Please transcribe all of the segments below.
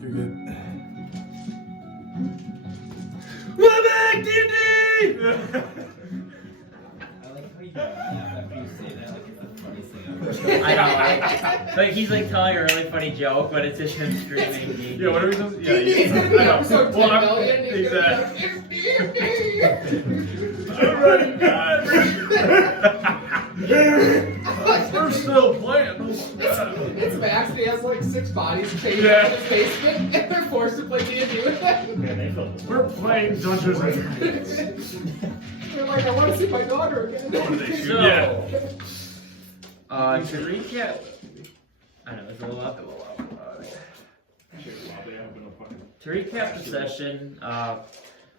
You're good. We're back, D&D! I like how you after you say that, like it's the funniest thing ever. I know, right? But he's like telling a really funny joke, but it's just him screaming. Yeah, whatever he says. Yeah, He's gonna be I know. episode 10 Well, million. He's exactly. gonna be We're still playing. It's Max, and he has like 6 bodies chained Yeah. up in his basement, and they're forced to play D&D with him. We're playing Dungeons and Dragons. They're like, I want to see my daughter again. What do they shoot? So, Yeah. to recap, I know it's a little up. To recap the session,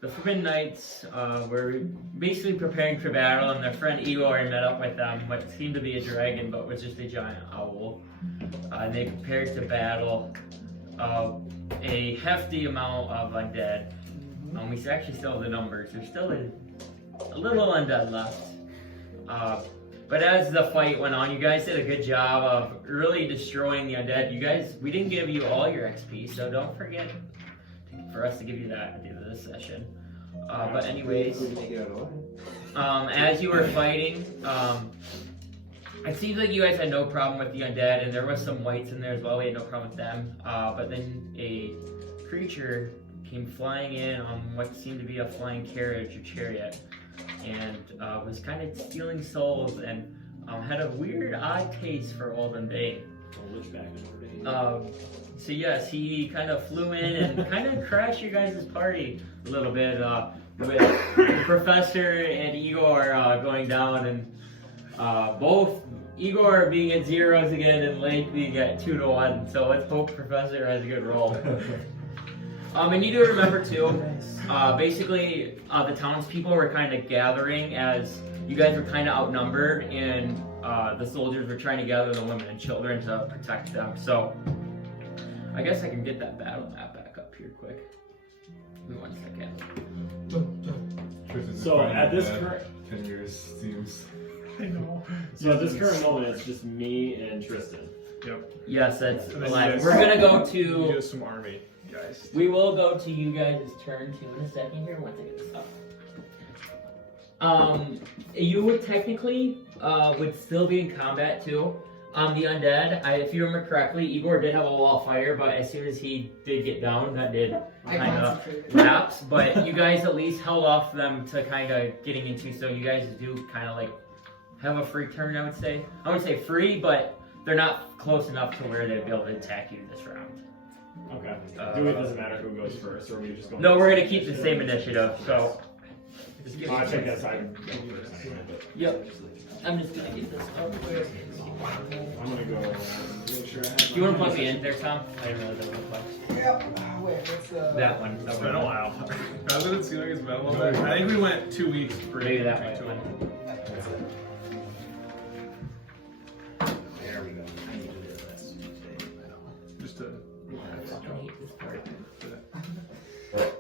the Forbidden Knights were basically preparing for battle, and their friend Igor met up with them, what seemed to be a dragon, but was just a giant owl. And they prepared to battle a hefty amount of undead. We actually still have the numbers. There's still a little undead left. But as the fight went on, you guys did a good job of really destroying the undead. You guys, we didn't give you all your XP, so don't forget for us to give you that at the end of this session. But anyways, as you were fighting, it seems like you guys had no problem with the undead, and there was some whites in there as well. We had no problem with them. But then a creature came flying in on what seemed to be a flying carriage or chariot, and was kind of stealing souls, and had a weird, odd taste for Alden Bane. So yes, he kind of flew in and kind of crashed your guys' party a little bit, with the Professor and Igor going down, and both Igor being at 0s again and Layk being at 2-1. So let's hope Professor has a good roll. And you do remember too, basically the townspeople were kind of gathering as you guys were kind of outnumbered, and the soldiers were trying to gather the women and children to protect them. So I guess I can get that battle map back up here quick. Give me 1 second. So at this current, 10 years seems. I know. so at this current moment, it's just me and Tristan. Yep. Yes, that's And then you alive. guys- We're gonna go You to. get some army, guys. We will go to you guys' turn too in a second here once I get this up. You would technically would still be in combat too. The undead, if you remember correctly, Igor did have a wall of fire, but as soon as he did get down, that did I kind of concentrated. lapse. But you guys at least held off them to kind of getting into, so you guys do kind of like have a free turn, I would say. I wouldn't say free, but they're not close enough to where they'd be able to attack you this round. Okay. It doesn't matter who goes first, or we just go. No, we're gonna keep the same initiative, so. Just give me I think a that's how I go first. Anyway, but Yep. I'm just gonna get this up quick. I'm gonna go around and make sure I have. Do you want to plug me in there, Tom? I didn't realize that was like Yep. Wait, what's that one. It's been a while. Doesn't it seem like it's been a little bit? I think we went 2 weeks free. Maybe that way. to it. There we go. Just to. I hate this part.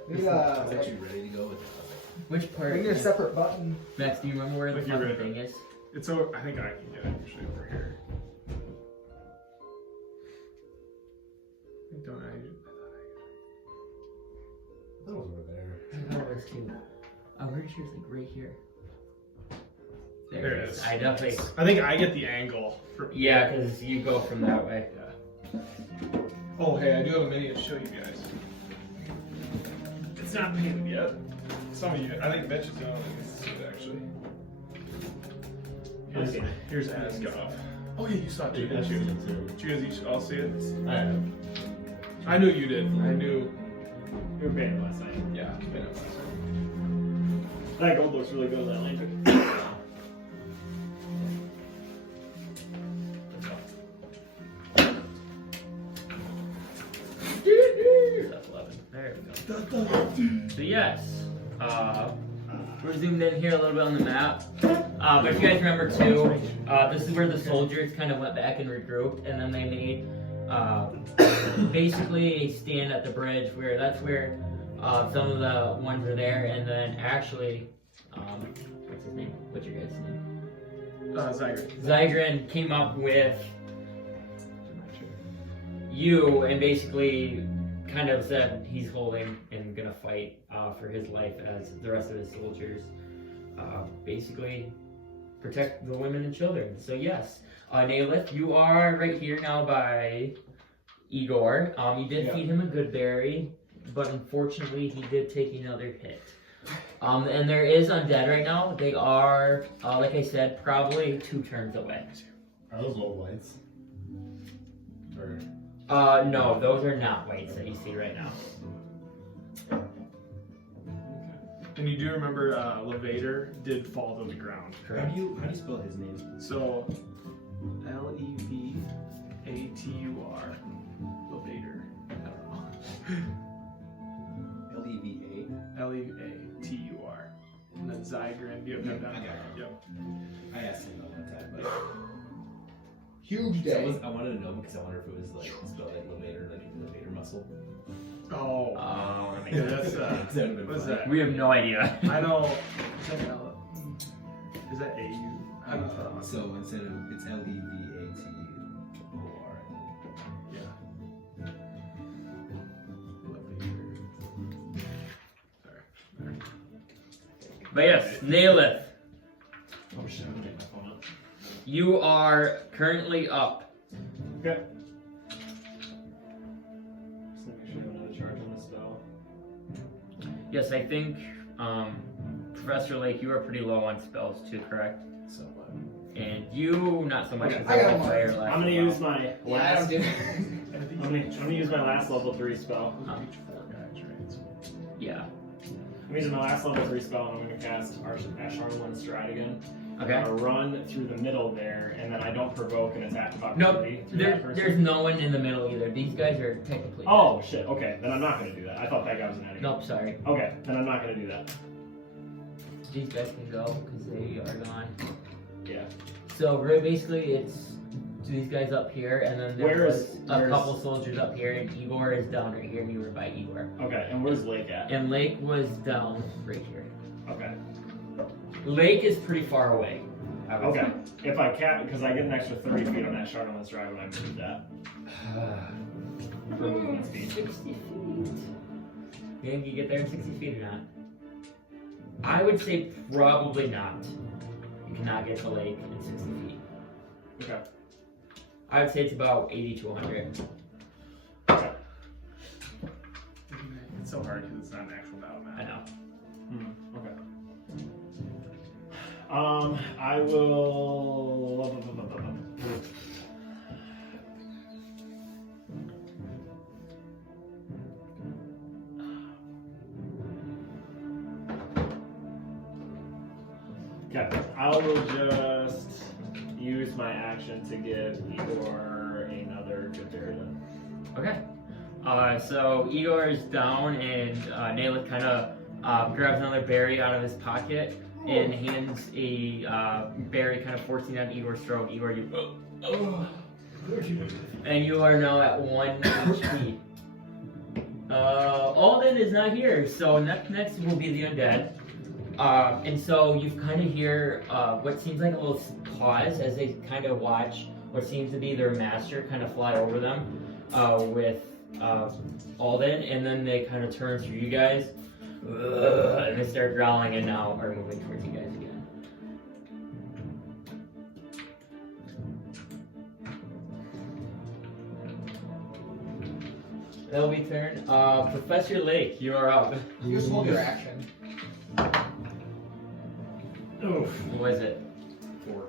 We I was actually ready to go with that. Which part? we need a separate button. Max, do you remember where the Like you fucking read thing is? It's over. I think I can get it actually over here. Don't I? That was over there. Oh, it's too. Oh, where's yours? Like right here. There it is. I definitely. I think I get the angle. Yeah, because you go from that way. Oh, hey, I do have a mini to show you guys. It's not painted yet. Some of you, I think Mitch is the only one that gets to see it actually. Here's Asgoth. Oh yeah, you saw it too, didn't you? Did you guys each all see it? I have. I knew you did. I knew. You were paying last night. Yeah, I know last time. That gold looks really good on that lantern. That's 11. There we go. So yes, we're zoomed in here a little bit on the map. But if you guys remember too, this is where the soldiers kind of went back and regrouped, and then they made basically a stand at the bridge where that's where some of the ones are there, and then actually, what's his name? What's your guys' name? Zyger. Zygrin came up with you and basically kind of said he's holding and gonna fight for his life as the rest of his soldiers basically protect the women and children. So yes, Naileth, you are right here now by Igor. You did feed him a good berry, but unfortunately he did take another hit. And there is undead right now. They are, like I said, probably 2 turns away. Are those old whites? Or No, those are not whites that you see right now. And you do remember Levator did fall to the ground. How do you spell his name? So, Levatur. Levator. I don't know. Leva. Leatur. And then Zygrin. You have that down? I got it. Yep. I asked him that one time, but Huge so day. I wanted to know because I wonder if it was like spelled like Levator, like Levator muscle. Oh. Yeah, that's what's that? We have no idea. I don't. Is that L? Is that AU? I don't know. So instead of it's Levator. Yeah. Sorry. But yes, Naileth, Oh shit! I'm gonna get my phone up. you are currently up. Okay. Just make sure I have another charge on the spell. Yes, I think Professor Layk, you are pretty low on spells too, correct? So And you, not so much. Okay. as I got I one. player last I'm gonna while. use my Yeah, I last. don't do I'm gonna use my last level 3 spell. Each 4 guys, right? So, Yeah. I'm using my last level 3 spell, and I'm gonna cast Asharlan Stride again. Okay. I'm gonna run through the middle there, and then I don't provoke an attack of Nope. opportunity. through that person. There's no one in the middle either. These guys are technically. Oh shit! Okay, then I'm not gonna do that. I thought that guy was an enemy. Nope. Sorry. Okay, then I'm not gonna do that. These guys can go because they are gone. Yeah. So basically, it's these guys up here, and then there was a couple soldiers up here, and Igor is down right here, and you were by Igor. Okay, and where's Layk at? And Layk was down right here. Okay. Layk is pretty far away. I would Okay. If I can't, because I get an extra 30 feet on that Asharlan Stride when I move that. For movement say. speed. 60 feet. You think you get there in 60 feet or not? I would say probably not. You cannot get to Layk in 60 feet. Okay. I would say it's about 80 to 100. Okay. it's so hard because it's not an actual battle map. I know. Okay. I will. Okay, I will just use my action to give Igor another good berry then. Okay. So Igor is down, and Naileth kind of grabs another berry out of his pocket and hands a berry, kind of forcing down Igor's throat. Igor, you. And you are now at 1 HP. Alden is not here, so next will be the undead. And so you kind of hear what seems like a little pause as they kind of watch what seems to be their master kind of fly over them with Alden, and then they kind of turn to you guys and they start growling and now are moving towards you guys again. That'll be turn. Professor Layk, you are up. Use hold your action. Oof. What was it? 4.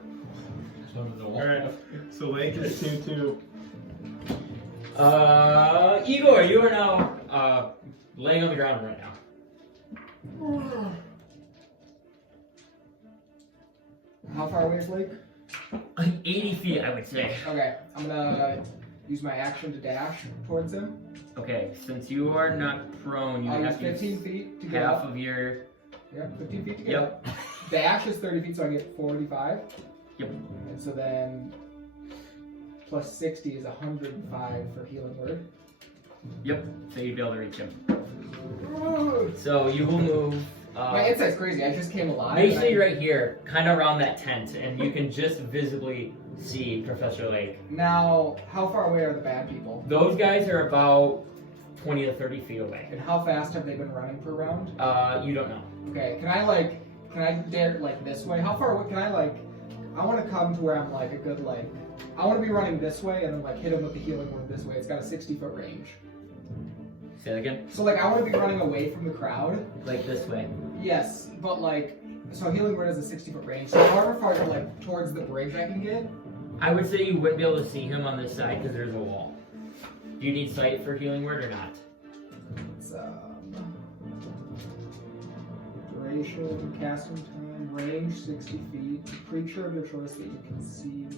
Alright, so Layk is 2-2. Igor, you are now laying on the ground right now. How far away is Lake? 80 feet, I would say. Okay, I'm gonna use my action to dash towards him. Okay, since you are not prone, you I'll use have to 15 use feet to get half up. of your. Yep, 15 feet to get Yep. up. Dash is 30 feet, so I get 45. Yep. And so then plus 60 is 105 for healing word. Yep. So you'd be able to reach him. So you will move. My insight's crazy. I just came alive. Basically, and I- right here, kind of around that tent, and you can just visibly see Professor Layk. Now, how far away are the bad people? Those guys are about 20 to 30 feet away. And how fast have they been running per round? You don't know. Okay, can I dare like this way? How far away can I like? I want to come to where I'm like a good like. I want to be running this way and then like hit him with the healing word this way. It's got a 60-foot range. Say that again. So like I want to be running away from the crowd. Like this way. Yes, but like so healing word has a 60-foot range. So however far like towards the bridge I can get. I would say you wouldn't be able to see him on this side because there's a wall. Do you need sight for healing word or not? It's duration, casting time, range 60 feet. Creature of your choice that you can see.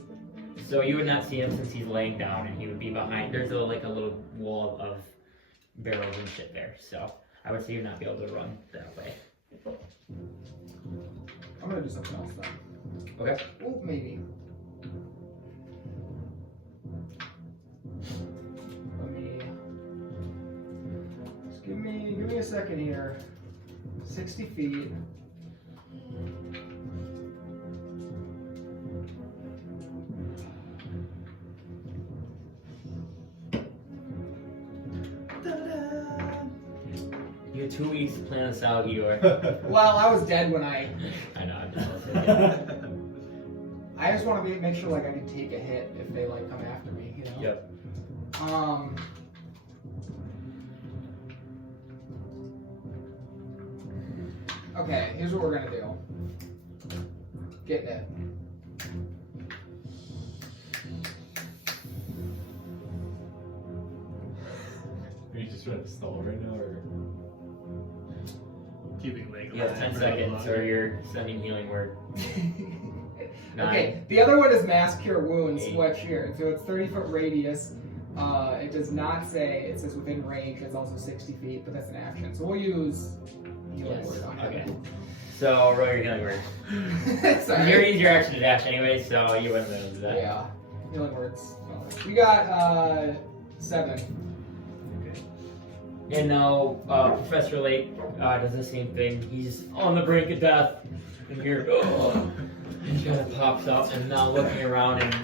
So you would not see him since he's laying down, and he would be behind. There's a little wall of barrels and shit there. So I would say you'd not be able to run that way. I'm gonna do something else then. Okay. Oh, maybe. Let me. Just give me a second here. 60 feet. You have 2 weeks to plan this out, Igor. Well, I was dead when I know. I'm just listening. I just want to make sure like I can take a hit if they like come after me, you know. Yep. Okay, here's what we're gonna do. Get it. Are you just trying to stall right now, or? Keeping Layk You have alive 10 for seconds, a or you're sending healing word. Okay, the other one is mass cure wounds, which here, so it's 30-foot radius. It does not say, it says within range, it's also 60 feet, but that's an action. So we'll use healing Yes. word on it. Okay. So roll your healing word. You're Sorry. gonna use your action to dash anyway, so you wouldn't be able to do that. Yeah, healing words. We got 7. And now Professor Layk does the same thing. He's on the brink of death, and here, he kind of pops up, and now looking around, and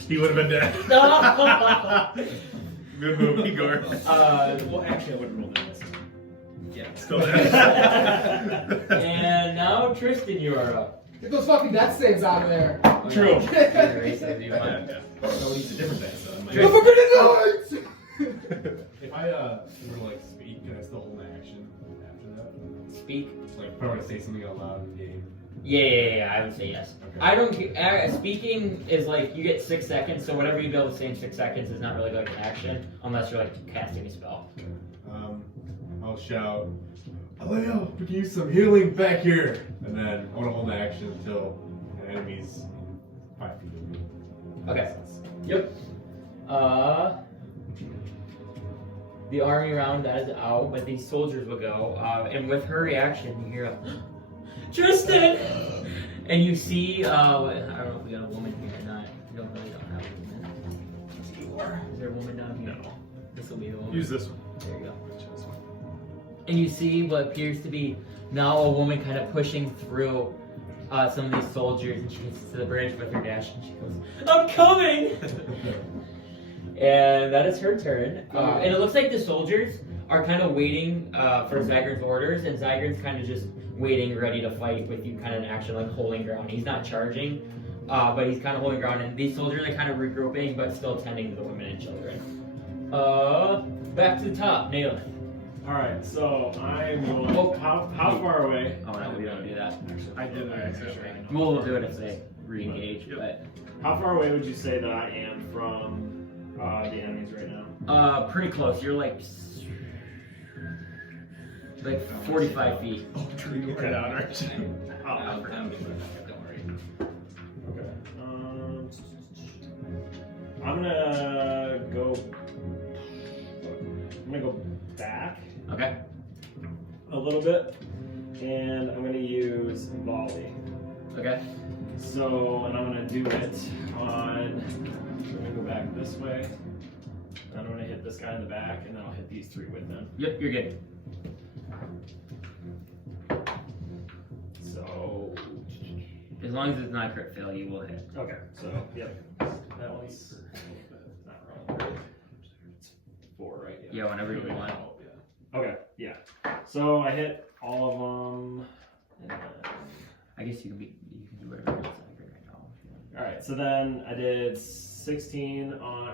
He would have been dead. no. Good move, Igor. Well, actually, I wouldn't roll the list. Yeah. Still dead. And now Tristan, you are up. Get those fucking death saves out of there. True. Erase it if you want. No, he's a different dice, so I'm like, Don't forget to If I were to like speak, can I still hold my action after that? Speak. Like if I were to say something out loud in the game. Yeah, I would say yes. Okay. I don't care. Speaking is like you get 6 seconds, so whatever you be able to say in 6 seconds is not really like an action unless you're like casting a spell. I'll shout, Aleo, we can use some healing back here, and then I want to hold my action until an enemy's 5 feet of me. Okay. Yep. The army round that is out, but these soldiers will go. And with her reaction, you hear a Tristan, and you see. I don't know if we got a woman here or not. We don't have a woman. Igor, is there a woman down here? No. This will be the woman. Use this one. There you go. And you see what appears to be now a woman kind of pushing through some of these soldiers, and she gets to the bridge with her dash, and she goes, "I'm coming!" And that is her turn. And it looks like the soldiers are kind of waiting for Zygrin's orders, and Zygrin's kind of just waiting, ready to fight with you, kind of in action, like holding ground. He's not charging, but he's kind of holding ground, and these soldiers are kind of regrouping, but still tending to the women and children. Back to the top, Naileth. Alright, so I'm going. Oh. How far away? Oh no, we don't do that. I did that actually. We'll do it if they re-engage, but How far away would you say that I am from the enemies right now? pretty close. You're like 45 feet. You're down, aren't you? I'll down to it. Don't worry. Okay. I'm gonna go back Okay. a little bit, and I'm gonna use volley. Okay. So, and I'm gonna do it on. I'm gonna go back this way. And I'm gonna hit this guy in the back, and then I'll hit these 3 with them. Yep, you're good. So, As long as it's not a crit fail, you will hit. okay. So, yep. That one's not wrong. 4, right? Yeah, whenever you want. Okay, yeah. So I hit all of them. And then... I guess you can do whatever you want right now. All right, so then I did 17 on the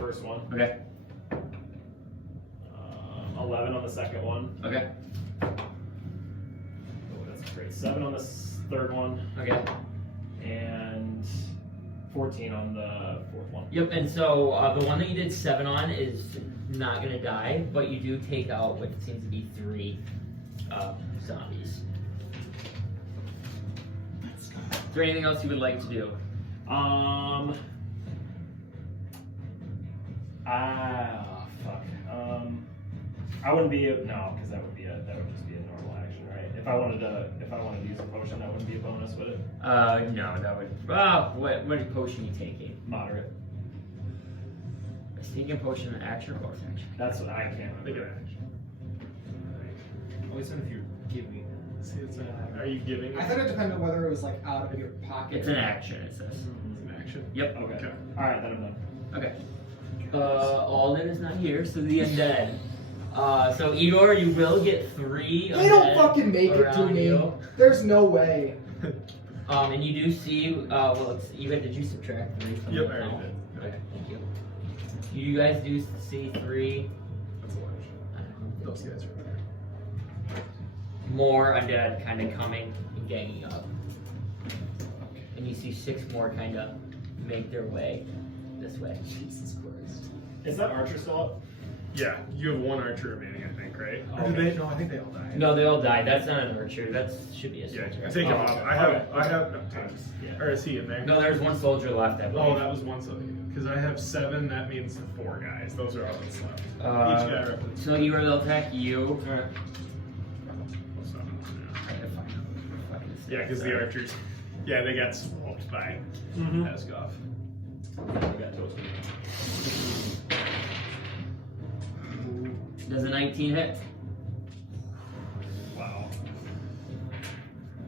first one. Okay. 11 on the second one. Okay. Oh, that's great. 7 on the third one. Okay. And 14 on the fourth one. Yep, and so the one that you did 7 on is not going to die, but you do take out what seems to be 3 zombies. Is there anything else you would like to do? Fuck. I wouldn't be because that would just be a normal action, right? If I wanted to use a potion, that wouldn't be a bonus, would it? No, that would. What potion are you taking? Moderate. Is taking a potion an action or bonus action? That's what I can't Think of remember. action. Always if you're giving. See, are you giving? I thought it depended on whether it was like out of your pocket. It's an action, it says. It's an action. Yep. Okay. All right, then I'm done. Okay. Alden is not here, so the undead. So Igor, you will get 3 They don't undead fucking make it to around me. you. There's no way. And you do see, even did you subtract 3 from Yep, the I already count? did. Okay, thank you. You guys do see 3 That's a large. Those guys are there. more undead kind of coming and ganging up. And you see 6 more kind of make their way this way. Jesus Christ. Is that archer still up? Yeah, you have 1 archer remaining, I think, right? Or Okay. did they? No, I think they all died. No, they all died. That's not an archer. That should be a Yeah, soldier. take him Oh, off. okay. I have. Okay. Yeah. Or is he in there? No, there's 1 soldier left, I believe. Oh, that was one soldier. Because I have 7. That means 4 guys. Those are all that's left. Each guy represents. So Igor will attack you. 7. Yeah, because the archers. Yeah, they got smoked by Asgoff. I got toasted. Does a 19 hit? Wow.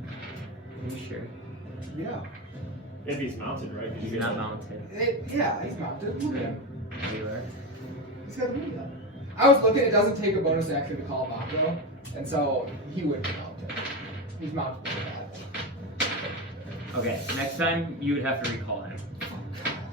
Are you sure? Yeah. If he's mounted, right? 'Cause you He's get not that. mounted. Yeah, he's mounted. Look at him. Igor. He's got a mini gun. I was looking, it doesn't take a bonus action to call him out though, and so he would be mounted. He's mounted for that. Okay, next time you would have to recall him.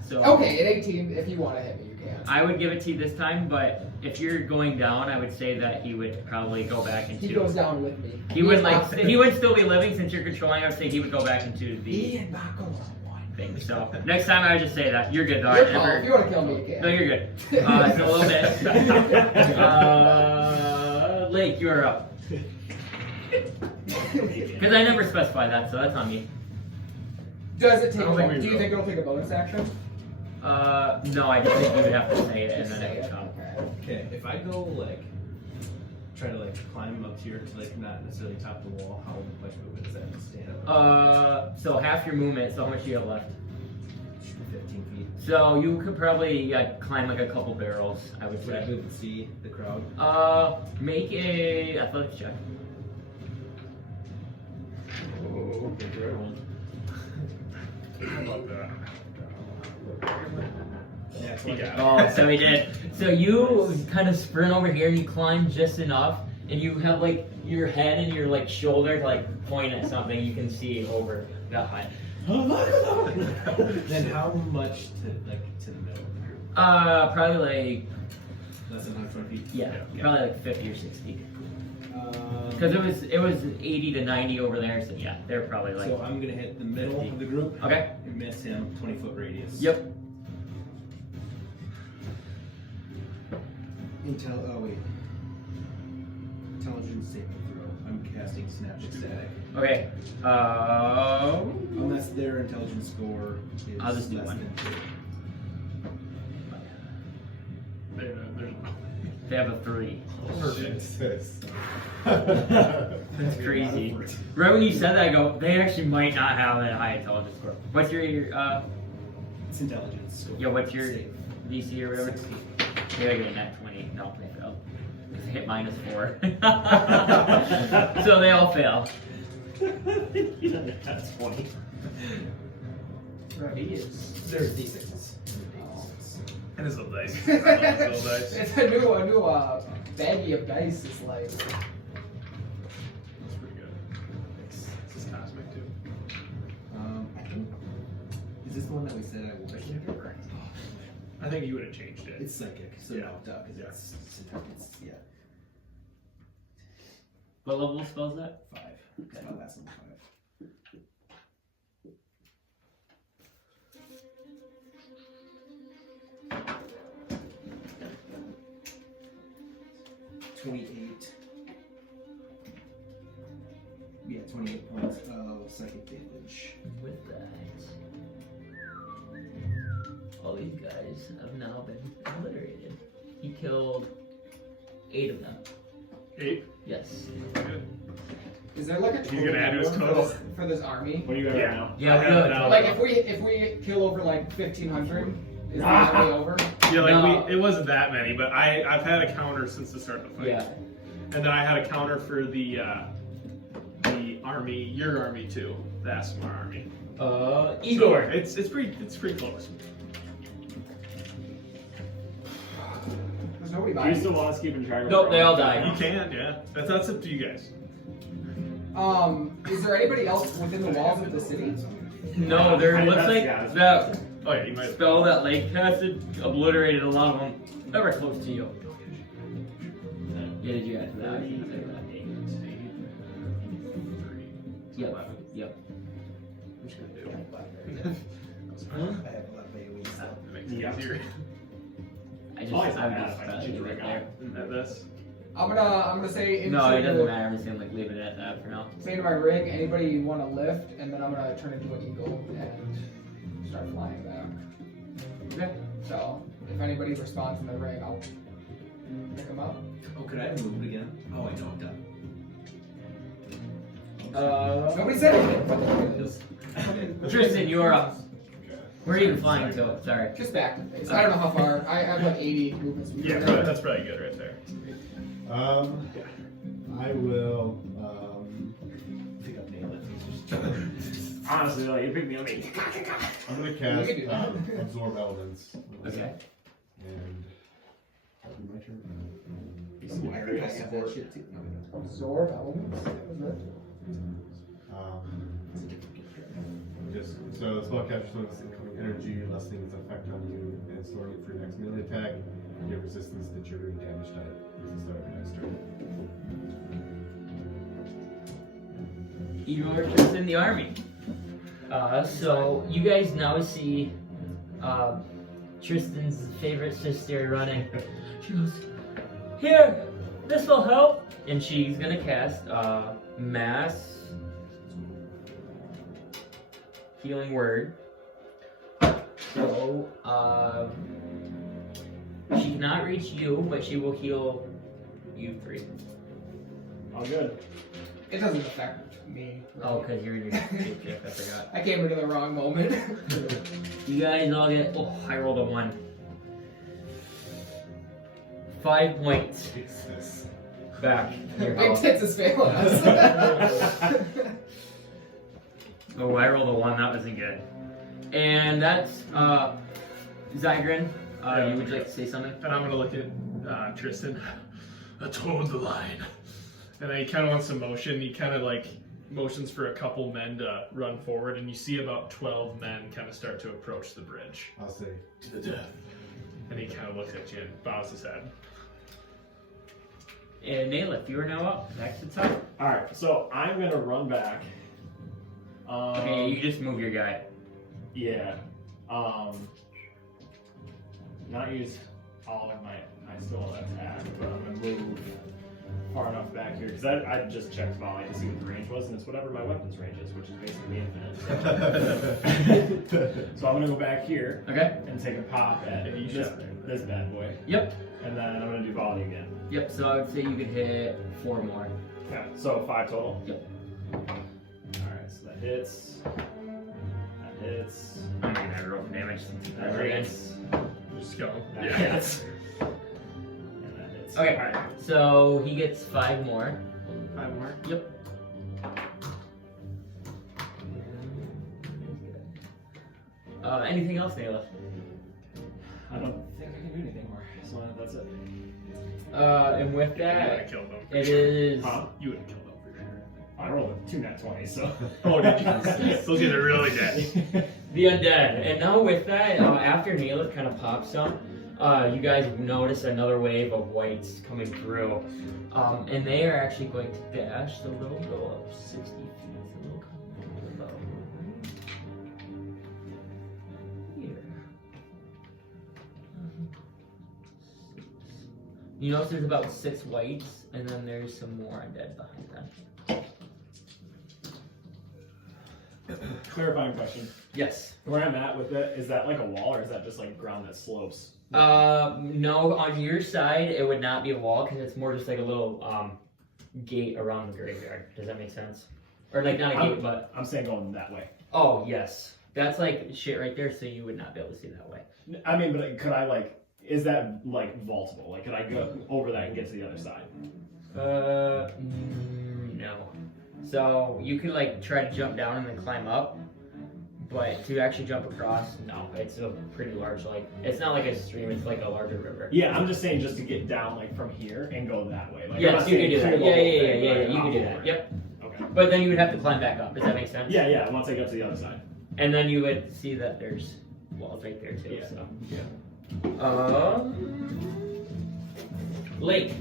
So Okay, at 18, if you want to hit me, you can. I would give it to you this time, but if you're going down, I would say that he would probably go back into. He goes down with me. He would is mounted. he would still be living since you're controlling. I would say he would go back into the He did not go on one. thing. So next time I would just say that you're good though. I Your call. never- If you want to kill me, you can. No, you're good. It's a little bit. Layk, you are up. Because I never specified that, so that's on me. Does it take? I don't think we Do you will. think it'll take a bonus action? No, I just think you would have to say it and then it would come. Okay, if I go like try to like climb up here to like not necessarily top the wall, how much movement is that to stand up? So half your movement. So how much do you have left? 15 feet. So you could probably climb like a couple barrels, I would Would I say. move and see the crowd? Make a athletics check. Oh, good roll. How about that? Yeah, He got it. Oh, so he did. So you kind of sprint over here and you climb just enough, and you have like your head and your like shoulder to like point at something you can see over that high. Then how much to like to the middle of the group? Probably like Less than 120 feet. yeah, Yeah. probably like 50 or 60. Because it was 80 to 90 over there, so yeah, they're probably like. So I'm gonna hit the middle 50. of the group. Okay. And miss him 20-foot radius. Yep. Intelligence saving throw. I'm casting Snatch Static. Okay. Unless their intelligence score is I'll just do less one. than 2. They have a 3. Jesus. That's crazy. Right when you said that, I go, they actually might not have a high intelligence score. What's your It's intelligence. So yeah, what's your save. DC or whatever? 60. Maybe I get a nat 20. No, they failed. They hit -4. So they all fail. That's funny. There's D6s. And his little dice. I love his little dice. It's a new baggie of dice. It's like That's pretty good. It's his cosmic too. I think. Is this the one that we said I would? I think you would have changed it. It's psychic, so Yeah. no, duh, because it's yeah, What level spells that? 5. Okay. Oh, that's level 5. Yeah, 28 points of psychic damage. With that, all these guys have now been obliterated. He killed 8 of them. 8. Yes. Good. is there like a He's total gonna add to his number total. for this army? What do you got Yeah. right now? Yeah, I we have got it now. Like if we kill over like 1,500, is the army over? Yeah, like No. it wasn't that many, but I've had a counter since the start of the fight. Yeah. And then I had a counter for the army, your army too, the Asmar army. Igor. So it's pretty close. There's nobody Do you buying. still want us keeping track of Nope, they all You died. can, yeah. That's up to you guys. Is there anybody else within the walls of the city? No, there looks That's- like yeah, that Oh yeah, you might. spell that Layk casted obliterated a lot of them that were close to you. Yeah, did you add to that? I didn't say that. Yep. Yep. I'm just gonna do. I have a lot of AoE stuff. It makes it easier. I just, Oh, it's I'm bad. just I can choose right right there. At this. I'm gonna say into No, it doesn't matter. I'm just gonna like leave it at that for now. say into my ring. Anybody want to lift, and then I'm gonna turn into an eagle and start flying back. Okay. So if anybody responds in the ring, I'll pick them up. Oh, could I have moved again? Oh, I know, I'm done. Nobody said anything. Tristan, you are up. Where are you flying to? Sorry. Just back to base. I don't know how far. I have like 80 movement speed. Yeah, that's probably good right there. I will. Pick up Naileth. Honestly, like, you pick me up. I'm gonna We can do cast that. absorb elements. Okay. And that'll be my turn. I think I have that shit too. Absorb elements. What was that? Just so the spell captures someone's incoming energy, lessening its effect on you, and storing it for your next melee attack. You have resistance to triggering damage type. This is the start of your next turn. Igor is in the army. So you guys now see Tristan's favorite sister running. She goes, "Here, this will help," and she's gonna cast mass healing word. So she cannot reach you, but she will heal you 3. All good. It doesn't affect me. Oh, because you're in your shift, I forgot. I came into the wrong moment. You guys all get. Oh, I rolled a 1. 5 points back. in your Big health. tits is failing us. Oh, I rolled a 1. That wasn't good. And that's Zygrin. You would like to say something? And I'm gonna look at Tristan. I told the line. And he kind of wants to motion. He kind of like motions for a couple men to run forward, and you see about 12 men kind of start to approach the bridge. I'll say To the death. And he kind of looks at you and bows his head. And Naileth, you are now up. Next to top. Alright, so I'm gonna run back. Okay, you just move your guy. Yeah. Not use all of my still attack, but I'm gonna move far enough back here because I just checked volley to see what the range was, and it's whatever my weapon's range is, which is basically infinite. So I'm gonna go back here Okay. and take a pop at Yeah, you this, shot it. this bad boy, Yep. and then I'm gonna do volley again. Yep. So I would say you could hit 4 more. Yeah. So 5 total. Yep. Alright, so that hits. That hits. I'm not gonna roll for damage since it's That over again. hits. Just go. That Yeah. hits. And that hits. Okay. Alright. So he gets 5 more. 5 more. Yep. Anything else, Naileth? I don't think That's it. And with You would have that, killed them. for it sure. is. Huh? You would have killed them for sure. I rolled a 2 nat 20, so. Oh, did you? Those guys are really dead. The undead. And now with that, after Naileth kind of pops up, you guys notice another wave of whites coming through. And they are actually going to dash, so they'll go up 60 feet. So they'll come about here. You notice there's about 6 whites, and then there's some more undead behind them. Clarifying question. Yes. Where I'm at with it, is that like a wall or is that just like ground that slopes? No, on your side it would not be a wall because it's more just like a little gate around the graveyard. Does that make sense? Or like not a gate, but I'm saying going that way. oh yes, that's like shit right there. So you would not be able to see that way. I mean, but could I like, is that like vaultable? Like, could I go over that and get to the other side? No. So you could like try to jump down and then climb up, but to actually jump across, no. It's a pretty large like. It's not like a stream. It's like a larger river. Yeah, I'm just saying just to get down like from here and go that way. Like, I'm Yes, not you saying can do clear that. the Yeah, whole yeah, thing, yeah. but You can do I'll that. over it. Yep. Okay. But then you would have to climb back up. Does that make sense? Yeah, once I get to the other side. And then you would see that there's walls right there too. Yeah. So. Yeah. Layk.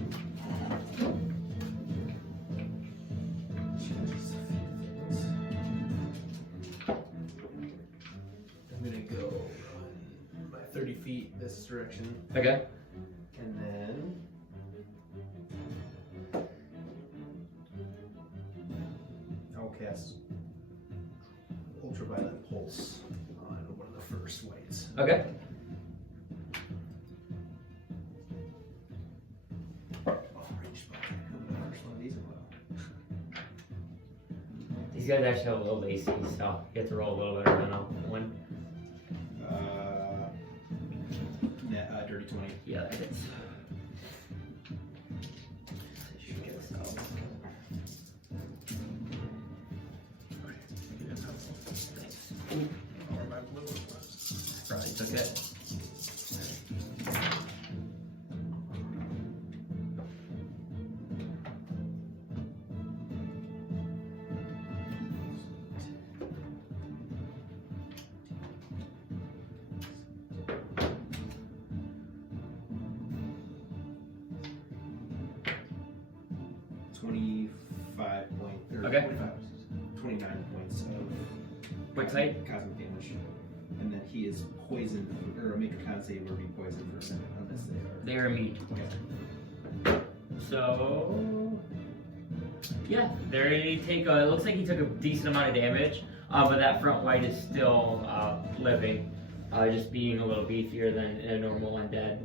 I'm gonna go run my 30 feet this direction, Okay. and then I'll cast Ultraviolet Pulse on one of the first whites. Okay. Oh, range spell. The first one of these as well. These guys actually have a low AC, so you have to roll a little better than one. Dirty 20. Yeah, that hits. Shoot yourself. Nice. Probably took it. Okay. 29 points of What type? cosmic damage. And then he is poisoned, or make a con save or be poisoned for a minute unless they are. They are immune. Okay. So yeah, they take. It looks like he took a decent amount of damage, but that front white is still living, just being a little beefier than a normal undead.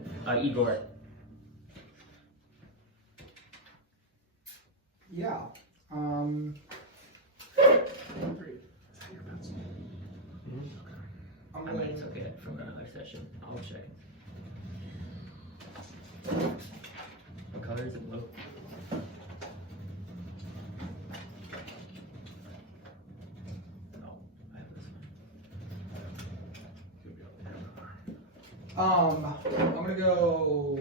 Igor. Yeah. I might have took it from another session. I'll check. What color is it? Blue. No, I have this one. I'm gonna go.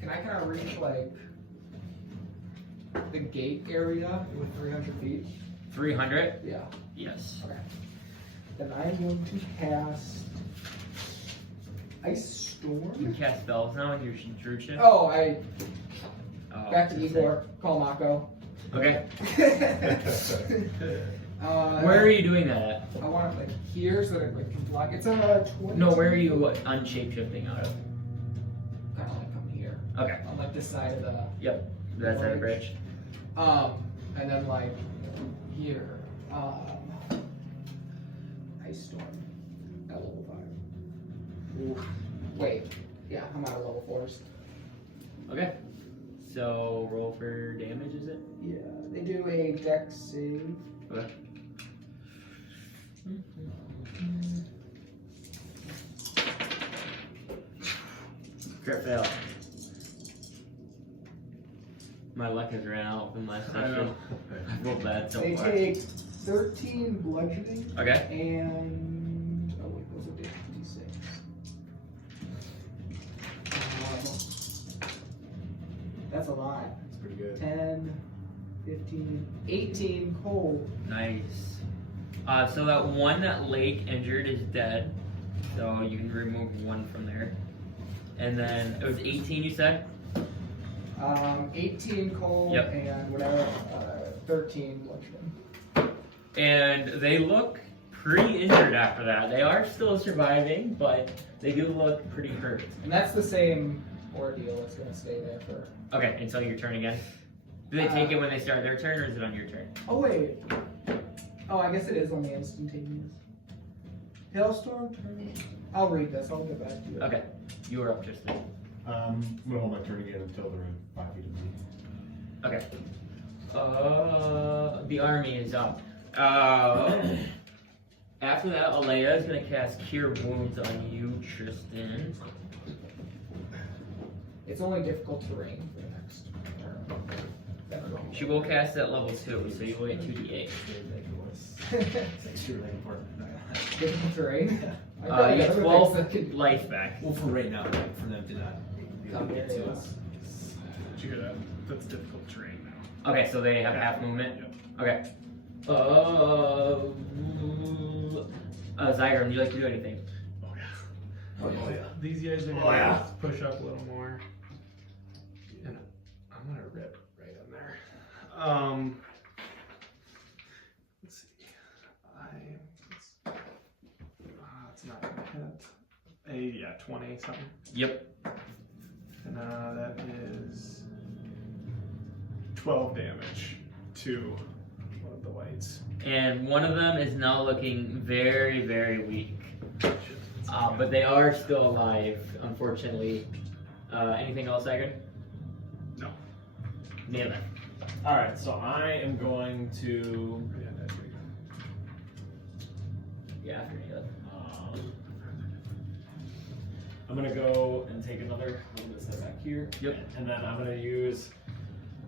Can I kind of reach like the gate area with 300 feet? 300? Yeah. Yes. Okay. Then I'm going to cast Ice You Storm. cast spells now in your Druid. Oh, back to that's Igor. Call Mako. it. Okay. Where Where are you doing that at? I want it like here so that it can block. It's a 20. No, where are you unshapeshifting out of? Kind of like coming here. Okay. On like this side of the. Yep. That's at a bridge. And then like here, Ice Storm at level 5. Ooh. Wait, yeah, I'm out of level 4s. Okay. So roll for damage, is it? Yeah, they do a dex save. Okay. Crit fail. My luck has ran out from last I session. know. I rolled bad so They far. take 13 bludgeoning Okay. and oh wait, those are D6. That's a lot. That's pretty good. 10, 15, 18 cold. Nice. So that one that Layk injured is dead. So you can remove one from there. And then it was 18 you said? 18 cold Yep. and whatever, 13 bludgeoning. And they look pretty injured after that. They are still surviving, but they do look pretty hurt. And that's the same ordeal that's going to stay there for... Okay, until your turn again. Do they take it when they start their turn, or is it on your turn? Oh, wait. Oh, I guess it is only instantaneous. Hailstorm? I'll read this. I'll get back to you. Okay, you were up, Tristan. I'm gonna hold my turn again until they're in 5 feet of me. Okay. The army is up. After that, Alea is gonna cast Cure Wounds on you, Tristan. It's only difficult terrain for the next turn. She will cast at level 2, so you will get 2d8. It's extremely important. Difficult terrain? I You thought get other 12 things that could- life back. Well, for right now, like, for them to not be able to get to us. Did you hear that? That's difficult terrain now. Okay, so they have half movement? Yep. Okay. Zyger, would you like to do anything? Oh yeah. Oh, yeah. These guys are gonna push up a little more. And I'm gonna rip right in there. Let's see. It's not gonna hit. Yeah, 20 something. Yep. And that is 12 damage to one of the whites. And one of them is now looking very, very weak. But they are still alive, unfortunately. Anything else, Zyger? No. Naileth. Alright, so I am going to. Yeah, that's pretty good. Yeah, after Naileth. I'm gonna go and take another little bit step back here. Yep. And then I'm gonna use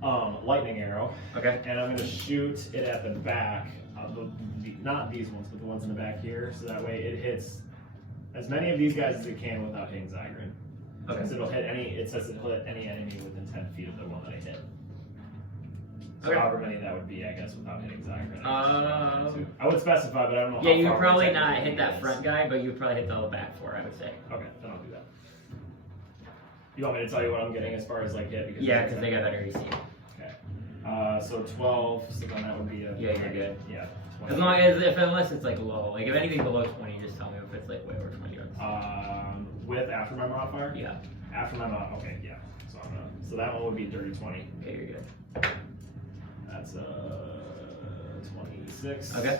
lightning arrow. Okay. And I'm gonna shoot it at the back of not these ones, but the ones in the back here. So that way it hits as many of these guys as it can without hitting Zygrin. Okay. Because it'll hit any. It says it'll hit any enemy within 10 feet of the one that I hit. So Okay. however many that would be, I guess, without hitting Zygrin. Uh, I would specify, but I don't know. Yeah, how you far would probably exactly not it hit that is. front guy, but you would probably hit the back four, I would say. Okay, then I'll do that. You want me to tell you what I'm getting as far as like hit? Yeah, because they got better AC. Okay. So 12. So then that would be a. Yeah, you're good. Yeah. 20. As long as, unless it's like low. Like if anything below 20, just tell me if it's like way over 20 yards. With after my modifier. Yeah. After my mod. Okay. Yeah. So I'm gonna. So that one would be dirty 20. Okay, you're good. That's 26. Okay.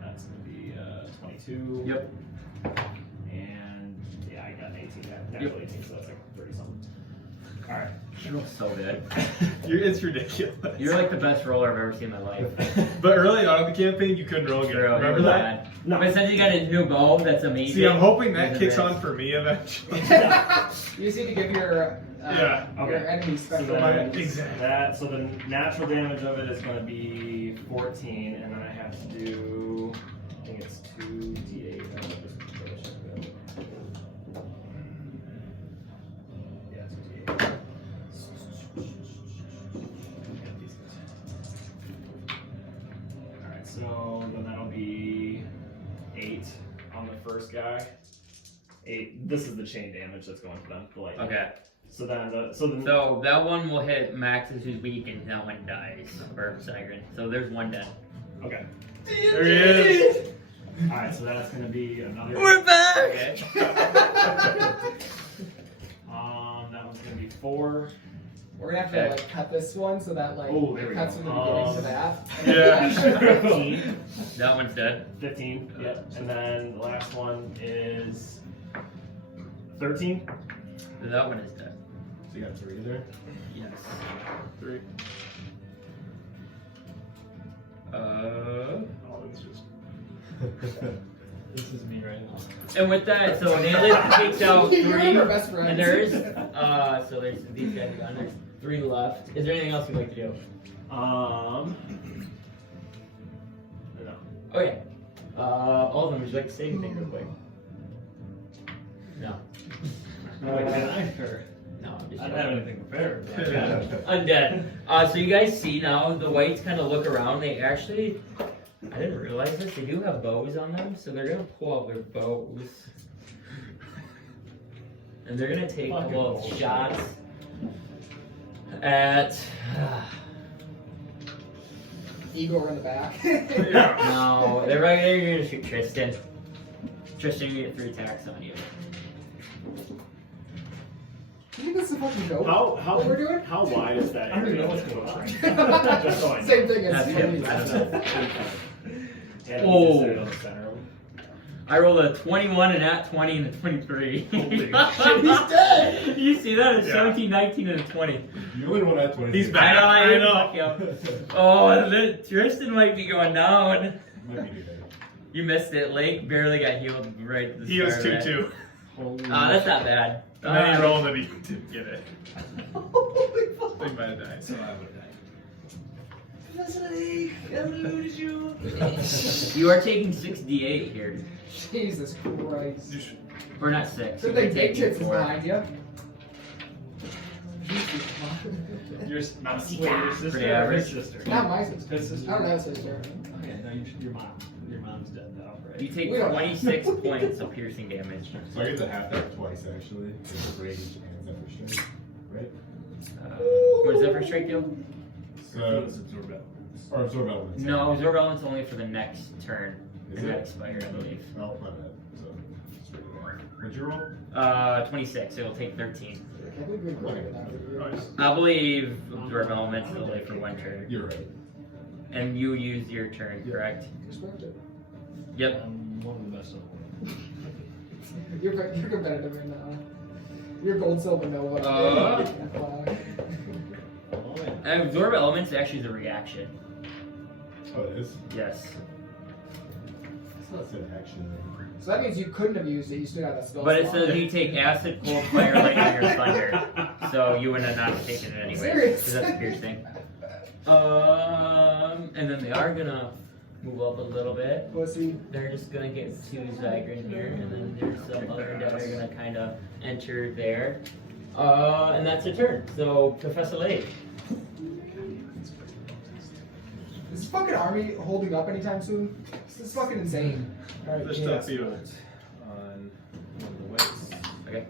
That's gonna be 22. Yep. And yeah, I got 18. Natural 18, so that's like 30 something. All right. You roll so good. It's ridiculous. You're like the best roller I've ever seen in my life. But early on in the camping, you couldn't roll good. True, Remember you're that? bad. No. But since you got a new bow, that's amazing. See, I'm hoping that You're the kicks best. on for me eventually. You just need to give your Yeah. your Okay. enemy So special then, items. Exactly. so the natural damage of it is going to be 14, and then I have to do, I think it's 2d8. Yeah, 2d8. Alright, so then that'll be 8 on the first guy. 8. This is the chain damage that's going to them. The lightning. Okay. So then So that one will hit Max who's weak and that one dies. Or Siren. So there's one dead. okay. There he is. Alright, so that's gonna be another. We're back! Okay. That one's gonna be 4. We're gonna have to like cut this one so that like Oh, there we it cuts go. from the beginning to that. Yeah. 15. That one's dead. 15. Yep. And then the last one is 13. That one is dead. So you got 3 there? Yes. 3. Alden's just. This is me right now. And with that, so Naileth takes out You're 3. our best friends. And there's, so there's these guys are gone. There's 3 left. Is there anything else you'd like to do? No. Okay. All of them, would you like to say anything real quick? No. Can I? Or... No, I'm just I don't have anything prepared. But Undead. So you guys see now, the whites kind of look around. They actually, I didn't realize this, they do have bows on them, so they're going to pull out their bows. And they're going to take a couple of shots at... Igor in the back. No, they're going to shoot Tristan. Tristan, you get 3 attacks on you. You think this is a fucking joke? how What we're doing? How wide is that? I don't even know area? what's going on. Just so I know. Same thing as That's him. That's it. Oh. Just on the center of him. I rolled a 21, an at 20, and a 23. Holy He's dead! You see that? A Yeah. 17, 19, and a 20. You only won that 20. He's back. I know. Oh, Tristan might be going down. Might be good. You missed it. Layk barely got healed right at the He was start of 2-2. That's not bad. And then he rolled and he didn't get it. Holy fuck. He might have died. So I would die. You are taking 6d8 here. Jesus Christ. Or not 6. So You're they big taking chicks is 4. behind you. You're not a slave, your sister. Pretty or average. his sister. Not my sister. His sister. I don't have a sister. Okay, no, your mom. Your mom's dead now, right? You take We don't- 26 points of piercing damage. So I get to half that twice actually. It's a rage and zephyr strike, right? What does Zephyr Strike do? So It's absorb it. or absorb elements. No, Absorb Element's only for the next turn. Is And that it? expire, I believe. Oh, my bad. So straight there. What'd you roll? 26, it'll take 13. I can't believe you're going without it. Nice. I believe Absorb Element's only for one turn. You're right. And you used your turn, correct? Respect it. Yep. I'm one of the best in the world. You're competitive right now. You're gold, silver, Nova. FYI. Oh, yeah. Absorb Element's actually the reaction. Oh, it is? Yes. It's not said action. So that means you couldn't have used it. You still got that spell. But it slot. says you take acid, cold, fire, lightning, or thunder. So you would have not taken it anyway. Serious? Because that's piercing. And then they are gonna move up a little bit. Pussy. They're just gonna get to Zygrin here, and then there's some other that are gonna kind of enter there. And that's a turn. So Professor Layk. Is this fucking army holding up anytime soon? This is fucking insane. They're still feeling. On one of the ways. Okay.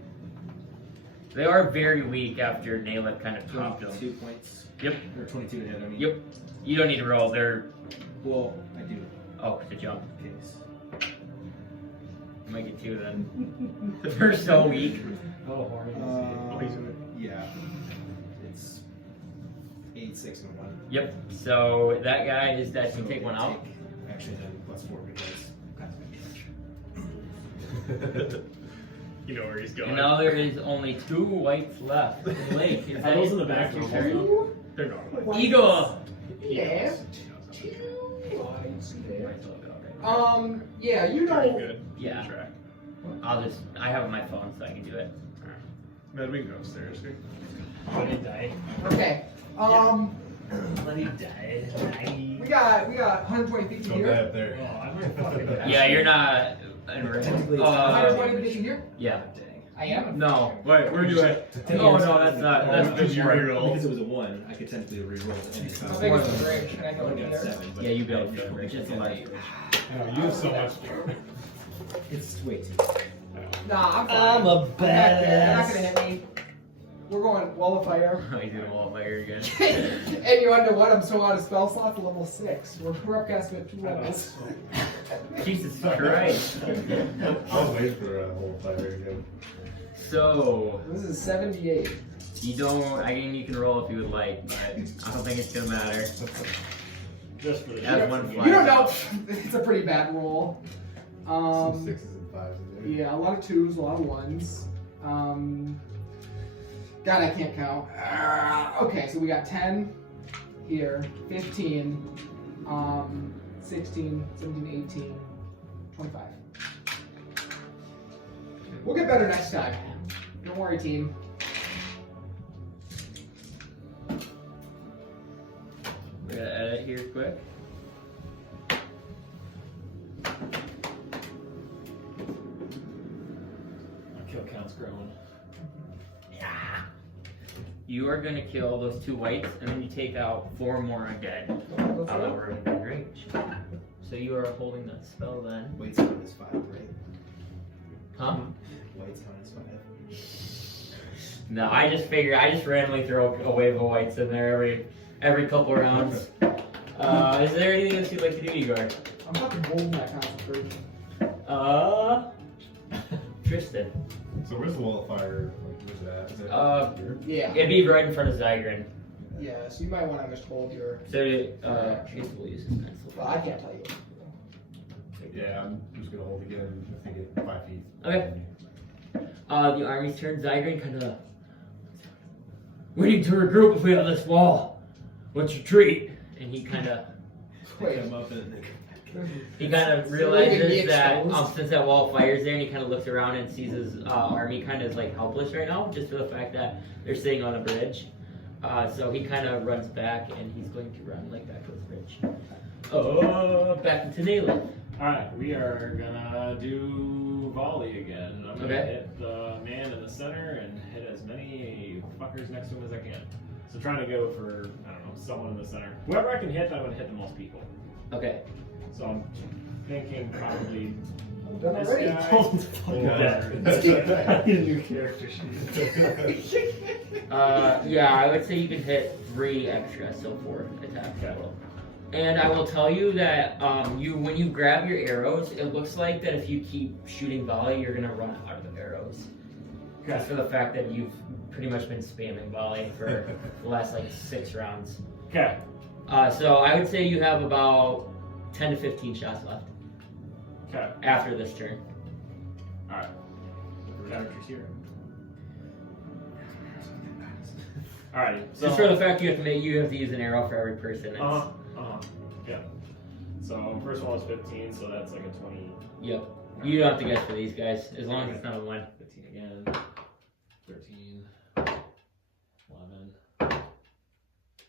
They are very weak after Naileth kind of popped them. 22 points. Yep. Or 22 to hit, I mean. Yep. You don't need to roll. They're Well, I do. oh to jump. Case. You might get 2 then. They're so weak. Oh, he's in it. Yeah. It's 8, 6, and 1. Yep. So that guy is that you take one out. Actually, then plus 4 because that's my charge. You know where he's going. And now there is only 2 whites left. Layk, is Are that those in the back? your turn? They're gone. Igor. Yeah. Yeah, Pretty you know. good. Yeah. Good track. I have it on my phone so I can do it. Man, we can go upstairs here. Let it die. Okay. Let it die. We got 120 feet to Don't die here. up there. Oh, I'm gonna fucking die. Yeah, you're not in range. 120 feet to here. Yeah. I am. No. Wait, where'd you at? Oh no, that's not. That's Did you reroll? Because it was a 1, I could technically reroll any How time. big is the range? Can I go I in got there? 7, but Yeah, you go. I know It's just a light. Oh, you have so much fear. It's way too. Nah, I'm fine. I'm a They're not badass. gonna hit me. We're going wall of fire. Oh, you did a wall fire again. And you wonder what? I'm so out of spell slots, level 6. We're upcasting at 2 levels. Jesus Christ. I'll wait for a whole fire again. So This is 78. you don't. I mean, you can roll if you would like, but I don't think it's gonna matter. Just for the That's one You don't know. It's a pretty bad roll. Some 6s and 5s in there. Yeah, a lot of 2s, a lot of 1s. God, I can't count. Okay, so we got 10 here, 15, 16, 17, 18, 25. We'll get better next time. Don't worry, team. We're gonna edit here quick. Kill count's growing. you are gonna kill those 2 whites, and then you take out 4 more undead. We're within range. So you are holding that spell then. White's on is 5, right? Huh? White's on is 5. No, I just randomly throw a wave of whites in there every couple rounds. Is there anything else you'd like to do, Igor? I'm fucking holding that concentration. Tristan. So where's the wall of fire? Like, where's that? Is it here? Yeah. It'd be right in front of Zygrin. Yeah, so you might want to just hold your. So, Tristan will use his pencil. Well, I can't tell you. Yeah, I'm just gonna hold again. I think it 5 feet. Okay. The army's turn. Zygrin kind of. We need to regroup if we have this wall. Let's retreat. And he kind of. Wait. He kind of realizes that since that wall of fire is there, and he kind of looks around and sees his army kind of like helpless right now, just for the fact that they're sitting on a bridge. So he kind of runs back, and he's going to run like back to the bridge. Back into Naileth. Alright, we are gonna do volley again. I'm gonna hit the man in the center and hit as many fuckers next to him as I can. So trying to go for, I don't know, someone in the center. Whoever I can hit, I'm gonna hit the most people. Okay. So I'm thinking probably Done this already. guy. New character sheet. Yeah, I would say you can hit 3 extra, so 4 attacks total. And I will tell you that when you grab your arrows, it looks like that if you keep shooting volley, you're gonna run out of arrows. Just for the fact that you've pretty much been spamming volley for the last like 6 rounds. Okay. So I would say you have about 10 to 15 shots left. Okay. After this turn. Alright. Characters here. Alright. So Just for the fact you have to use an arrow for every person. Yeah. So first one was 15, so that's like a 20. Yep. You don't have to guess for these guys, as long as it's not a 1. 15 again. 13. 11.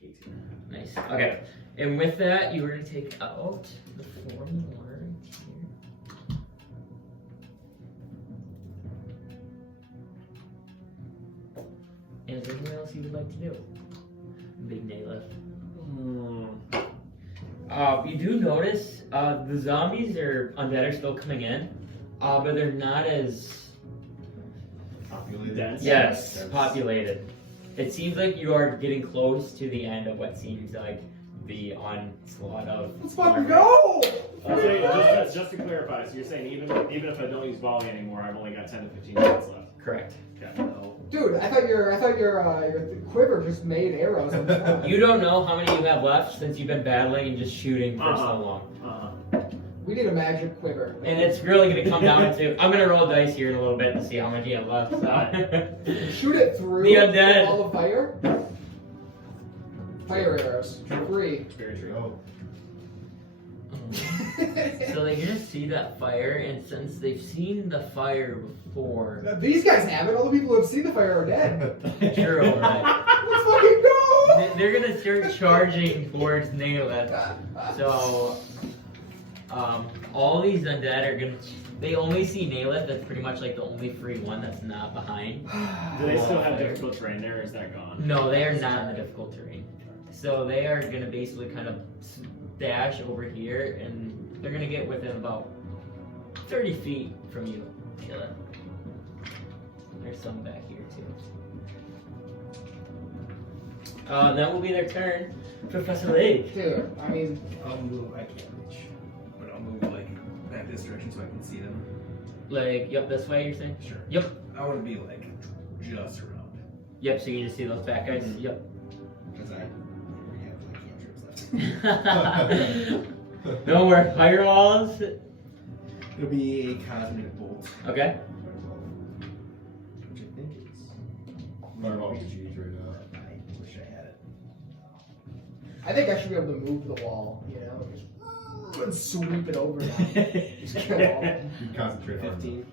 18. Nice. Okay. And with that, you were going to take out the 4 more here. And is there anything else you would like to do? Big Naileth. You do notice the zombies or undead are still coming in, but they're not as Populated. yes populated. It seems like you are getting close to the end of what seems like the onslaught of. Let's fucking go! I'll say, just to clarify, so you're saying even if I don't use volley anymore, I've only got 10 to 15 shots left. Correct. Okay. Dude, I thought your quiver just made arrows. You don't know how many you have left since you've been battling and just shooting for so long. We need a magic quiver. And it's really going to come down to, I'm going to roll dice here in a little bit to see how many you have left. So. Shoot it through The undead. the wall of fire. Fire arrows. 3. Very true. Oh. So they're going to see that fire, and since they've seen the fire before. These guys haven't. All the people who have seen the fire are dead. True, right? Let's fucking go! They're going to start charging towards Naileth. So, all these undead are going to. They only see Naileth. That's pretty much like the only free one that's not behind. Do they still have difficult terrain there, or is that gone? No, they are not in the difficult terrain. So they are going to basically kind of dash over here, and they're going to get within about 30 feet from you. Kill it. There's some back here too. That will be their turn. Professor Layk. Dude, I mean, I'll move. I can't reach, but I'll move like back this direction so I can see them. Like, yep, this way you're saying? Sure. Yep. I want to be like just around. Yep, so you just see those back guys? Yep. Because I already have like cantrips left. Don't worry. Firewalls. It'll be a cosmic bolt, Okay. which I think is. Fireball PGs right now. I wish I had it. I think I should be able to move the wall, you know, just and sweep it over now. Just kill all of them. You can concentrate on 15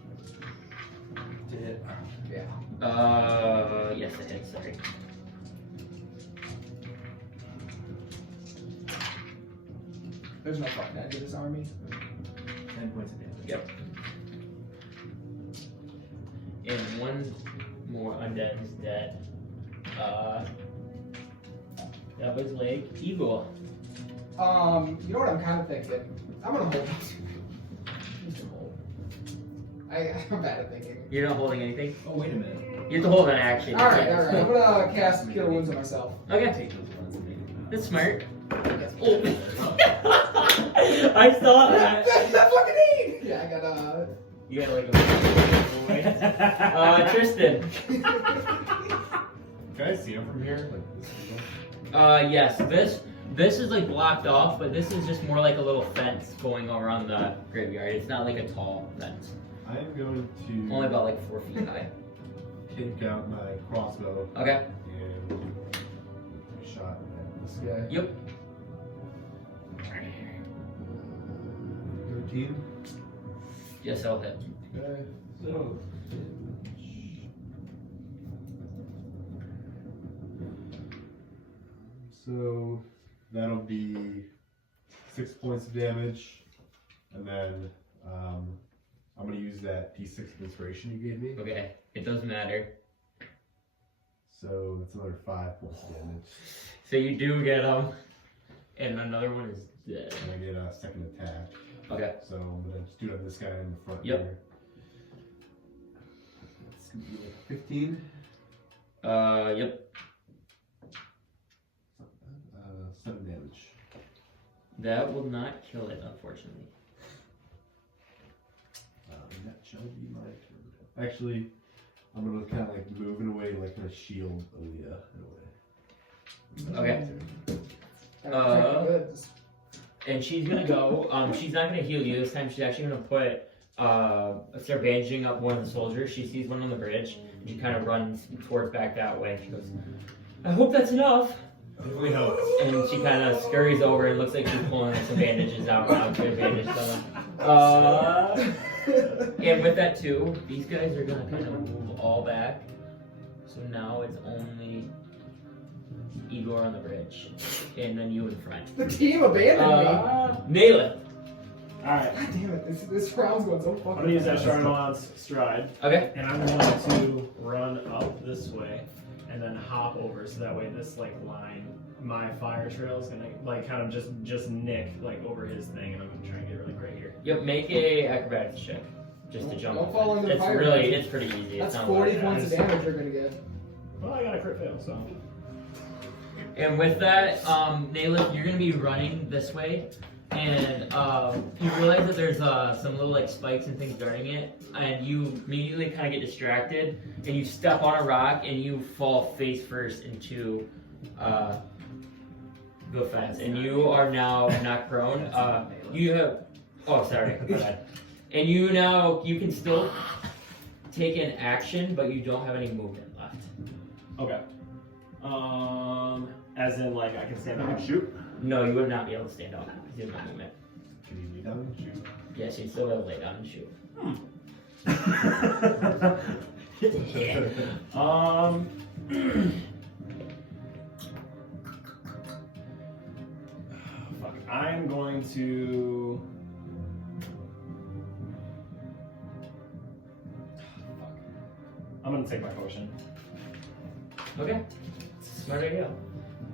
to hit. Yeah. Yes, I did. Sorry. There's no fucking end to this army. 10 points of damage. Yep. And one more undead is dead. That was Layk. Igor. You know what I'm kind of thinking? I'm gonna hold. I'm bad at thinking. You're not holding anything? Oh, wait a minute. You have to hold an action. Alright. I'm gonna cast Cure Wounds on myself. Okay. Take those ones and make them That's smart. Oh. I saw that. That's fucking neat! Yeah, I got You got like a Tristan. Can I see him from here? Like this? Yes. This is like blocked off, but this is just more like a little fence going around the graveyard. It's not like a tall fence. I am going to Only about like 4 feet high. take out my crossbow Okay. and shot at this guy. Yep. 13. Yes, I'll hit. Okay, so that'll be 6 points of damage, and then I'm gonna use that D6 of inspiration you gave me. Okay. It doesn't matter. So that's another 5 points of damage, So you do get and another one is dead. and I get a second attack. Okay. So I'm gonna just do it on this guy in the front Yep. here. It's gonna be like 15. Yep. 7 damage. That will not kill it, unfortunately. That shall be my turn. Actually, I'm gonna kind of like move in a way, like kind of shield Aaliyah in a way. Okay. good. And she's gonna go. She's not gonna heal you this time. She's actually gonna put start bandaging up one of the soldiers. She sees one on the bridge, and she kind of runs towards back that way. She goes, "I hope that's enough." Hopefully helps. And she kind of scurries over and looks like she's pulling some bandages out now to bandage them. And with that too, these guys are gonna kind of move all back. So now it's only Igor on the bridge, and then you in front. The team abandoned me. Naileth. Alright, God damn it, this round's going so fucking I'm gonna use that fast. Chardonnay's stride, Okay. and I'm going to run up this way, and then hop over, so that way this like line, my fire trail is gonna like kind of just nick like over his thing, and I'm gonna try and get really right here. Yep. Make a acrobatics check, just to jump. Don't fall into the It's fire. really, it's pretty easy. That's it's not 40 like points of that. damage you're gonna get. Well, I got a crit fail, so. And with that, Naileth, you're gonna be running this way, and you realize that there's some little like spikes and things darting it, and you immediately kind of get distracted, and you step on a rock, and you fall face first into the fence, and you are now knocked prone. You have, oh sorry, go ahead. And you can still take an action, but you don't have any movement left. Okay. As in like I can stand up and shoot. No, you would not be able to stand up because you have no movement. Can you lay down and shoot? Yes, you still gotta lay down and shoot. Fuck. I'm going to. Fuck. I'm gonna take my potion. Okay. Smart idea.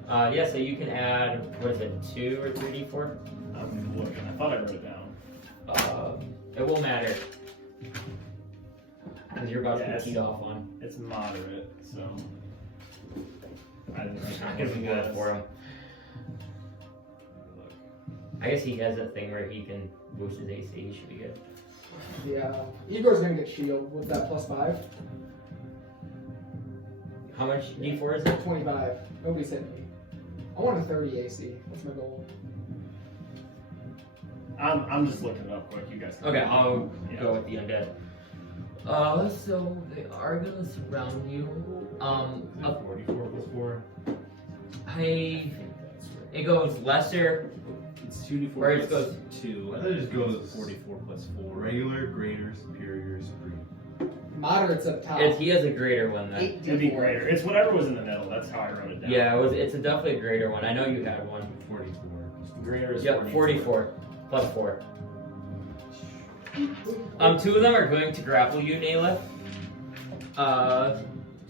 Yeah, so you can add, what is it, 2 or 3 d4? I'm looking. I thought I wrote it down. It won't matter. Because you're about to Yes. be teed off on. It's moderate, so. I didn't It's not write gonna down be what it good was. for him. I guess he has that thing where he can boost his AC, he should be good. Yeah. Igor's gonna get shield with that +5. How much d4 is it? 25. Nobody said me. I want a 30 AC. That's my goal. I'm just looking it up quick. You guys. Okay, I'll Yeah. go with the undead. So they are gonna surround you. Up 44 plus 4. it goes lesser. It's 2d4 Where it plus goes- 2. I thought it just goes 44 plus 4. Regular, greater, superior, supreme. Moderate's at the top. He has a greater one then. 8 It'd be D4. greater. It's whatever was in the middle. That's how I wrote it down. Yeah, it's definitely a greater one. I know you had one. 44. Greater is Yep, 44 plus 4. 2 of them are going to grapple you, Naileth.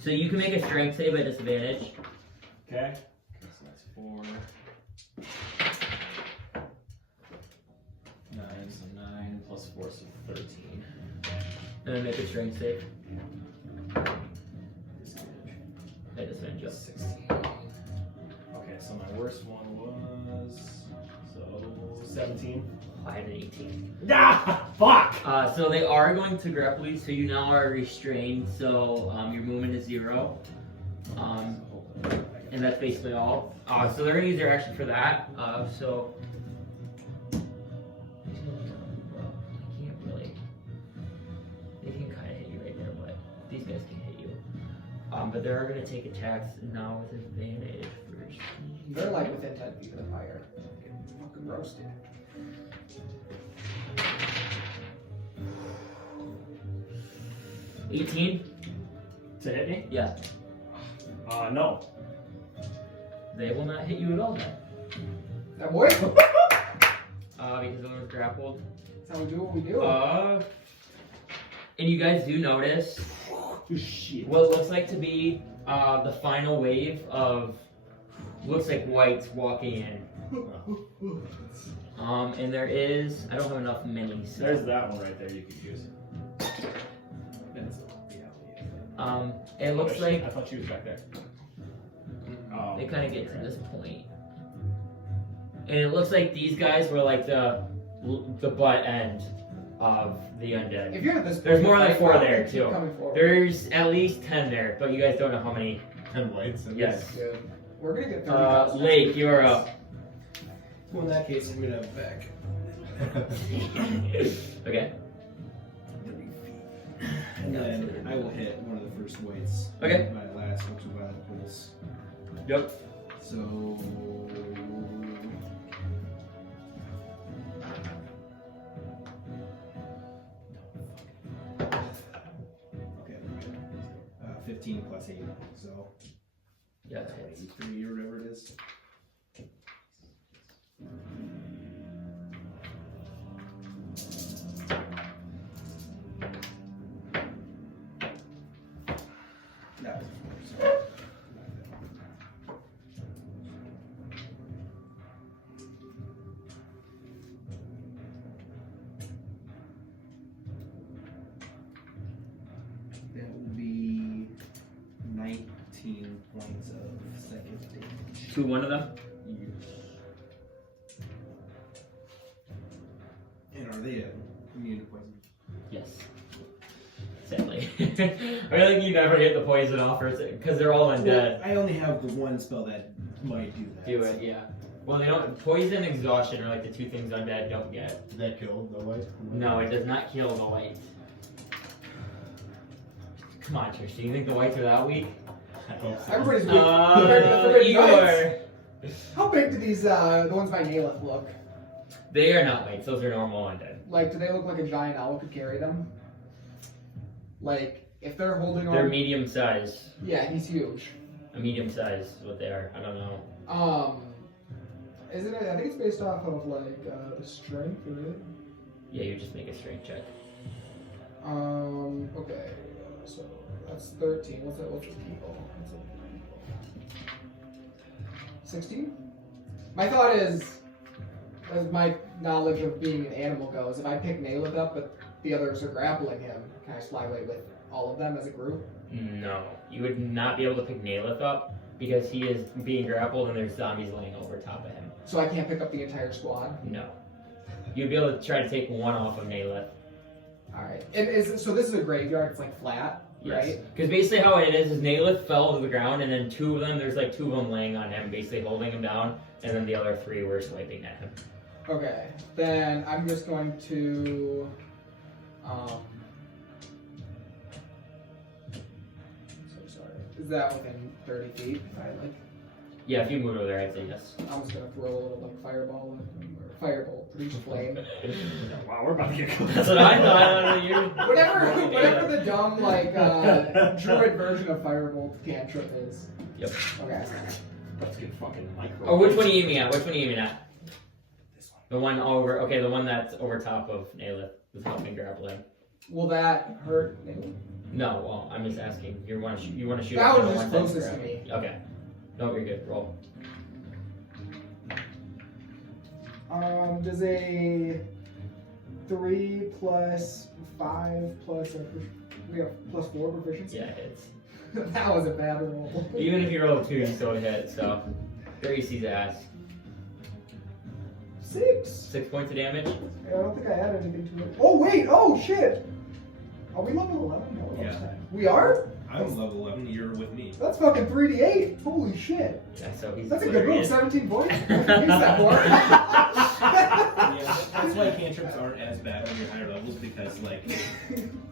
So you can make a strength save at disadvantage. Okay. So that's 4. 9, so 9 plus 4, so 13. And then make a strength save. At disadvantage, yes. 16. Okay, so my worst one was 17. I had an 18. Ah, fuck! So they are going to grapple you, so you now are restrained, so your movement is 0. And that's basically all. So they're going to use their action for that. So I can't really. They can kind of hit you right there, but these guys can hit you. But they are going to take attacks now with advantage. They're like within 10 feet of the fire. Get fucking roasted. $18? To hit me? Yeah. No. They will not hit you at all then. That boy? Because they're grappled. That's how we do what we do. And you guys do notice Shit. what looks like to be the final wave of looks like whites walking in. And there is I don't have enough minis. So. There's that one right there you could use. It looks like I thought she was back there. they kind of get to this point, and it looks like these guys were like the butt end of the undead. If you're at this point, There's more than 4 fight, there keep too. coming forward. There's at least 10 there, but you guys don't know how many. 10 whites. And Yes. Good. We're gonna get 30. Layk, you are up. Well, in that case, I'm gonna have back. Okay. 30 feet. And then I will hit one of the first weights. Okay. My last, which is Violent Pulse. Yep. So. Okay, 15 plus 8. So. Yeah, that hits. 83 or whatever it is. That was that will be 19 points of second damage. To one of them? And are they immune to poison? Yes. Sadly. I really think you never hit the poison off because they're all undead. I only have the one spell that might do that. Do it, yeah. Well, they don't. Poison and exhaustion are like the 2 things undead don't get. Did that kill the white? No, it does not kill the whites. Come on, Trish. Do you think the whites are that weak? I hope so. Everybody's weak. Compared to the Forbidden Knights. Igor. How big do these the ones by Naileth look? They are not whites. Those are normal undead. Like, do they look like a giant owl could carry them? Like, if they're holding on. They're medium size. Yeah, he's huge. A medium size is what they are. I don't know. Isn't it? I think it's based off of like the strength, right? Yeah, you just make a strength check. Okay. So that's 13. What's that? What's his people? 16. My thought is, as my knowledge of being an animal goes, if I pick Naileth up, but the others are grappling him, can I fly away with all of them as a group? No, you would not be able to pick Naileth up because he is being grappled and there's zombies laying over top of him. So I can't pick up the entire squad? No. You'd be able to try to take one off of Naileth. Alright. So this is a graveyard, it's like flat, right? Because basically how it is Naileth fell to the ground and then 2 of them, there's like 2 of them laying on him, basically holding him down, and then the other 3 were swiping at him. Okay. Then I'm just going to... so sorry. Is that within 30 feet? If I like... Yeah, if you move over there, I'd say yes. I'm just gonna throw a little like fireball at him, or firebolt, produce flame. Wow, we're about to get close. That's what I thought. Whatever the dumb like druid version of firebolt cantrip is. Yep. Okay. Let's get fucking micro. Oh, which one are you aiming at? This one. The one over. Okay, the one that's over top of Naileth was helping grapple him. Will that hurt? Maybe? No, well, I'm just asking. You want to shoot? You want to shoot? That at was the just one that's closest to grabbed? me. Okay. No, you're good. Roll. Does a 3 plus 5 plus we have plus 4 proficiency? Yeah, it hits. That was a bad roll. Even if you roll a 2, you still hit. So, there you see his ass. 6. 6 points of damage. I don't think I added anything to it. Oh wait! Oh shit! Are we level 11? No, we're Yeah. level 10. We are? I'm level 11. You're with me. That's fucking 3d8. Holy shit! Yeah, so he's That's a good literally move. in. 17 points. I can use that more. Yeah, that's why cantrips aren't as bad on your higher levels because like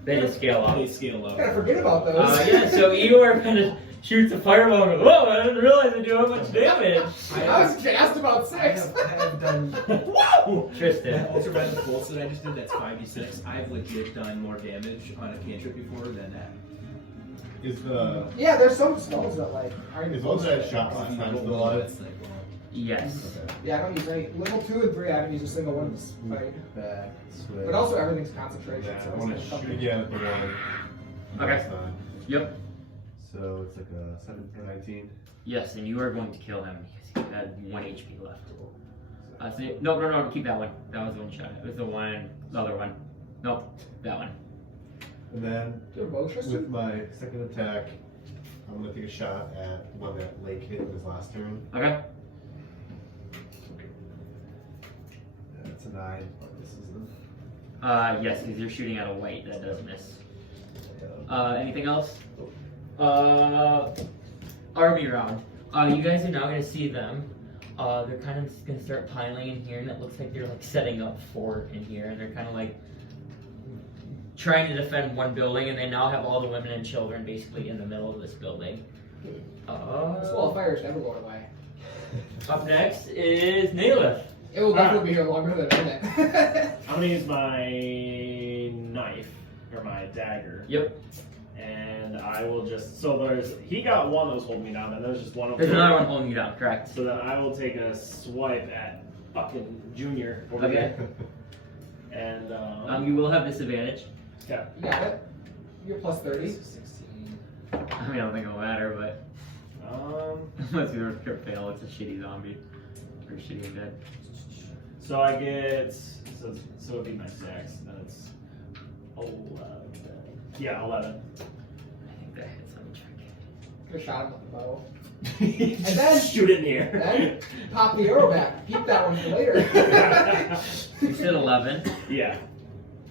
They just scale up. they scale up. Gotta forget about those. Yeah, so Igor kind of shoots a fireball and goes, whoa, I didn't realize I do how much damage. I was jazzed about 6. I have done Whoa! Tristan. that ultraviolet pulse that I just did. That's 5d6. I've legit done more damage on a cantrip before than that. Is the Yeah, there's some spells that like aren't is even one close that to shot it. last time Level still one, alive? that's like, well, Yes. Yeah, I don't use any. Level 2 and 3, I haven't used a single one of this fight. Back, switch. But also everything's concentration. Yeah, So I it's want like to fucking- shoot again at the one. Okay. Next time. Yep. So it's like a 7 or 19. Yes, and you are going to kill him because he had 1 HP left. No, keep that one. That was the one shot. It was the other one. No, that one. And then Do you have a bow, Tristan? with my second attack, I'm gonna take a shot at one that Layk hit in his last turn. Okay. That's a 9, but this is a Yes, because you're shooting at a white. That does miss. yeah. Anything else? Army round. You guys are now going to see them. They're kind of going to start piling in here, and it looks like they're like setting up fort in here, and they're kind of like trying to defend one building, and they now have all the women and children basically in the middle of this building. This wall of fire is never going away. Up next is Naileth. It will definitely be here longer than a minute. I'm gonna use my knife or my dagger. Yep. And I will just he got one that was holding me down, and there's just one over There's there. another one holding you down, correct? So then I will take a swipe at fucking Junior over Okay. there. And You will have disadvantage. yeah. You got it. You're plus 30. 16. I mean, I don't think it'll matter, but unless you fail, it's a shitty zombie. Or shitty dead. So I get so it'd be my 6. Then it's 11. Yeah, 11. I think that hits on the check. Could have shot him with the bow. And then- shoot it in the air. Then pop the arrow back. Keep that one for later. You said 11. Yeah.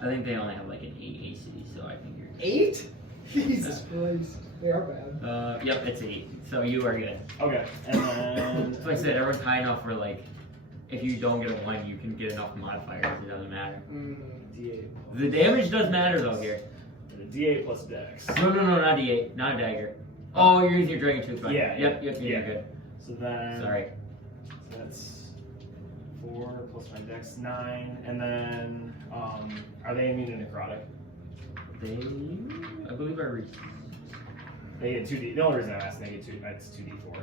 I think they only have like an 8 AC, so I think you're. 8? Jesus Christ. They are bad. Yep, it's 8. So you are good. Okay. And then So like I said, everyone's high enough where like, if you don't get a 1, you can get enough modifiers. It doesn't matter. D8. The damage does matter though here. D8 plus Dex. No, not D8, not a dagger. Oh, you're using your Dragon Tooth. Right? Yeah, Yep, yeah. you're good. So then Sorry. that's 4 plus my Dex 9, and then are they immune to necrotic? They, I believe, are. They get 2D. The only reason I'm asking, they get 2. That's 2D4.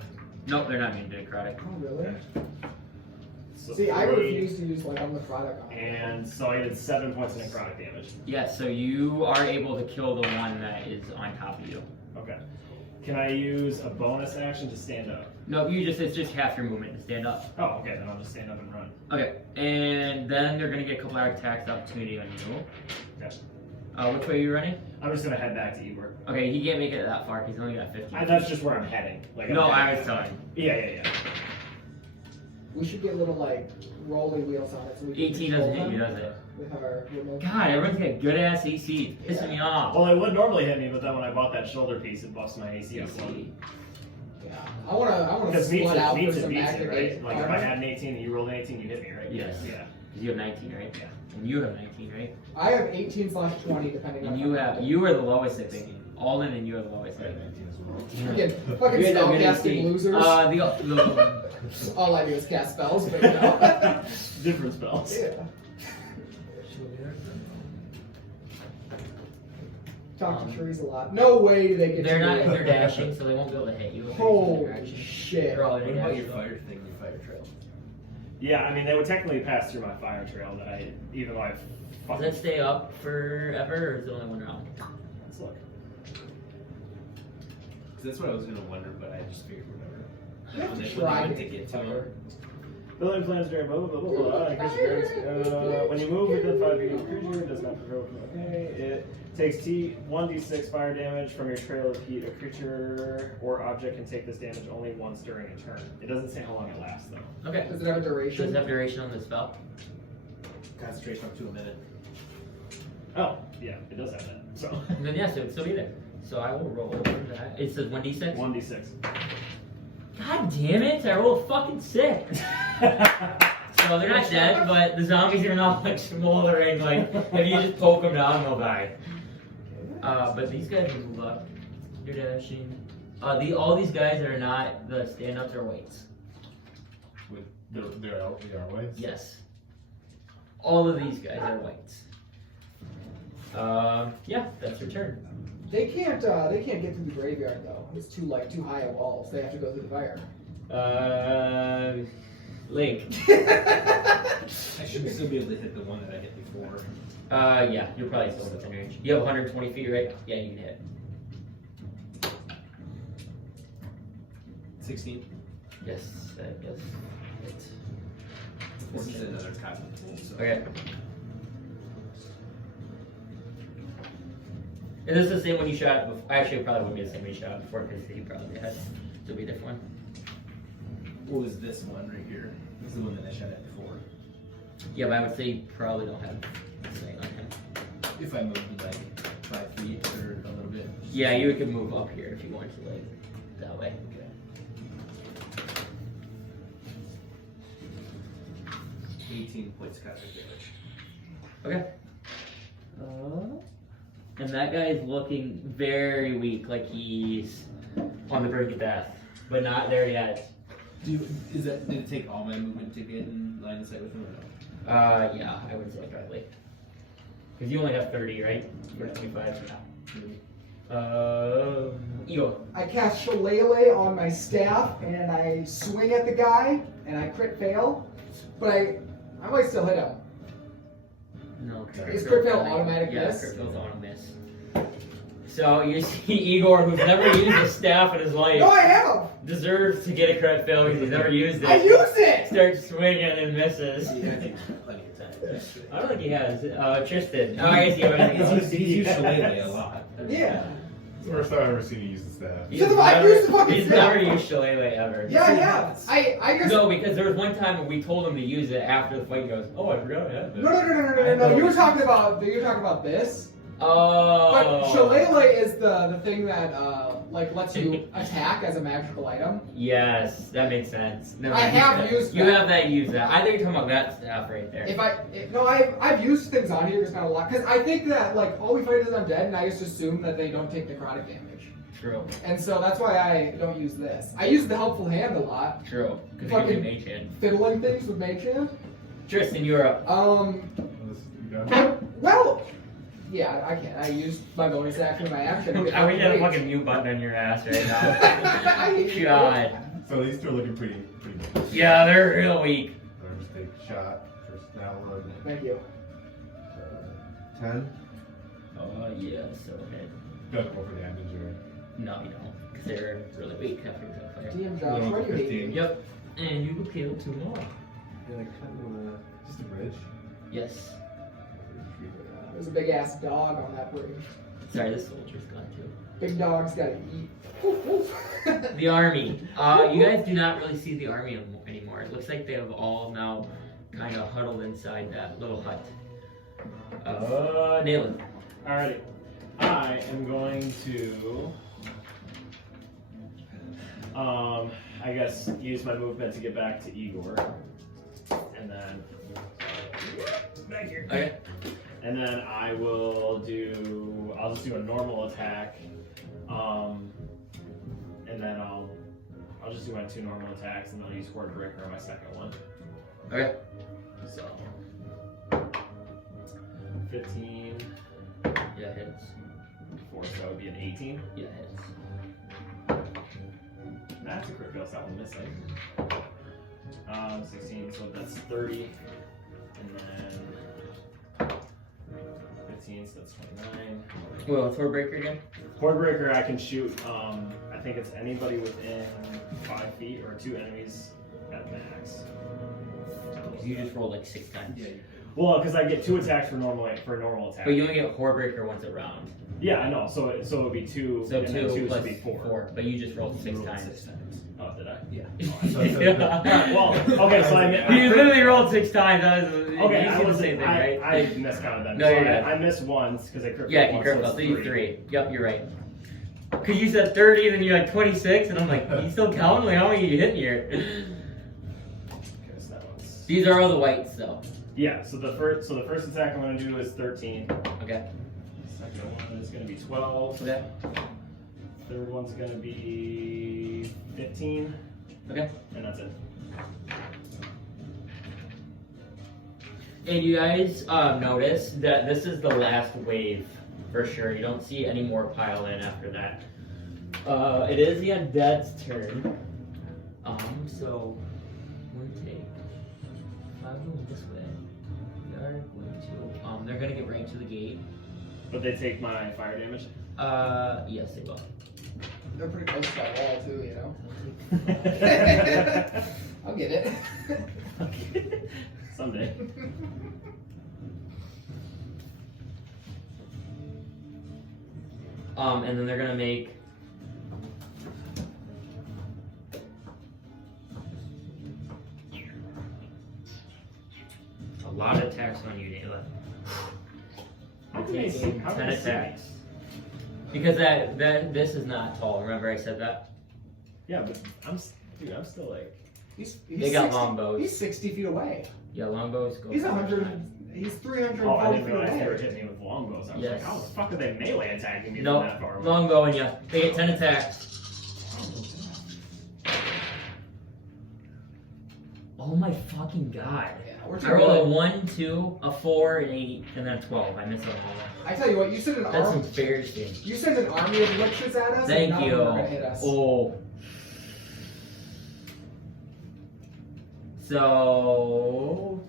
Nope, they're not immune to necrotic. Oh, really? So See, I 3, refuse to use like on the product on it. And so I did 7 points of necrotic damage. Yes, so you are able to kill the one that is on top of you. Okay. Can I use a bonus action to stand up? No, it's just half your movement to stand up. Oh, okay. Then I'll just stand up and run. Okay, and then they're gonna get a couple of attacks opportunity on you. Okay. Which way are you running? I'm just gonna head back to Igor. Okay, he can't make it that far because he's only got 15. That's just where I'm heading. Like I'm No, I heading. was telling. Yeah. We should get little like rolly wheels on it so we can 18 control doesn't hit you, them does it? with our remote. God, everyone's got good ass AC. It's pissing me off. Well, it would normally hit me, but then when I bought that shoulder piece, it busts my AC up. AC. Yeah. I wanna Because split out for beats some it, right? activate. Like if I had an 18 and you rolled an 18, you hit me, right? Yes. Yeah. Because you have 19, right? Yeah. And you have 19, right? I have 18/20 depending on. And you are the lowest, I think. Alden and you are the lowest, I I had think. 19 as well. Freaking fucking You guys have good spellcasting AC. losers. The All I do is cast spells, but you know. Different spells. Yeah. Talk to trees a lot. No way do they get they're to not. me. They're dashing, so they won't be able to hit you. Holy They're shit. all What gonna about dash, your though. fire thing, your fire trail? Yeah, I mean, they would technically pass through my fire trail that even though I Does that stay up forever, or is it only one round? Let's look. That's what I was gonna wonder, but I just figured whatever. You have to When try they went to to get to cover. him. Building plans during blah blah blah blah blah. Increase your variance. When you move within 5 feet of the creature, it does not provoke. Okay. It takes 1d6 fire damage from your trail of heat. A creature or object can take this damage only once during a turn. It doesn't say how long it lasts though. Okay. Does it have a Does duration? it have duration on the spell? Concentration up to a minute. Oh, yeah, it does have that. So Then yes, it would still be there. So I will roll that. It says 1d6? 1d6. God damn it! I rolled fucking 6. So they're not dead, but the zombies are not like smoldering. Like if you just poke them down, they'll die. But these guys will move up. You're dashing. All these guys that are not the stand-ups are weights. With their ways? Yes. All of these guys are weights. Yeah, that's your turn. They can't get through the graveyard though. It's too high a walls. They have to go through the fire. Layk. I should still be able to hit the one that I hit before. Yeah, you're probably still within range. You have 120 feet, right? Yeah, you can hit. 16. Yes, that does hit. This is another cosmic pool. So. Okay. Is this the same one you shot before? Actually, it probably wouldn't be the same one you shot before because he probably has to be a different one. What was this one right here? This is the one that I shot at before. Yeah, but I would say you probably don't have the same on him. If I moved like 5 feet or a little bit. Yeah, you could move up here if you wanted to, like, that way. Okay. 18 points cosmic damage. Okay. And that guy's looking very weak, like he's on the brink of death, but not there yet. Did it take all my movement to get in line of sight with him or no? Yeah, I would say probably. Because you only have 30, right? You're 25. Igor. I cast Shillelagh on my staff and I swing at the guy and I crit fail, but I might still hit him. No, Is crit fail automatic yeah, miss? crit fail's auto miss. So you see Igor, who's never used a staff in his life, No, I have. deserves to get a crit fail because he's never used it. I used it. Starts swinging and misses. Yeah, I think plenty of time. I don't think he has. Tristan. Oh, I guess you have. He's used Shillelagh a lot. Yeah. It's the first time I've ever seen you use the staff. He's Shut the fuck- I used the fucking He's staff. never used Shillelagh ever. Yeah, I have. I just. No, because there was one time when we told him to use it after the fight. He goes, "Oh, I forgot I had this." No. You were talking about this. Oh. But Shillelagh is the thing that like lets you attack as a magical item. Yes, that makes sense. Never I mind. have used You that. have that. Use that. I think you're talking about that staff right there. I've used things on here, just not a lot, because I think that like all we fight is undead, and I just assume that they don't take necrotic damage, True. and so that's why I don't use this. I use the helpful hand a lot, True. Because Fucking- you can mage hand. fiddling things with mage hand. Tristan, you're up. Well, yeah, I can. I used my bonus action, my action. to get I wish you had a rage. fucking mute button on your ass right now. I hate you. God. So these two are looking pretty good. Yeah, they're real weak. I'll just take a shot. First now run. Thank you. 10. Yeah, so hit. Don't go for damage or. No, you don't. Because they're really weak after the fire. DM Josh, why do you hate me? 15. Yep. And you kill 2 more. Yeah, like kind of just a bridge. Yes. There's a big ass dog on that bridge. Sorry, this soldier's gone too. Big dog's gotta eat. The army. You guys do not really see the army anymore. It looks like they have all now kind of huddled inside that little hut. Naileth. Alrighty. I am going to I guess use my movement to get back to Igor. And then back here. Okay. And then I'll just do a normal attack. And then I'll just do my 2 normal attacks and I'll use Horde Breaker on my second one. Okay. So 15 Yeah, hits. 4, so that would be an 18. Yeah, hits. That's a crit fail, so that one missing. 16, so that's 30. And then 18, so that's 29. Well, Thor Breaker again? Cordbreaker, I can shoot, I think it's anybody within 5 feet or 2 enemies at max. You just rolled like 6 times. Yeah. Well, because I get 2 attacks for a normal attack. But you only get Warbreaker once a round. Yeah, I know. So it would be 2. So and then 2 2 plus should be 4. But you just rolled 6 Rolled times. 6 times. Oh, did I? Yeah. Well, okay, so You literally rolled 6 times. That was okay, you I see was the same thing, right? I miscounted that. No, so you're good. I missed once because I crit Yeah, you once, critical. so So it's you 3. Yep, you're right. Because you said 30 and then you're like 26, and I'm like, you still counting? Like, how many are you hitting here? Okay, so that one's... These are all the whites, though. Yeah. So the first attack I'm gonna do is 13. Okay. Second one is gonna be 12. Okay. Third one's gonna be 15. Okay. And that's it. And you guys notice that this is the last wave for sure. You don't see any more pile in after that. It is the undead's turn. So we're gonna take 5 moves this way. We are going to. They're gonna get right to the gate. But they take my fire damage. Yes, they will. They're pretty close to that wall too, you know. I'll get it. Someday. And then they're gonna make. A lot of attacks on you, Naileth. How can they see? How 10 can they see me? attacks. Because this is not tall. Remember I said that? Yeah, but I'm still like. He's They got 60 longbows. He's 60 feet away. Yeah, longbows go. He's 100. 100. He's 340 Oh, I didn't feet realize they were away. hitting me with longbows. I was Yes. like, how the fuck are they melee attacking me No, from that far away? longbow and yeah. They get 10 attacks. Oh my fucking god. Yeah, we're I rolled a too 1, 2, a 4, an 8, and then a 12. I missed a whole. I tell you what, you send an That's arm. embarrassing. You send an army of witches at us. Thank and none you. of them are gonna hit us. Oh. So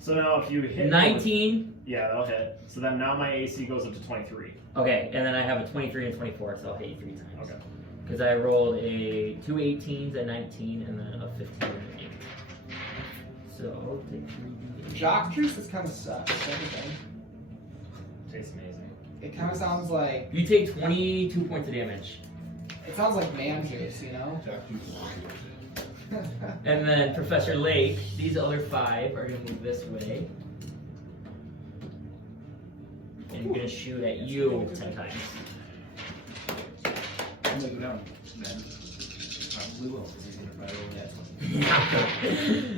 So now if you hit 19. yeah, that'll hit. So then now my AC goes up to 23. Okay, and then I have a 23 and 24, so I'll hit you 3 times. Okay. Because I rolled a 2 18s, a 19, and then a 15 and an 8. So I'll take 3. Jock juice just kind of sucks. Everything. Tastes amazing. It kind of sounds like You take 22 points of damage. it sounds like man juice, you know. And then Professor Layk, these other 5 are going to move this way. And going to shoot at you 10 times. I'm gonna go down, man. Probably will, because he's gonna probably roll that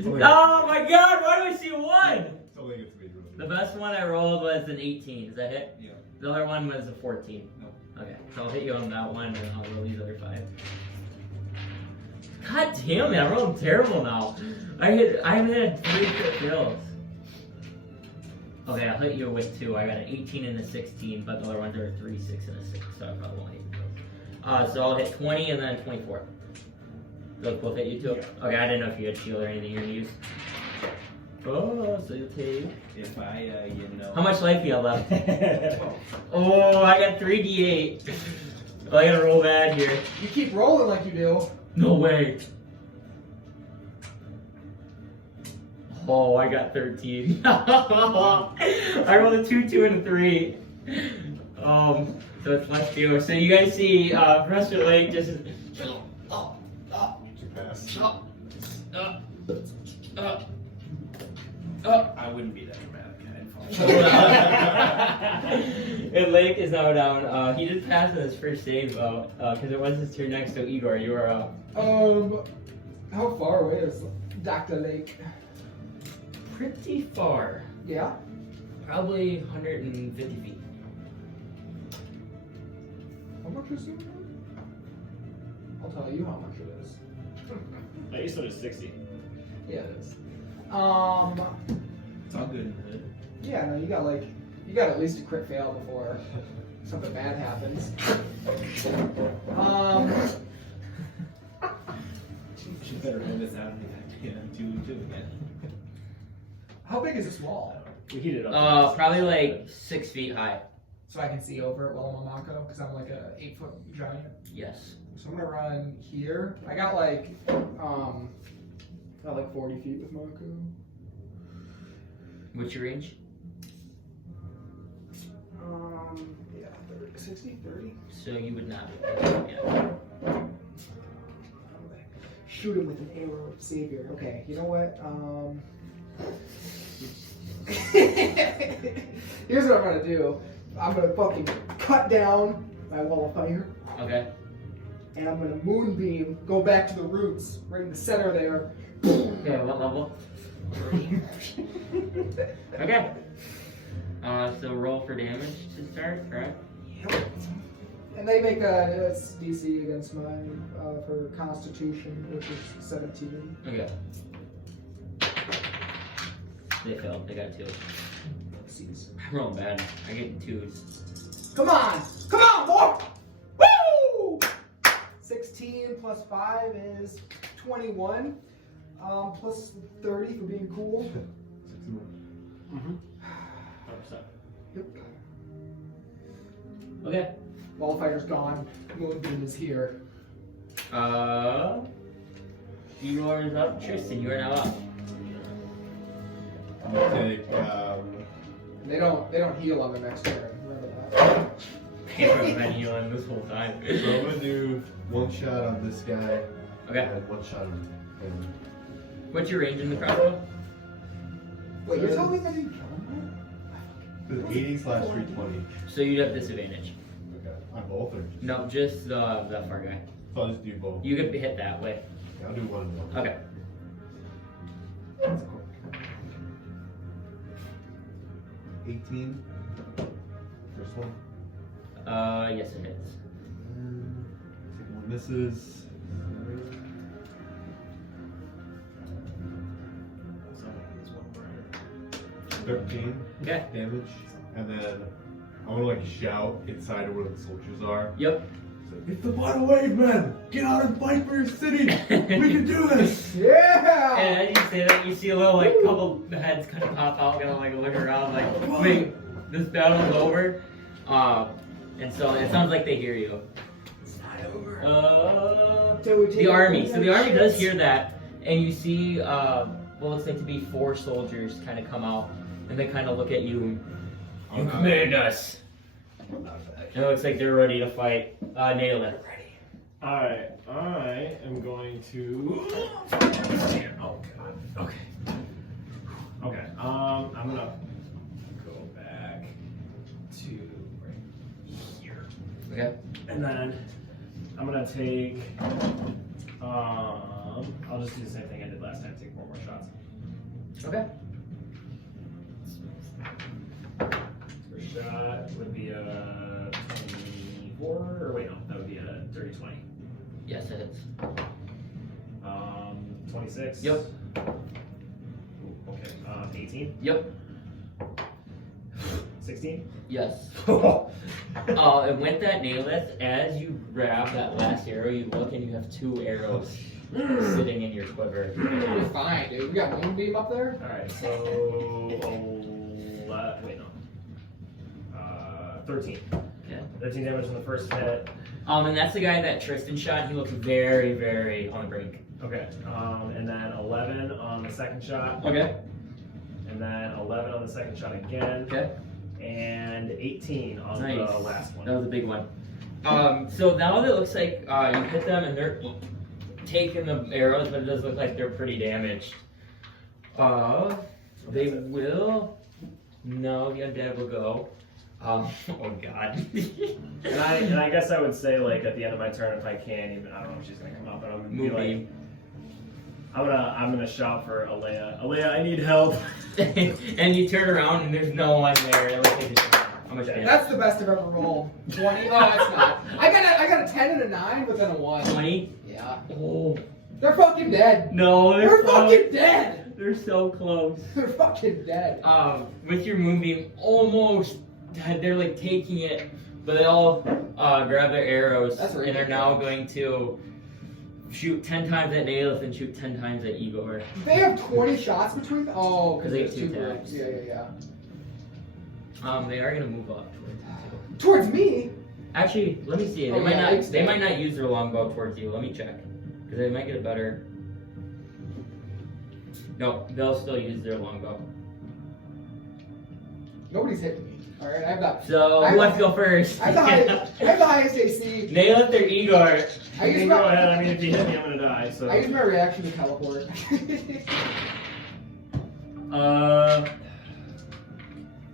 one. Oh my god, why do I see 1? Only gets me really. The best one I rolled was an 18. Is that hit? Yeah. The other one was a 14. Nope. Okay, so I'll hit you on that one and I'll roll these other 5. God damn it, I'm rolling terrible now. I haven't had 3 crit kills. Okay, I'll hit you with 2. I got an 18 and a 16, but the other ones are a 3, 6, and a 6, so I probably won't hit those. So I'll hit 20 and then 24. Those both hit you too? Yeah. Okay, I didn't know if you had shield or anything you're gonna use. Oh, so you'll take. If I, How much life do you have left? Oh, I got 3d8. I gotta roll bad here. You keep rolling like you do. No way. Oh, I got 13. I rolled a 2, 2, and a 3. So it's left you. So you guys see Professor Layk just. I wouldn't be that dramatic. And Layk is now down. He did pass in his first save though, because it was his turn next. So Igor, you are up. How far away is Dr. Layk? Pretty far. Yeah. Probably 150 feet. How much is it? I'll tell you how much it is. I you said it's 60. Yeah, it is. It's all good in the hood. Yeah, no, you got at least a crit fail before something bad happens. She better move this out and do again. How big is this wall? We heated up. Probably like 6 feet high. So I can see over it while I'm on Mako, because I'm like a 8-foot giant. Yes. So I'm gonna run here. I got like 40 feet with Mako. What's your range? Yeah, 60, 30. So you would not. Yeah. Shoot him with an arrow of savior. Okay, you know what? Here's what I'm gonna do. I'm gonna fucking cut down my wall of fire. Okay. And I'm gonna moonbeam, go back to the roots, right in the center there. Okay, what level? Okay. So roll for damage to start, correct? Yep. And they make a DC against mine for Constitution, which is 17. Okay. They failed. They got 2. Pussies. I'm rolling bad. I get 2s. Come on! Come on, boy! Woo! 16 plus 5 is 21. Plus 30 for being cool. Mm-hmm. 100%. Yep. Okay. Wallfighter's gone. Moonbeam is here. Igor is up. Tristan, you are now up. I'm gonna take, They don't heal on the next turn. Remember that. I've been healing this whole time. so I'm gonna do one shot on this guy. Okay. And one shot on him. What's your range in the crossbow? Wait, you're telling me that you killed him? 80/320. So you'd have disadvantage. Okay. On both or? No, just the far guy. So I'll just do both. You could hit that way. I'll do one and one. Okay. That's cool. 18. First one. Yes it hits. Second one misses. 13 Okay. damage. And then I want to like shout inside of where the soldiers are. Yep. It's the Vital Wave, man! Get out and fight for your city! We can do this! Yeah! And as you say that, you see a little like couple heads kind of pop out, kind of like look around, like, wait, this battle's over. And so it sounds like they hear you. It's not over. The army. So the army does hear that, and you see what looks like to be 4 soldiers kind of come out, and they kind of look at you. You command us. And it looks like they're ready to fight. Naileth. Alright, I am going to. Oh god. Okay. Okay. I'm gonna go back to right here. Okay. And then I'm gonna take. I'll just do the same thing I did last time. Take 4 more shots. Okay. First shot would be a 24, or wait, no, that would be a 30-20. Yes, it hits. 26. Yep. Ooh, okay. 18. Yep. 16. Yes. And with that Naileth, as you grab that last arrow, you look and you have 2 arrows sitting in your quiver. We're fine, dude. We got Moonbeam up there. Alright, so. Wait, no. 13. Yeah. 13 damage on the first hit. And that's the guy that Tristan shot. He looked very, very on the brink. Okay. And then 11 on the second shot. Okay. And then 11 on the second shot again. Okay. And 18 on Nice. the last one. That was a big one. So now it looks like you hit them and they're taking the arrows, but it does look like they're pretty damaged. They will. No, the undead will go. Oh god. and I guess I would say, like, at the end of my turn, if I can, even I don't know if she's gonna come up, but I'm gonna be like, I'm gonna shout for Alea. Alea, I need help. And you turn around and there's no one there. It looks like it's how much damage? That's the best I've ever rolled. 20. Oh, it's not. I got a 10 and a 9, but then a 1. 20? Yeah. Oh. They're fucking dead. No, They're fucking dead. They're so close. They're fucking dead. With your moonbeam, almost dead. They're like taking it, but they all grab their arrows That's and are now going to shoot 10 times at Naileth and shoot 10 times at Igor. They have 20 shots between them? Oh, because They there's have 2 2 attacks. groups. Yeah. They are gonna move up towards. Towards me? Actually, let me see. They Oh, might yeah, not. They exactly. might not use their longbow towards you. Let me check, because they might get a better. No, they'll still use their longbow. Nobody's hitting me. Alright, I have that. So I- who wants to go first? I have the highest AC. Naileth or Igor? I You use can go ahead. my, I mean, if you hit me, I'm gonna die. So. I use my reaction to teleport.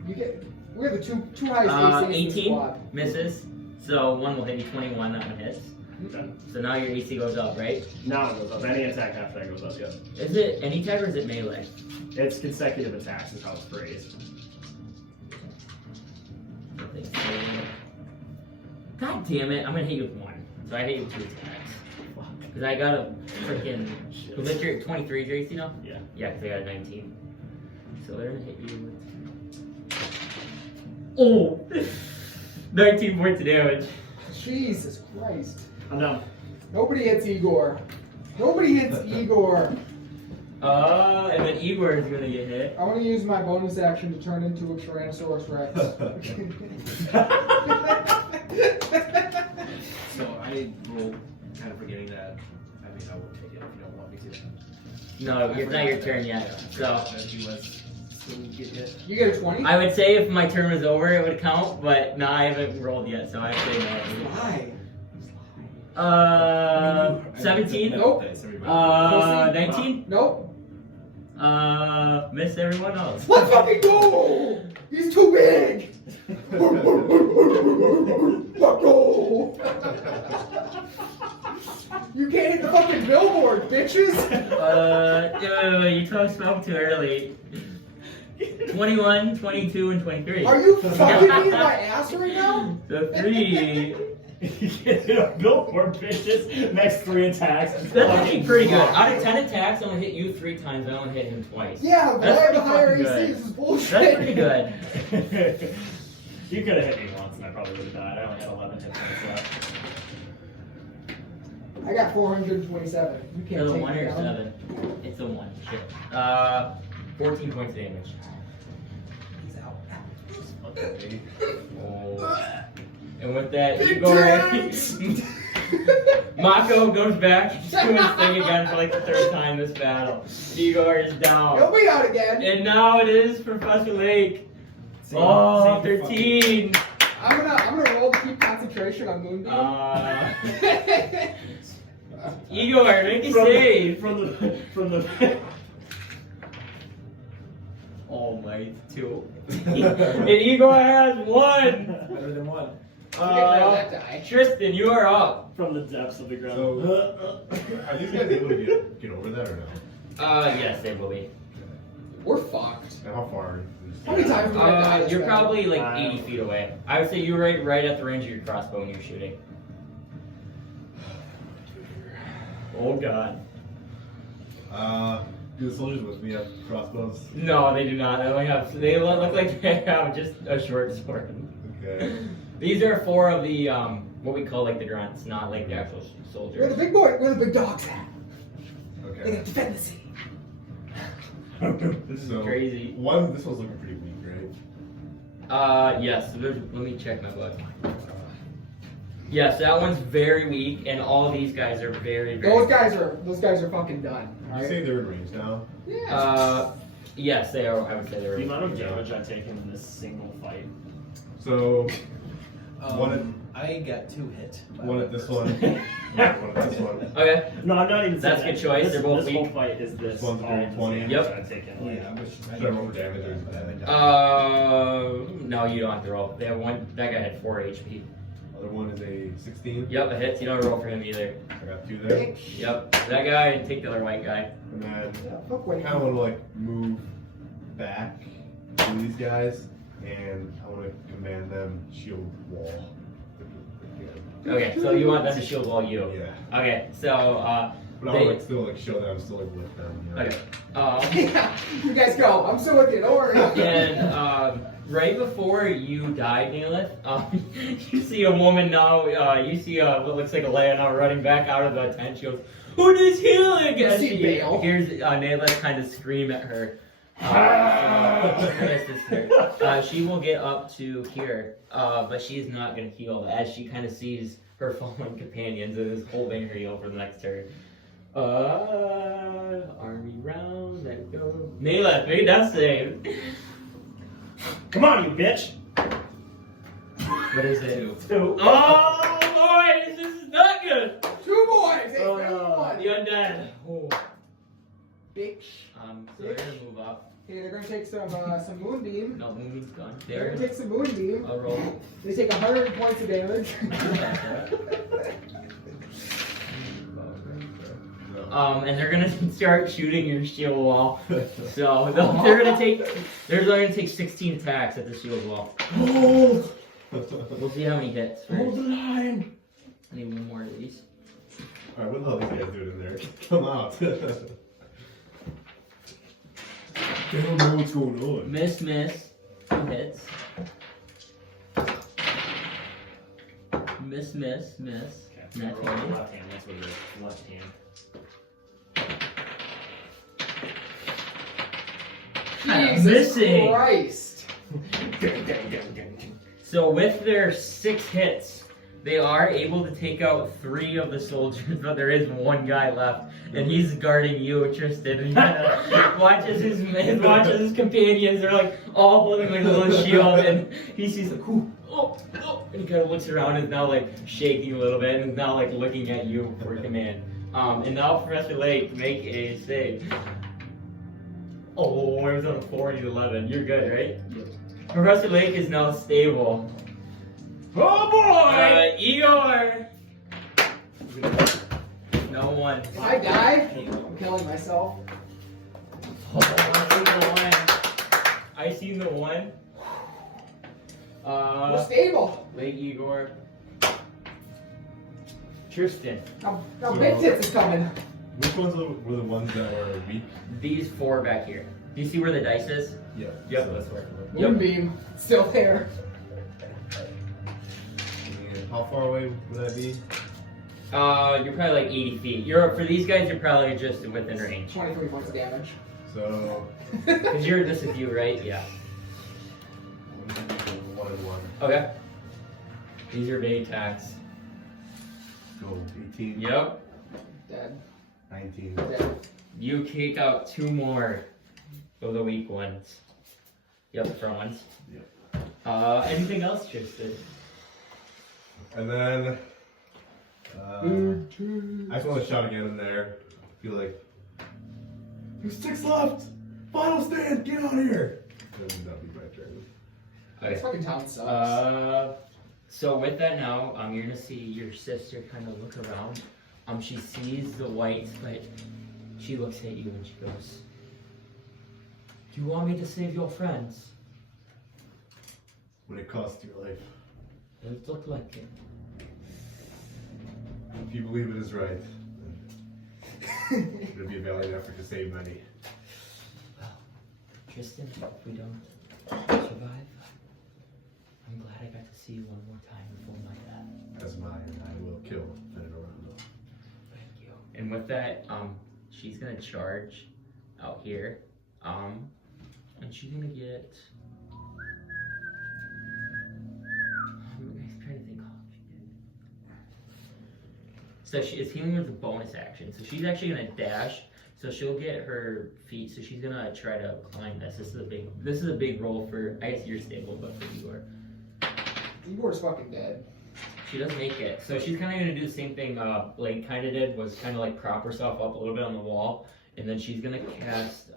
You get. We're the two highest AC in the 18 squad. misses. So one will hit you 21. That one hits. Okay. So now your AC goes up, right? Now it goes up. Any attack after that goes up. Yep. Is it any attack or is it melee? It's consecutive attacks is how it's phrased. God damn it! I'm gonna hit you with one. So I hit you with 2 attacks. Because I got a freaking. Was your 23 is your AC now? Yeah. Yeah, because I got a 19. So they're gonna hit you with. Oh! 19 points of damage. Jesus Christ. I'm down. Nobody hits Igor. Nobody hits Igor. And then Igor is gonna get hit. I want to use my bonus action to turn into a Tyrannosaurus Rex. So I will kind of forgetting that. I mean, I will take it if you don't want me to. No, it's not your turn yet. So He was still get hit. You get a 20? I would say if my turn was over, it would count, but no, I haven't rolled yet, so I say Why? 17. Nope. 19. Nope. Missed everyone else. Let's fucking go! He's too big! Fuck go! You can't hit the fucking billboard, bitches! You spoke too early. 21, 22, and 23. Are you fucking me in my ass right now? So 3. You get hit a billboard, bitches. Next 3 attacks. That's actually pretty good. Out of 10 attacks, I'm gonna hit you 3 times. I only hit him twice. Yeah, but That's I have pretty a higher AC. fucking good. This is bullshit. That's pretty good. You could have hit me once and I probably would have died. I only had 11 hit points left. I got 427. You Is can't it a take 1 me or down. 7? It's a 1. Shit. 14 points of damage. He's out. Oh. And with that, Big Igor, tanks! Mako goes back. He's doing his thing again for like the 3rd time this battle. Igor is He'll down. be out again. And now it is Professor Layk. Same 13. I'm gonna roll to keep concentration on Moonbeam. Igor, make a save. From the Oh my, 2. And Igor has 1. Better than 1. That die. Tristan, you are up. from the depths of the ground. So, are these guys able to get over that or no? Yes, they will be. We're fucked. And how far? How many times did I die this You're battle? probably like 80 feet away. I would say you're right at the range of your crossbow when you're shooting. Oh god. Do the soldiers with me have crossbows? No, they do not. They only have. They look like they have just a short sword. Okay. These are 4 of the what we call like the grunts, not like the actual We're the soldiers. big boy. We're the big dogs. They Okay. gotta defend the city. This is So, crazy. This one's looking pretty weak, right? Yes. Let me check my book. Yes, that one's very weak, and all of these guys are very. Those guys are fucking done. You Alright? say they're in range now? Yeah. Yes, they are. I would say they're. The amount of damage I've taken in this single fight. So, one I got 2 hit. at this one. One at this one. Okay. No, I'm not even That's saying a good choice, This, they're both this whole weak. fight is this. One's all very the 20. damage Yep. I've taken. Like, Yeah, which Should I roll for damage or is that? No, you don't have to roll. They have one. That guy had 4 HP. Other one is a 16. Yep, it hits. You don't roll for him either. I got 2 there. Bitch. Yep, that guy and take the other white guy. And then Yeah, fuck I what kind of want to like move back to these guys, and I want to command them shield wall. Okay, so you want them to shield wall you. Yeah. Okay, so But I want to still like show that I'm still like with them. You know? okay. Yeah, you guys go. I'm still with you. Don't worry. And right before you die, Naileth, you see a woman now. You see what looks like a Leia now running back out of the tent. She goes, "Who needs healing?" You And see she Bale. hears Naileth kind of scream at her. She will get up to here, but she's not going to heal as she kind of sees her fallen companions and is holding her heal for the next turn. Army round, let go. Naileth, make that save. Come on, you bitch! What is it? 2. Oh, boys, this is not good. 2 boys. Hey, Oh, one. the undead. Oh. Bitch. So they're gonna move up. Okay, they're gonna take some moonbeam. No, moving's gone. They're They're gonna take some moonbeam. I'll roll. They take 100 points of damage. And they're gonna start shooting your shield wall. So they're gonna take 16 attacks at the shield wall. Hold! We'll see how many hits. Hold the First. line! I need one more of these. Alright, what the hell are these guys doing in there? Come out. They don't know what's going on. Miss. 2 hits. Miss. Okay, Not roll twenty. left hand, that's what it is. Left hand. Jesus Missing. Christ. So with their 6 hits, they are able to take out 3 of the soldiers, but there is 1 guy left, and he's guarding you, Tristan. And he watches his companions. They're like all holding like a little shield, and he sees like, oh, and he kind of looks around and is now like shaking a little bit, and is now like looking at you for command. And now Professor Layk, make a save. Oh, I was on a 40-11. You're good, right? Yep. Professor Layk is now stable. Oh boy! Igor! No one. If I die, I'm killing myself. I seen the one. We're stable. Layk, Igor. Tristan. Now Big Tits is coming. Which ones were the ones that were weak? These 4 back here. Do you see where the dice is? Yeah. Yep. So that's where. Moonbeam, still there. And how far away would that be? You're probably like 80 feet. For these guys, you're probably just within range. 23 points of damage. So. Because this is you, right? Yeah. 1 and 1. Okay. These are big attacks. Go 18. Yep. Dead. 19. Dead. You kick out 2 more of the weak ones. Yep, the front ones. Yep. Anything else, Tristan? And then. I just want to shout again in there. I feel like. There's 6 left! Final stand! Get out of here! That'll be my turn. This fucking town sucks. So with that now, you're gonna see your sister kind of look around. She sees the whites, but she looks at you and she goes, "Do you want me to save your friends?" When it costs your life. It looked like it. If you believe it is right, then it'll be a valiant effort to save many. Well, Tristan, if we don't survive, I'm glad I got to see you one more time before my death. As mine, I will kill Venerando. Thank you. And with that, she's gonna charge out here, and she's gonna get. I'm trying to think how she did. So she is healing with a bonus action. So she's actually gonna dash. So she'll get her feet. So she's gonna try to climb this. This is a big roll for. I guess you're stable, but for Igor. Igor's fucking dead. She doesn't make it. So she's kind of going to do the same thing Layk kind of did, was kind of like prop herself up a little bit on the wall. And then she's going to cast,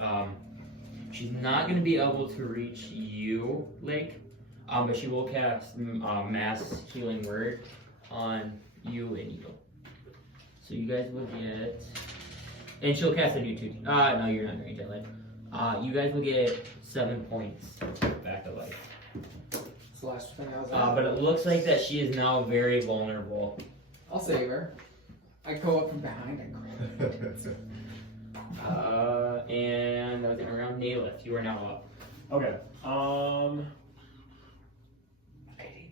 she's not going to be able to reach you, Layk, but she will cast Mass Healing Word on you and Igor. So you guys will get, and she'll cast a new 2. No, you're not in range, I lied. You guys will get 7 points back to life. That's the last thing I was at. But it looks like that she is now very vulnerable. I'll save her. I go up from behind and grab it. And that was around Naileth. You are now up. Okay.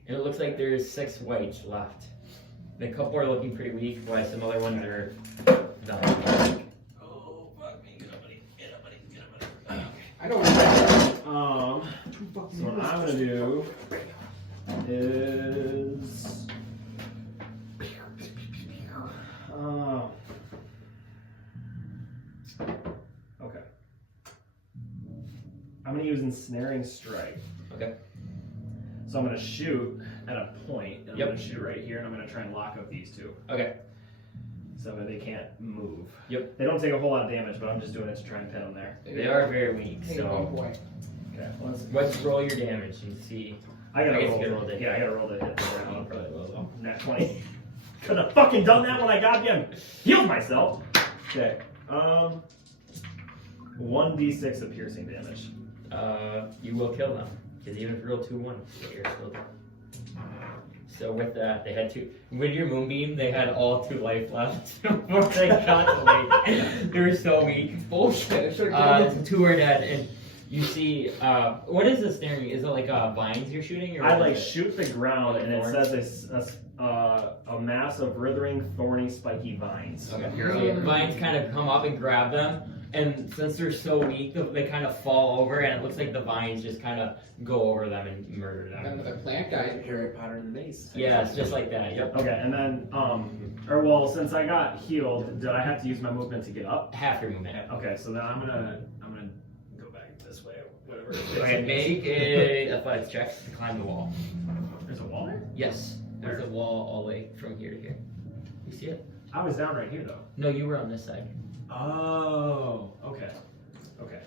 And it looks like there's 6 whites left. A couple are looking pretty weak, while some other ones are dying. Oh, fuck me. Get up, buddy. Get up, buddy. Get up, buddy. Okay. I know So what I'm gonna do is okay. I'm gonna use ensnaring strike. Okay. So I'm gonna shoot at a point, and Yep. I'm gonna shoot right here, and I'm gonna try and lock up these two. Okay. So that they can't move. Yep. They don't take a whole lot of damage, but I'm just doing it to try and pin them there. They are very weak, Hey, so 1 point. Okay. Well, let's roll your damage and see. I gotta I guess roll. you gotta roll to hit. Yeah, I gotta roll to hit the ground. Probably will, though. Nat 20. Could have fucking done that when I goddamn healed myself. Okay. 1d6 of piercing damage. You will kill them. Because even if you roll 2-1, you're still dead. So with that, they had 2. With your moonbeam, they had all 2 life left before they got the Layk. They were so weak. Bullshit. 2 are dead, and you see, what is this staring? Is it like vines you're shooting? Or I what like is it? shoot the ground, and it Thorns? says a mass of withering, thorny, spiky vines. Okay. So vines kind of come up and grab them, and since they're so weak, they kind of fall over, and it looks like the vines just kind of go over them and murder them. Another plant guy. Harry Potter and the maze. Yeah, it's just like that. Yep. Okay, and then, or well, since I got healed, did I have to use my movement to get up? Half your movement. Okay, so then I'm gonna go back this way, whatever. it is. Okay, make a athletics check to climb the wall. There's a wall there? Yes, there's a wall all the way from here to here. You see it? I was down right here though. No, you were on this side. Oh, okay. Okay.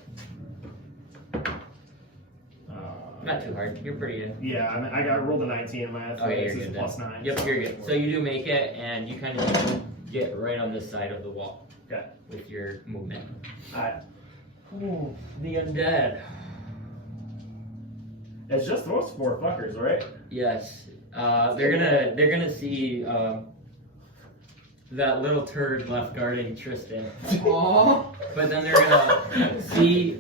Not too hard. You're pretty good. Yeah, I rolled a 19 in my Okay, athletics you're is good plus then. 9. Yep, you're good. So you do make it, and you kind of get right on this side of the wall. Okay. With your movement. Alright. Ooh, the undead. It's just those 4 fuckers, right? Yes. They're gonna see that little turd left guarding Tristan. Aww. But then they're gonna see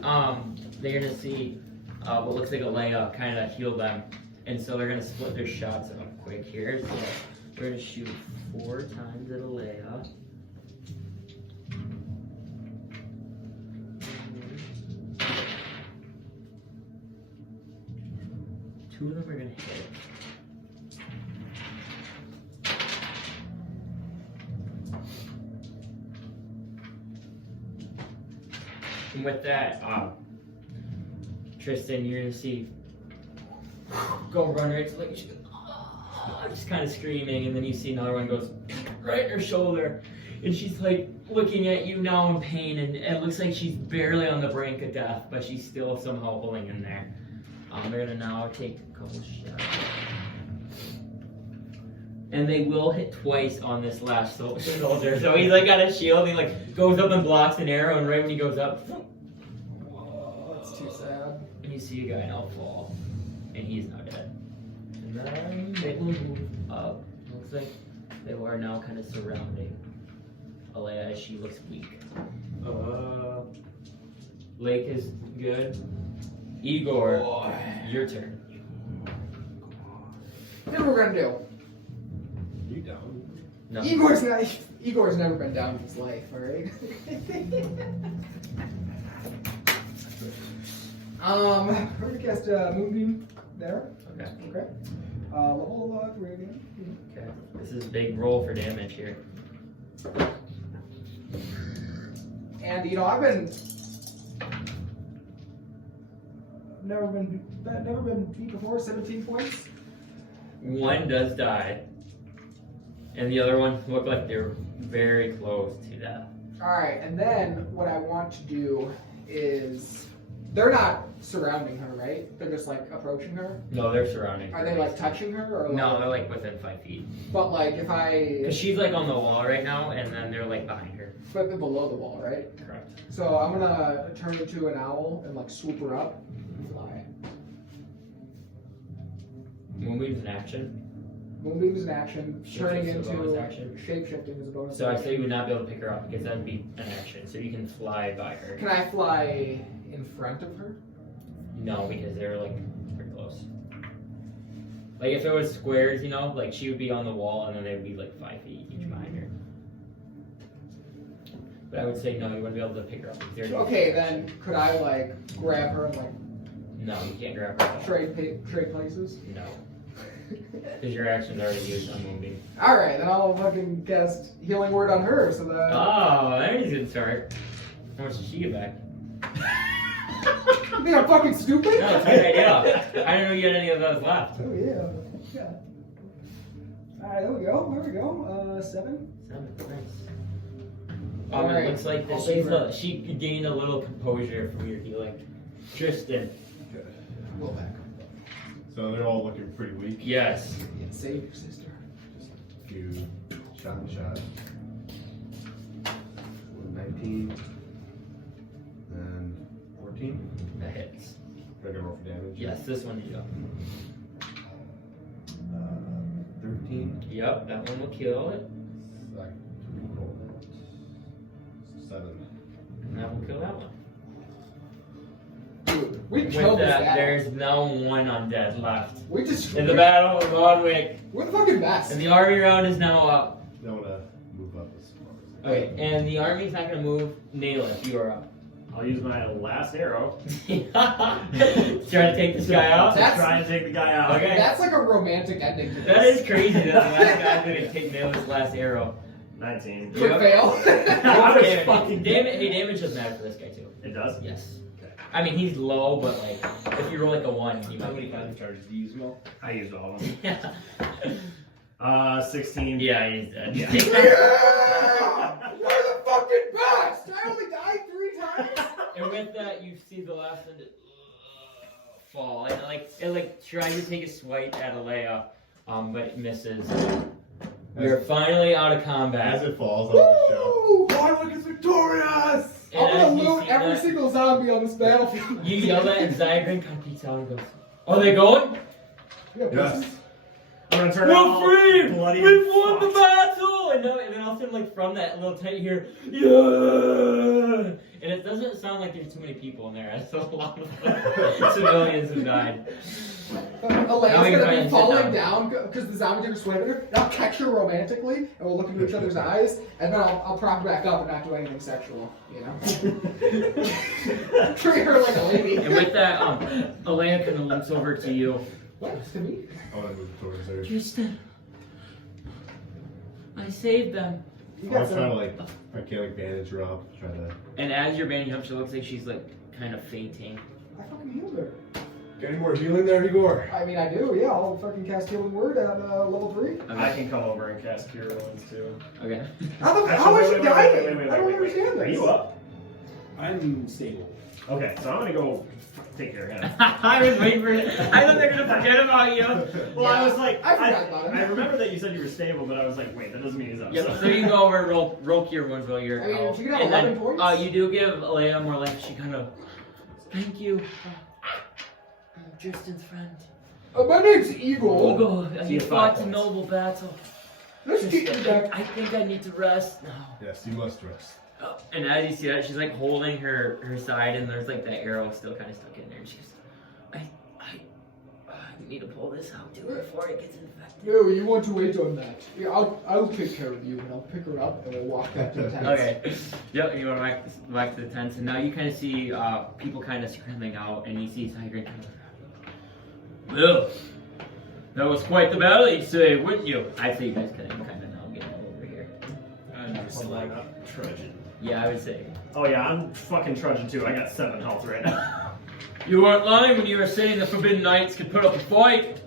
what looks like a layup kind of heal them, and so they're gonna split their shots up quick here. So we're gonna shoot 4 times at a layup. Two of them are gonna hit. And with that, Tristan, you're gonna see go run right to like she goes, just kind of screaming, and then you see another one goes right in her shoulder, and she's like looking at you now in pain, and it looks like she's barely on the brink of death, but she's still somehow holding in there. They're gonna now take a couple shots. And they will hit twice on this last soldier. So he's like got a shield, he like goes up and blocks an arrow, and right when he goes up, That's too sad. and you see a guy now fall, and he's now dead. And then they will move up. Looks like they are now kind of surrounding Alea as she looks weak. Layk is good. Igor, your turn. Here's what we're gonna do. You down? No. Igor's never been down in his life, alright? We're gonna cast Moonbeam there. Okay. Okay. Level 3 again. Okay. This is a big roll for damage here. And I've never been beat before. 17 points. One does die, and the other one look like they're very close to death. All right, and then what I want to do is they're not surrounding her, right? They're just like approaching her. No, they're surrounding her. Are they like touching her, or No, like, they're like within 5 feet. But like if I Cause she's like on the wall right now, and then they're like behind her. but below the wall, right? Correct. So I'm gonna turn into an owl and like swoop her up and fly. Moonbeam's an action, Moonbeam is an action. Turning Shapeshifting's a into bonus action. shapeshifting is a bonus. So I action. say you would not be able to pick her up because that'd be an action. So you can fly by her. Can I fly in front of her? No, because they're like pretty close. Like if it was squares, like she would be on the wall, and then they would be like 5 feet each behind her. But I would say no, you wouldn't be able to pick her up. Because they're Okay, then could I like grab her and like No, you can't grab her. Trade places. No. Because your action's already used on moving. Alright, then I'll fucking cast Healing Word on her so that. Oh, there's a good start. How much does she get back? You think I'm fucking stupid? No, it's a good idea. I didn't know you had any of those left. Oh, yeah. Alright, there we go. 7. 7, nice. Alright, It looks like I'll that she gained a little composure from your healing. Tristan. Okay. Go back. So they're all looking pretty weak. Yes. Save your sister. Just a few shot. 19 and 14. That hits. Do I gotta roll for damage? Yes, this one you go. 13. Yep, that one will kill it. So I can roll that. 7. And that will kill that one. Dude, we With killed this that, battle. there's no one undead left. We just. In the battle of Larnwick. We're the fucking best. And the army round is now up. I wanna move up as far as Okay, and the army's not gonna move. Naileth, you are up. I'll use my last arrow Trying to take this guy out? to try and take the guy out. Okay. That's like a romantic ending to this. That is crazy that the last guy's gonna take Naileth's last arrow. 19. Quick fail. I was Damage. fucking Damage doesn't matter for this guy too. It does? Yes. I mean, he's low, but like, if you roll like a 1, he How might many be time charges do you use, Mo? I used all of them. Yeah. 16. Yeah, he's dead. Yeah. Yeah! We're the fucking best! I only died 3 times? And with that, you see the last one fall, and it tries to take a swipe at Alea, but it misses. We're finally out of combat. As it falls on the show. Larnwick is victorious! And I'm as gonna you loot see every that, single zombie on this battlefield. You yell that, and Zygrin kind of peeks out and goes, "Are they going? Yeah, Yes. I'm gonna turn We're all free! bloody We've and won the fucked. battle!" And then all of a sudden, like from that little tent here, yeah! And it doesn't sound like there's too many people in there. It's a lot of civilians who died. Elena's Now we can gonna try be and sit falling down. down because the zombie took a swing at her. And I'll catch her romantically, and we'll look into each other's eyes, and then I'll prop her back up and not do anything sexual, you know? Treat her like a lady. And with that, Alea kind of limps over to you. What? It's to me? I wanna move towards her. Tristan, I saved them. You I got was trying to some. like, if I can't like bandage her up, try to. And as you're bandaging up, she looks like she's like kind of fainting. I fucking healed her. Got any more healing there, Igor? I mean, I do, yeah. I'll fucking cast Healing Word at level 3. I can come over and cast Cure Wounds too. Okay. How Actually, is she wait, dying? I don't understand Are this. you up? I'm stable. Okay, so I'm gonna go take care of him. I was waiting for it. I thought they were gonna forget about you. Well, I was like, I forgot about him. I remember that you said you were stable, but I was like, wait, that doesn't mean he's up. Yep. So you go over, roll cure wounds while you're I mean, out. she could have And 11 then, points. you do give Alea more life. She kind of, thank you. I'm Tristan's friend. My name's Igor. Hugo, See you you fought five a points. noble battle. Let's get you back. I think I need to rest now. Yes, you must rest. And as you see that, she's like holding her side, and there's like that arrow still kind of stuck in there. And she's, I need to pull this out too before it gets infected. No, you want to wait on that. Yeah, I'll take care of you, and I'll pick her up, and we'll walk back to the tent. Okay. Yep. You go back to the tents, and now you kind of see people kind of scrambling out, and you see Tiger kind of. Well, that was quite the battle, you'd say, wouldn't you? I'd say you guys kind of now get over here. I'm just like trudging. Yeah, I would say. Oh yeah, I'm fucking trudging too. I got 7 health right now. You weren't lying when you were saying the Forbidden Knights could put up a fight.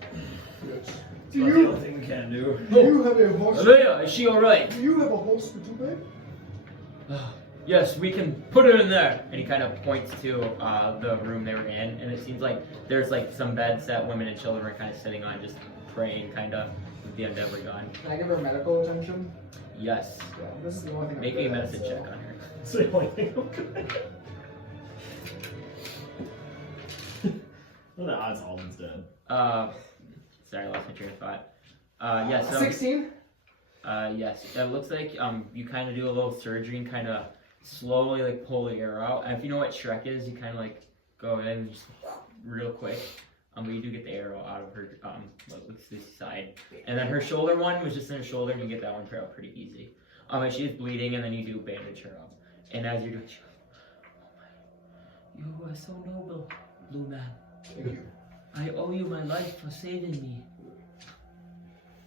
Yes. That's the only thing we can do. Do you have a horse? Alea, is she alright? Do you have a horse for two men? Yes, we can put her in there. And he kind of points to the room they were in, and it seems like there's like some beds that women and children are kind of sitting on, just praying, kind of, with the undead were gone. Can I give her medical attention? Yes. Yeah, this is the only thing I'm Make good a at, medicine so- check on her. That's the only thing I'm good at. What are the odds Alden's dead? Sorry, I lost my train of thought. Yeah, so 16? yes, it looks like you kind of do a little surgery and kind of slowly like pull the arrow out. And if you know what Shrek is, you kind of like go in and just real quick. But you do get the arrow out of her what looks this side, and then her shoulder one was just in her shoulder, and you get that one out pretty easy. And she is bleeding, and then you do bandage her up. And as you're doing, she goes, "Oh my, you are so noble, Blue Man." Thank you. I owe you my life for saving me.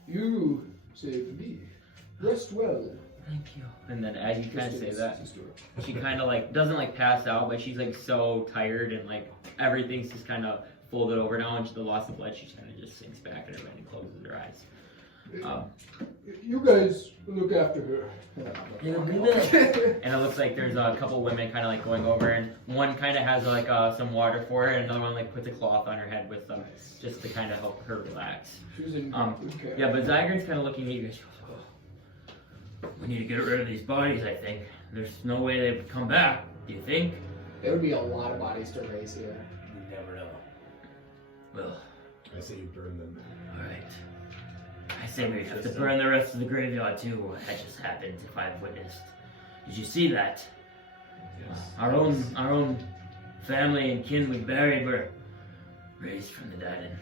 You saved me. Rest well. Thank you. And then as you kind of say Sister, that, sister. she kind of like doesn't like pass out, but she's like so tired and like everything's just kind of folded over now, and the loss of blood, she kind of just sinks back in her bed and closes her eyes. You guys look after her. Yeah, we will. And it looks like there's a couple women kind of like going over, and one kind of has like some water for her, and another one like puts a cloth on her head with some just to kind of help her relax. She's in good care. Yeah, but Zygrin's kind of looking at you guys. She goes, "Oh, we need to get rid of these bodies. I think there's no way they would come back. Do you think?" There would be a lot of bodies to raise here. You never know. Well, I say you burn them. all right. I say we have to burn the rest of the graveyard too. That just happened. If I've witnessed, did you see that? Yes. Our own family and kin we buried were raised from the dead, and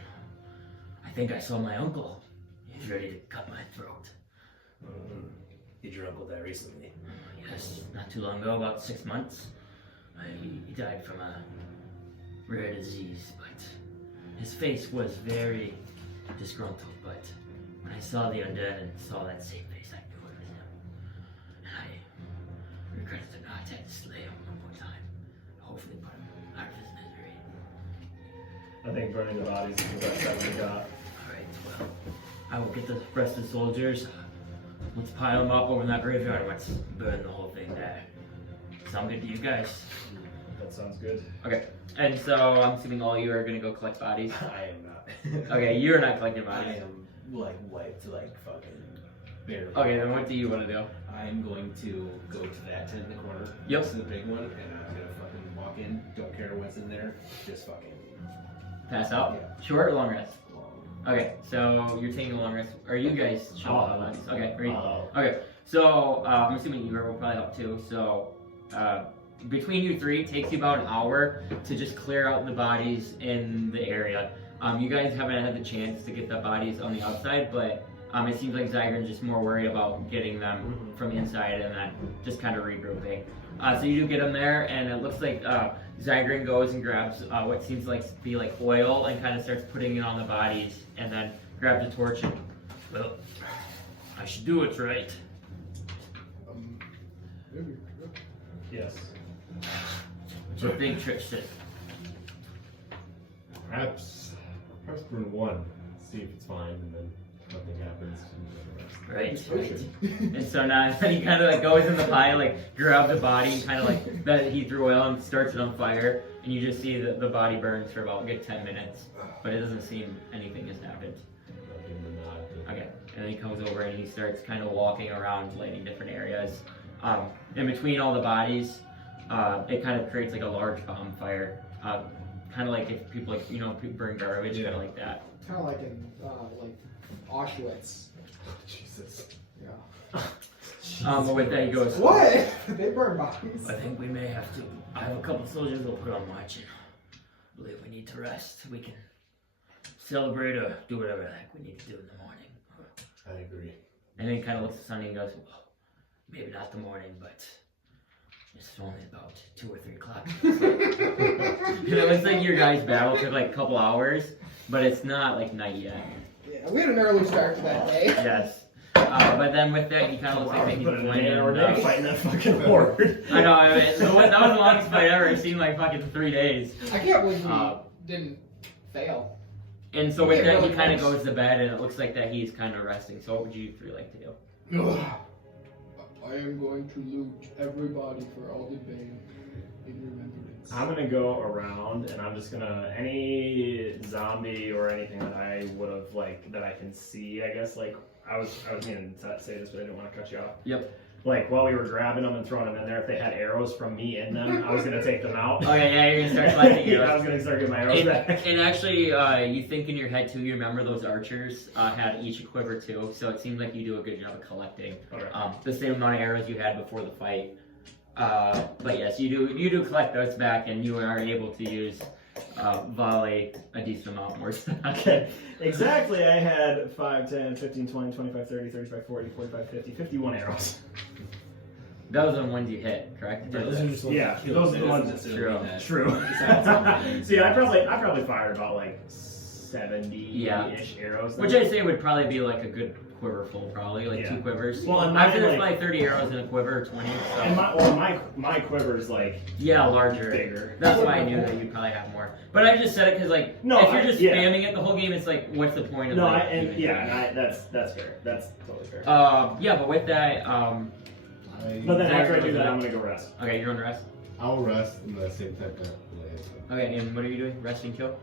I think I saw my uncle. He's ready to cut my throat. Did your uncle die recently? Yes, not too long ago, about 6 months. He died from a rare disease, but his face was very disgruntled. But when I saw the undead and saw that same face, I knew it was him. And I regretted the night I had to slay him one more time. Hopefully put him out of his misery. I think burning the bodies is the best that we got. Alright, well, I will get the rest of the soldiers. Let's pile them up over in that graveyard and let's burn the whole thing there. Sound good to you guys? That sounds good. Okay, and so I'm assuming all you are gonna go collect bodies. I am not. Okay, you're not collecting I bodies. am like wiped, like fucking barely. Okay, then what do you want to do? I'm going to go to that tent in the corner. Yep. This is the big one, and I'm gonna fucking walk in. Don't care what's in there. Just fucking Pass out? Yeah. Short or long rest? long. Okay, so you're taking a long rest. Are you guys chill out on this? Okay, great. Uh, Okay, so I'm assuming Igor will probably help too. So between you three, it takes you about an hour to just clear out the bodies in the area. You guys haven't had the chance to get the bodies on the outside, but it seems like Zygrin's just more worried about getting them from inside and then just kind of regrouping. So you do get them there, and it looks like Zygrin goes and grabs what seems like to be like oil and kind of starts putting it on the bodies, and then grabs a torch and, well, I should do it right. Maybe. yes. What do you think, Tristan? Perhaps burn one, see if it's fine, and then nothing happens. Right. And so now he kind of like goes in the pile, like grabs the body, and kind of like that he threw oil and starts it on fire, and you just see that the body burns for about a good 10 minutes, but it doesn't seem anything has happened. I'll give him a nod. Okay, and then he comes over and he starts kind of walking around, lighting different areas. In between all the bodies, it kind of creates like a large bonfire, kind of like if people like people burn garbage, kind of like that. Kind of like in like Auschwitz. Jesus. Yeah. But with that he goes, What? They burn bodies. I think we may have to. I have a couple soldiers we'll put on watch, and I believe we need to rest. We can celebrate or do whatever the heck we need to do in the morning. I agree. And then he kind of looks at Sonny and goes, well, maybe not the morning, but it's only about 2 or 3 o'clock. It looks like your guys' battle took like a couple hours, but it's not like night yet. Yeah, we had an early start to that day. Yes. But then with that, he kind of looks like he's Put in an pointing. 8-hour day fighting that fucking horde. I know, I mean, that was the longest fight ever. It seemed like fucking 3 days. I can't believe we didn't fail. And so with Yeah, that, he really kind of close. goes to bed, and it looks like that he's kind of resting. So what would you 3 like to do? I am going to loot everybody for Alden Bane in remembrance. I'm gonna go around and I'm just gonna any zombie or anything that I would have that I can see. I guess I was meaning to say this, but I didn't want to cut you off. Yep. Like while we were grabbing them and throwing them in there, if they had arrows from me in them, I was gonna take them out. Okay, yeah, you're gonna start collecting Yeah, I arrows. was gonna start getting my arrows back. And actually, you think in your head too, you remember those archers had each a quiver too, so it seems like you do a good job of collecting Okay. the same amount of arrows you had before the fight. But yes, you do collect those back, and you are able to use volley a decent amount more. Okay, exactly. I had 5, 10, 15, 20, 25, 30, 35, 40, 45, 50, 51 arrows. Those are the ones you hit, correct? Those are just Yeah, those are the ones that True. True. See, I probably fired about like 70-ish arrows. Which I'd say would probably be like a good quiver full, probably like 2 quivers. Well, and I'd say there's like, like 30 arrows in a quiver, 20. So. and my quiver's like larger. bigger. That's why I knew that you'd probably have more. But I just said it because like if you're just spamming it the whole game, it's like what's the point of that's fair. That's totally fair. Yeah, but with that, But then after I do that, I'm gonna go rest. Okay, you're on rest. I'll rest in the same time that I Okay, and what are you doing? Rest and kill?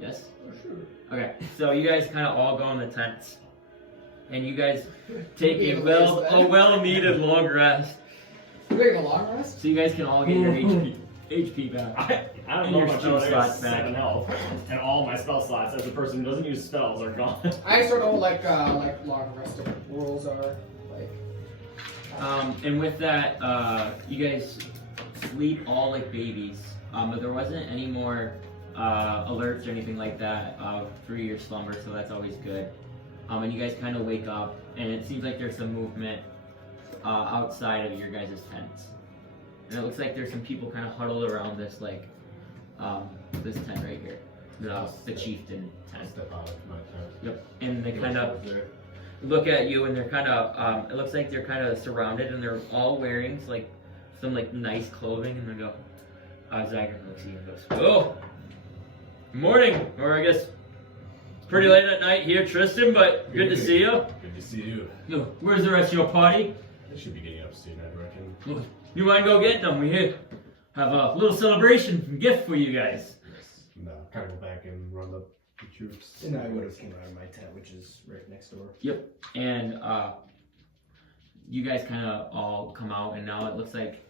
Yes? Sure. Okay, so you guys kind of all go in the tents. And you guys take a well-needed long rest. You're taking a long rest? So you guys can all get your HP back. I don't And know your much spell about it. I got slots back. 7 health, and all my spell slots as a person who doesn't use spells are gone. I sort of like long resting rules are like. And with that, you guys sleep all like babies. But there wasn't any more alerts or anything like that through your slumber, so that's always good. And you guys kind of wake up, and it seems like there's some movement outside of your guys' tents. And it looks like there's some people kind of huddled around this this tent right here, the chieftain tent. step out of my tent. Yep. And they kind of look at you, and they're kind of it looks like they're kind of surrounded, and they're all wearing like some like nice clothing, and they go. Zagran looks at you and goes, "Oh, morning, or I guess it's pretty late at night here, Tristan, but good to see you. Good to see you. No, where's the rest of your party? They should be getting up soon, I reckon. Well, you mind go get them? We here have a little celebration gift for you guys." No, kind of go back and run the troops. And I would have came out of my tent, which is right next door. Yep. And you guys kind of all come out, and now it looks like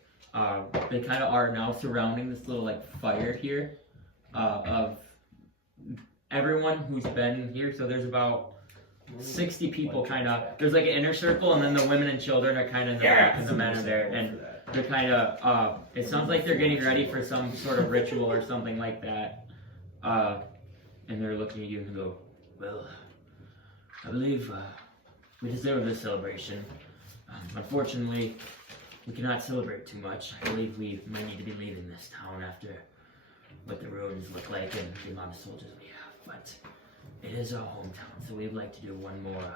they kind of are now surrounding this little like fire here of everyone who's been here. So there's about 60 people kind of. There's like an inner circle, and then the women and children are kind of in the back, and the men are there, and they're kind of. It sounds like they're getting ready for some sort of ritual or something like that. And they're looking at you and go, "Well, I believe we deserve this celebration. Unfortunately, we cannot celebrate too much. I believe we might need to be leaving this town after what the ruins look like and the amount of soldiers we have. But it is our hometown, so we'd like to do one more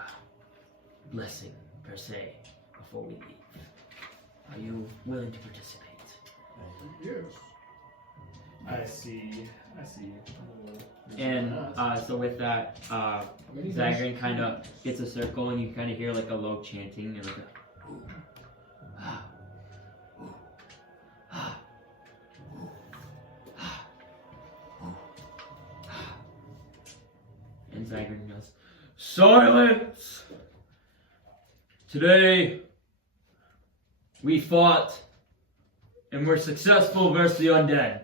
blessing, per se, before we leave. Are you willing to participate?" Yes. I see. And so with that, Zagran kind of gets a circle, and you kind of hear like a low chanting, and like a ooh, ah, ooh, ah, ooh, ah, ooh, ah. And Zagran goes, "Silence! Today we fought and were successful versus the undead.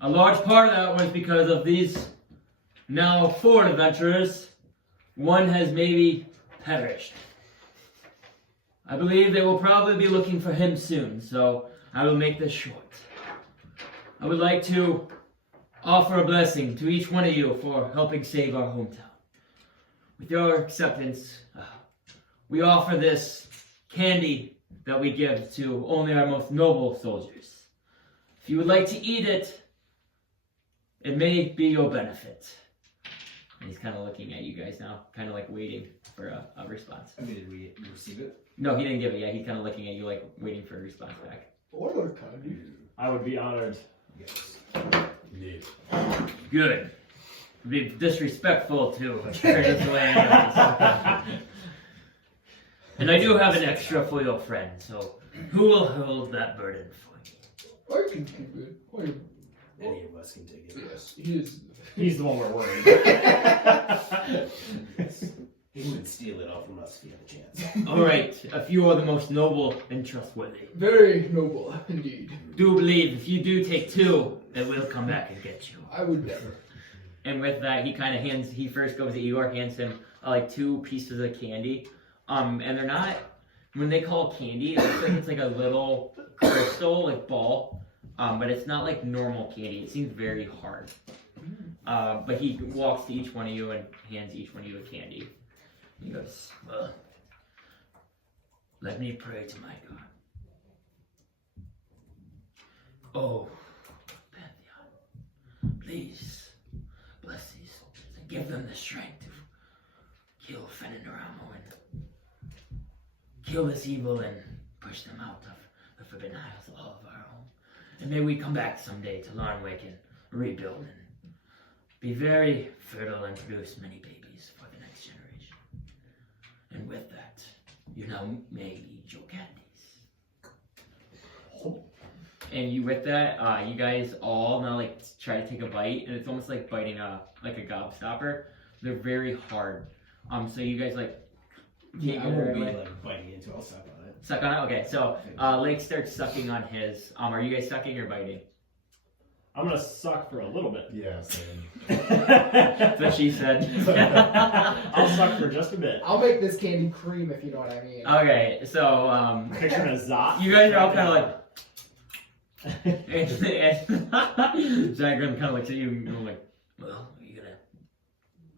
A large part of that was because of these now 4 adventurers. One has maybe perished. I believe they will probably be looking for him soon, so I will make this short. I would like to offer a blessing to each one of you for helping save our hometown. With your acceptance, we offer this candy that we give to only our most noble soldiers. If you would like to eat it, it may be your benefit." And he's kind of looking at you guys now, kind of like waiting for a response. I mean, did we receive it? No, he didn't give it yet. He's kind of looking at you like waiting for a response back. What are candy? I would be honored. Yes. Indeed. Good. It'd be disrespectful to turn this away anyways. And I do have an extra for your friend, so who will hold that burden for you? I can keep it. Wait. Any of us can take it. Yes, he is. He's the one we're worried about. He would steal it all from us if he had a chance. Alright, a few are the most noble and trustworthy. Very noble, indeed. Do believe if you do take 2, it will come back and get you. I would never. And with that, he first goes to Igor, hands him like 2 pieces of candy. And they're not, when they call candy, it looks like it's like a little crystal, like ball. But it's not like normal candy. It seems very hard. But he walks to each one of you and hands each one of you a candy. He goes, well, let me pray to my God. Oh, Pantheon, please bless these soldiers and give them the strength to kill Fenanaramo and kill this evil and push them out of the Forbidden Isles, all of our home. And may we come back someday to Larnwick and rebuild and be very fertile and produce many babies for the next generation. And with that, you now may eat your candies. And you, with that, you guys all now like try to take a bite, and it's almost like biting a gobstopper. They're very hard. So you guys like Yeah, I can't get won't it be right away. like biting into it. I'll suck on it. Suck on it? Okay, so Layk starts sucking on his. Are you guys sucking or biting? I'm gonna suck for a little bit. Yeah, same. That's what she said. I'll suck for just a bit. I'll make this candy cream if you know what I mean. Okay, so Picturing a zot. you guys are all kind of like. and Zagran kind of looks at you and you're like, well, are you gonna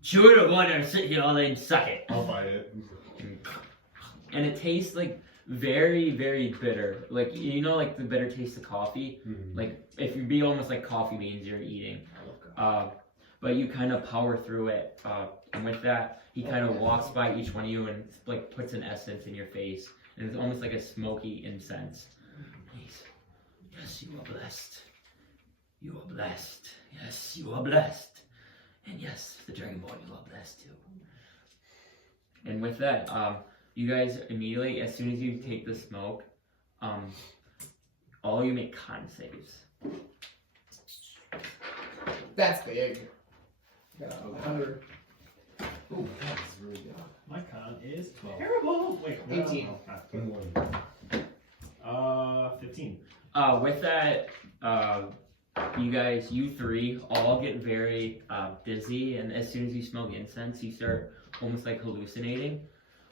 chew it or want to sit here all day and suck it? I'll bite it. And it tastes like very, very bitter. Like, you know, like the bitter taste of coffee? Mm-hmm. Like, if you'd be almost like coffee beans you're eating. But you kind of power through it. And with that, he kind of walks by each one of you and like puts an essence in your face. And it's almost like a smoky incense. He's, yes, you are blessed. You are blessed. Yes, you are blessed. And yes, the Dragonborn, you are blessed too. And with that, you guys immediately, as soon as you take the smoke, all you make con saves. That's big. Got 100. Ooh, that is really good. My con is 12. terrible. Wait, 18. 15. With that, you guys, you three, all get very dizzy, and as soon as you smell the incense, you start almost like hallucinating.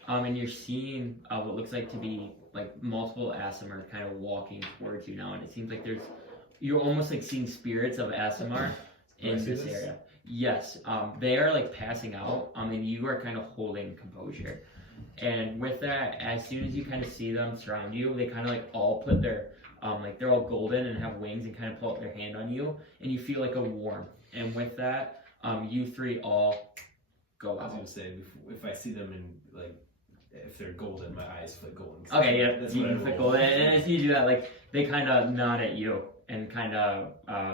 And you're seeing what looks like to be like multiple Aasimar kind of walking towards you now, and it seems like you're almost like seeing spirits of Aasimar in this area. Yes, they are like passing out, and you are kind of holding composure. And with that, as soon as you kind of see them surround you, they kind of like all put their, like they're all golden and have wings and kind of pull out their hand on you, and you feel like a warmth. And with that, you three all go I was out. gonna say if I see them in like if they're golden, my eyes flick golden. Okay, yeah, That's you what I can click roll. golden, and as you do that, like they kind of nod at you and kind of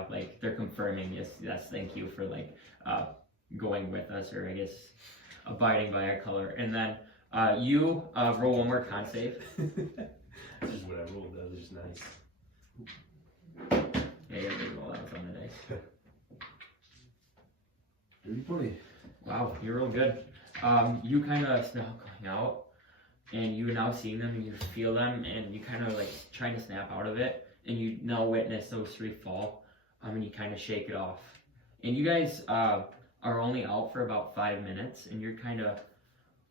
like they're confirming yes, thank you for like going with us, or I guess abiding by our color. And then you roll one more con save. That's just what I rolled. That was just nice. Yeah, you gotta roll that on the dice. Dirty 20. Wow, you're real good. You kind of smell going out, and you're now seeing them, and you feel them, and you kind of like trying to snap out of it, and you now witness those three fall, and you kind of shake it off. And you guys are only out for about 5 minutes, and you're kind of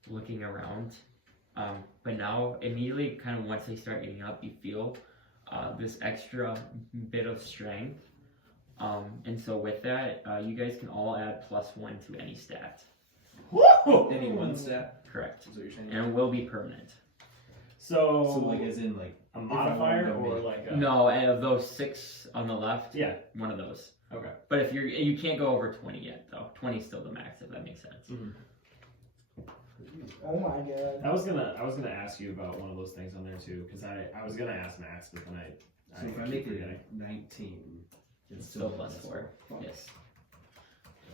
looking around. But now, immediately, kind of once they start eating up, you feel this extra bit of strength. And so with that, you guys can all add +1 to any stat. Woo! Any one stat? Correct. Is what you're saying? And it will be permanent. So like as in like a modifier if I wanted to or make- like a... No, and of those 6 on the left, Yeah. one of those. Okay. But if you can't go over 20 yet, though. 20 is still the max, if that makes sense. Oh my god. I was gonna ask you about one of those things on there too, because I was gonna ask Max, but then So if I keep make forgetting. it 19, it's Still +4. Yes.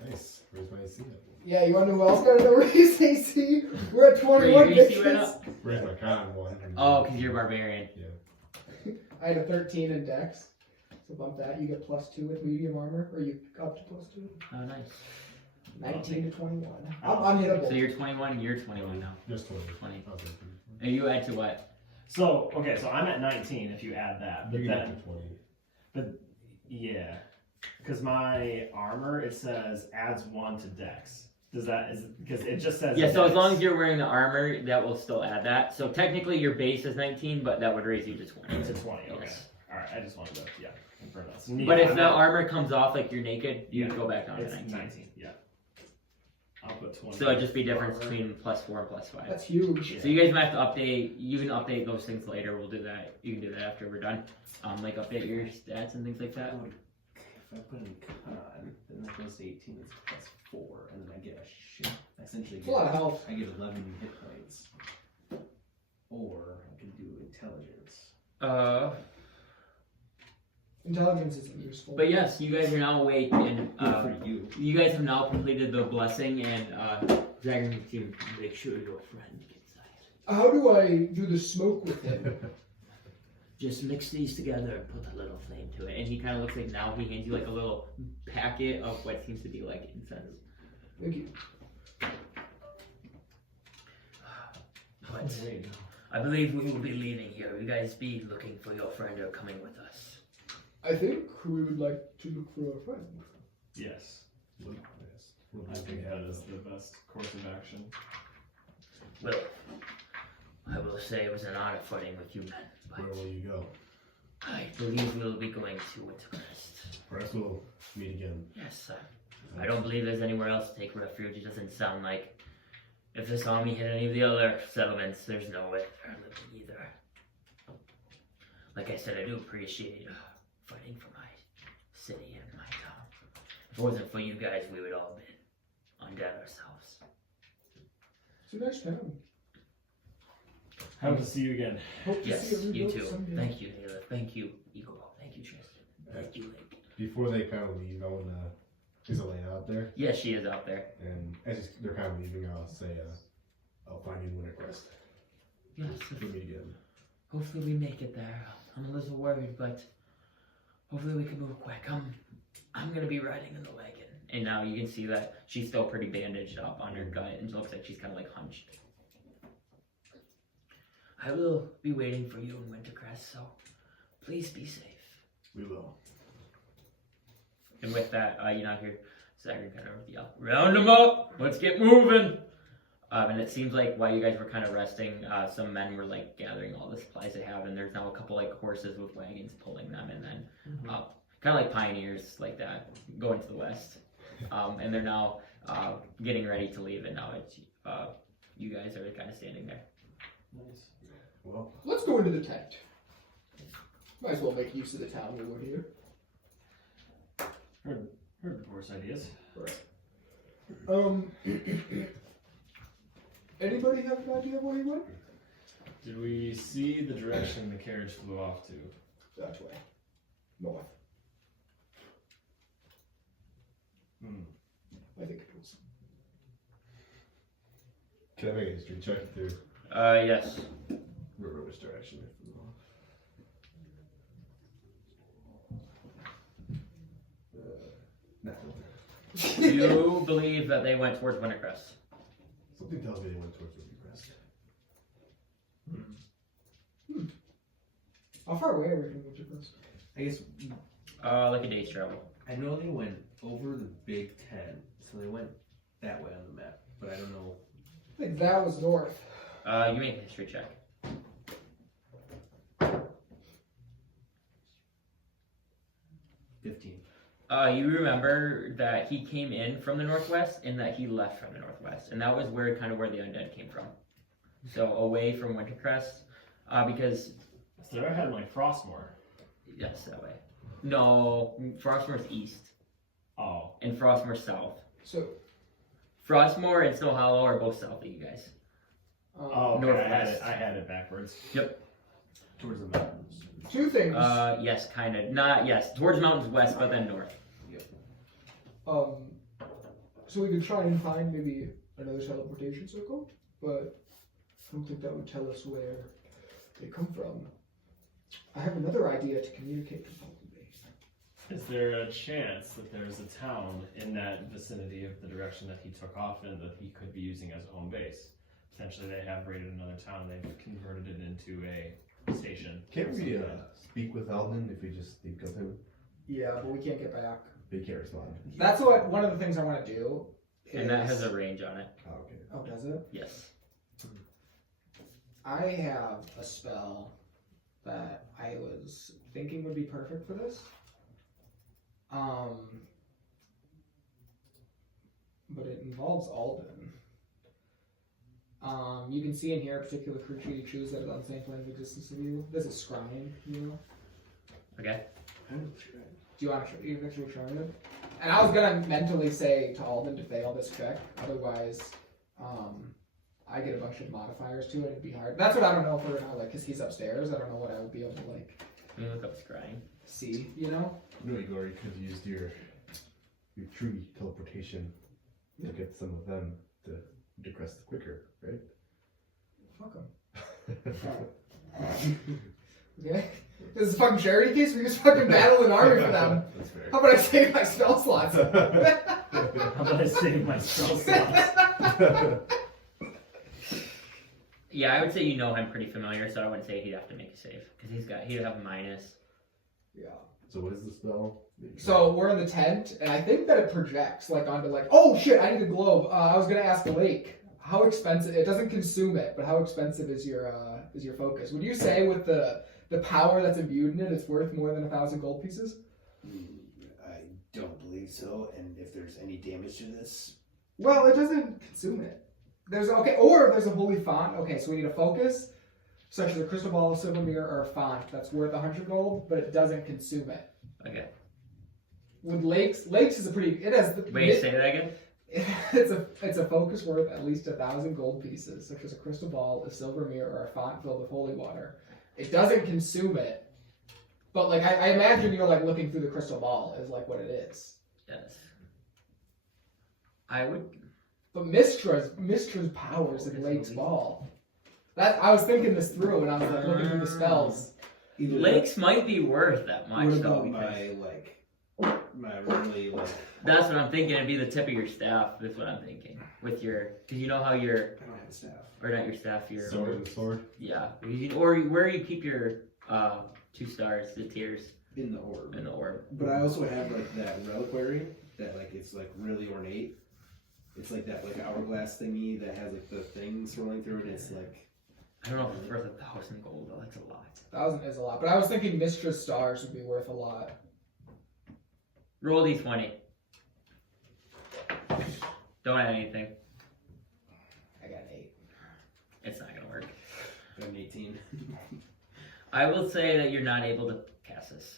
Nice. Where's my AC? Yeah, you wanna know who else got an raise AC? We're at 21 Wait, your AC went bitches. up? Where's my con one? Oh, because you're barbarian. Yeah. I had a 13 in Dex. So bump that. You get +2 with medium armor, or you up to +2. Oh, nice. 19 to 21. Oh. I'm unhittable. So you're 21, you're 21 now. Just 20. 20. Okay. And you add to what? So okay, so I'm at 19 if you add that, but You can then get to 20. yeah, because my armor it says adds 1 to Dex. Because it just says Yeah, so as Dex. long as you're wearing the armor, that will still add that. So technically your base is 19, but that would raise you to 20. to 20. Okay. Yes. All right. I just wanted to confirm that. So, But if I'm the at- armor comes off like you're naked, you Yeah, go back down to it's 19. 19. Yeah. I'll put 20. So it'd just be difference between +4 and +5. That's huge. So you guys might have to update. You can update those things later. We'll do that. You can do that after we're done. Like update your stats and things like that. If I put in con, then that goes to 18, it's +4, and then I get a shit. I essentially It's a lot of health. I get 11 hit points. Or I can do intelligence. Intelligence isn't useful. But yes, you guys are now awake, and Good for you. you guys have now completed the blessing, and Dragon team, make sure your friend gets that. How do I do the smoke with him? Just mix these together and put a little flame to it. And he kind of looks like now he hands you like a little packet of what seems to be like incense. Thank you. But There you go. I believe we will be leaving here. You guys be looking for your friend or coming with us. I think we would like to look for our friend. Yes. Yes. I think that is the best course of action. Well, I will say it was an honor fighting with you men. But Where will you go? I believe we'll be going to Wintercrest. Perhaps we'll meet again. Yes, I don't believe there's anywhere else to take refuge. It doesn't sound like if this army hit any of the other settlements, there's no way they're living either. Like I said, I do appreciate fighting for my city and my town. If it wasn't for you guys, we would all been undead ourselves. It's a nice town. Hope to see you again. Hope to Yes, see you you rebuilt too. someday. Thank you, Naileth. Thank you, Igor. Thank you, Tristan. Thank you, Layk. Before they kind of leave, I want to. Is Elena out there? Yes, she is out there. And as they're kind of leaving, I'll say, I'll find you in Wintercrest. Yes, We'll meet again. hopefully we make it there. I'm a little worried, but hopefully we can move quick. I'm gonna be riding in the wagon. And now you can see that she's still pretty bandaged up on her gut, and it looks like she's kind of like hunched. I will be waiting for you in Wintercrest, so please be safe. We will. And with that, you now hear Zachary kind of yell, "Round them up! Let's get moving!" And it seems like while you guys were kind of resting, some men were like gathering all the supplies they have, and there's now a couple like horses with wagons pulling them, and then kind of like pioneers like that going to the west. And they're now getting ready to leave, and now it's you guys are kind of standing there. Nice. Well, Let's go into the tent. Might as well make use of the town we were here. Heard the horse ideas. Anybody have an idea where he went? Did we see the direction the carriage flew off to? That way. North. I think it was. can I make a history check through Yes. which direction they flew off? No. You believe that they went towards Wintercrest. Something tells me they went towards Wintercrest. How far away are we from Wintercrest? I guess Like a day's travel. I know they went over the Big Ten, so they went that way on the map, but I don't know. I think that was north. You make a history check. 15. You remember that he came in from the northwest and that he left from the northwest, and that was where the undead came from. So away from Wintercrest, because So I had like Frostmore. yes, that way. No, Frostmore's east Oh. and Frostmore's south. So, Frostmore and Snow Hollow are both south of you guys. Oh, okay. Northwest. I had it backwards. Yep. Towards the mountains. two things. Yes, kind of. Not yes, towards mountains west, but then north. So we could try and find maybe another teleportation circle, but I don't think that would tell us where they come from. I have another idea to communicate with Alden. Is there a chance that there's a town in that vicinity of the direction that he took off in that he could be using as a home base? Potentially they have raided another town, they've converted it into a station. Can't we speak with Alden if we just think of him? Yeah, but we can't get back. He can't respond. That's what one of the things I want to do. And that has a range on it. Oh, okay. Oh, does it? Yes. I have a spell that I was thinking would be perfect for this. but it involves Alden. You can see in here a particular creature you choose that is on the same plane of existence as you. This is scrying, you know. Okay. Do you want to actually try it? And I was gonna mentally say to Alden to fail this check, otherwise, I get a bunch of modifiers to it. It'd be hard. That's what I don't know if we're gonna like, cause he's upstairs. I don't know what I would be able to like. Let me look up scrying. See, you know. No, Igor, you could have used your tree teleportation to get some of them to decrest quicker, right? Fuck him. Okay. This is a fucking charity case. We just fucking battle an army for them. That's fair. How about I save my spell slots? How about I save my spell slots? Yeah, I would say you know him pretty familiar, so I wouldn't say he'd have to make a save because he'd have a minus. Yeah. So what is the spell? So we're in the tent, and I think that it projects like onto like. Oh shit! I need a globe. I was gonna ask Layk how expensive. It doesn't consume it, but how expensive is your focus? Would you say with the power that's imbued in it, it's worth more than 1,000 gold pieces? I don't believe so. And if there's any damage to this, Well, it doesn't consume it. Or there's a holy font. Okay, so we need a focus, such as a crystal ball, a silver mirror, or a font that's worth 100 gold, but it doesn't consume it. Okay. With Lake's is a pretty. It has the. Wait, say that again? It's a focus worth at least 1,000 gold pieces, such as a crystal ball, a silver mirror, or a font filled with holy water. It doesn't consume it, but like I imagine you're like looking through the crystal ball is like what it is. Yes. I would. But Mistra's powers in Lake's ball. That I was thinking this through, and I was like looking through the spells. Lakes might be worth that much, what though. about Because my really like? that's what I'm thinking. It'd be the tip of your staff. That's what I'm thinking. With your, because you know how your, I don't have a staff. or not your staff, your Sword. Yeah, or where you keep your 2 stars, the tears In the orb. in the orb. But I also have like that reliquary that like it's like really ornate. It's like that like hourglass thingy that has like the thing swirling through it. It's like I don't know if it's worth 1,000 gold though. That's a lot. 1,000 is a lot, but I was thinking Mistra's stars would be worth a lot. Roll d20. Don't add anything. I got an 8. It's not gonna work. I'm 18. I will say that you're not able to cast this.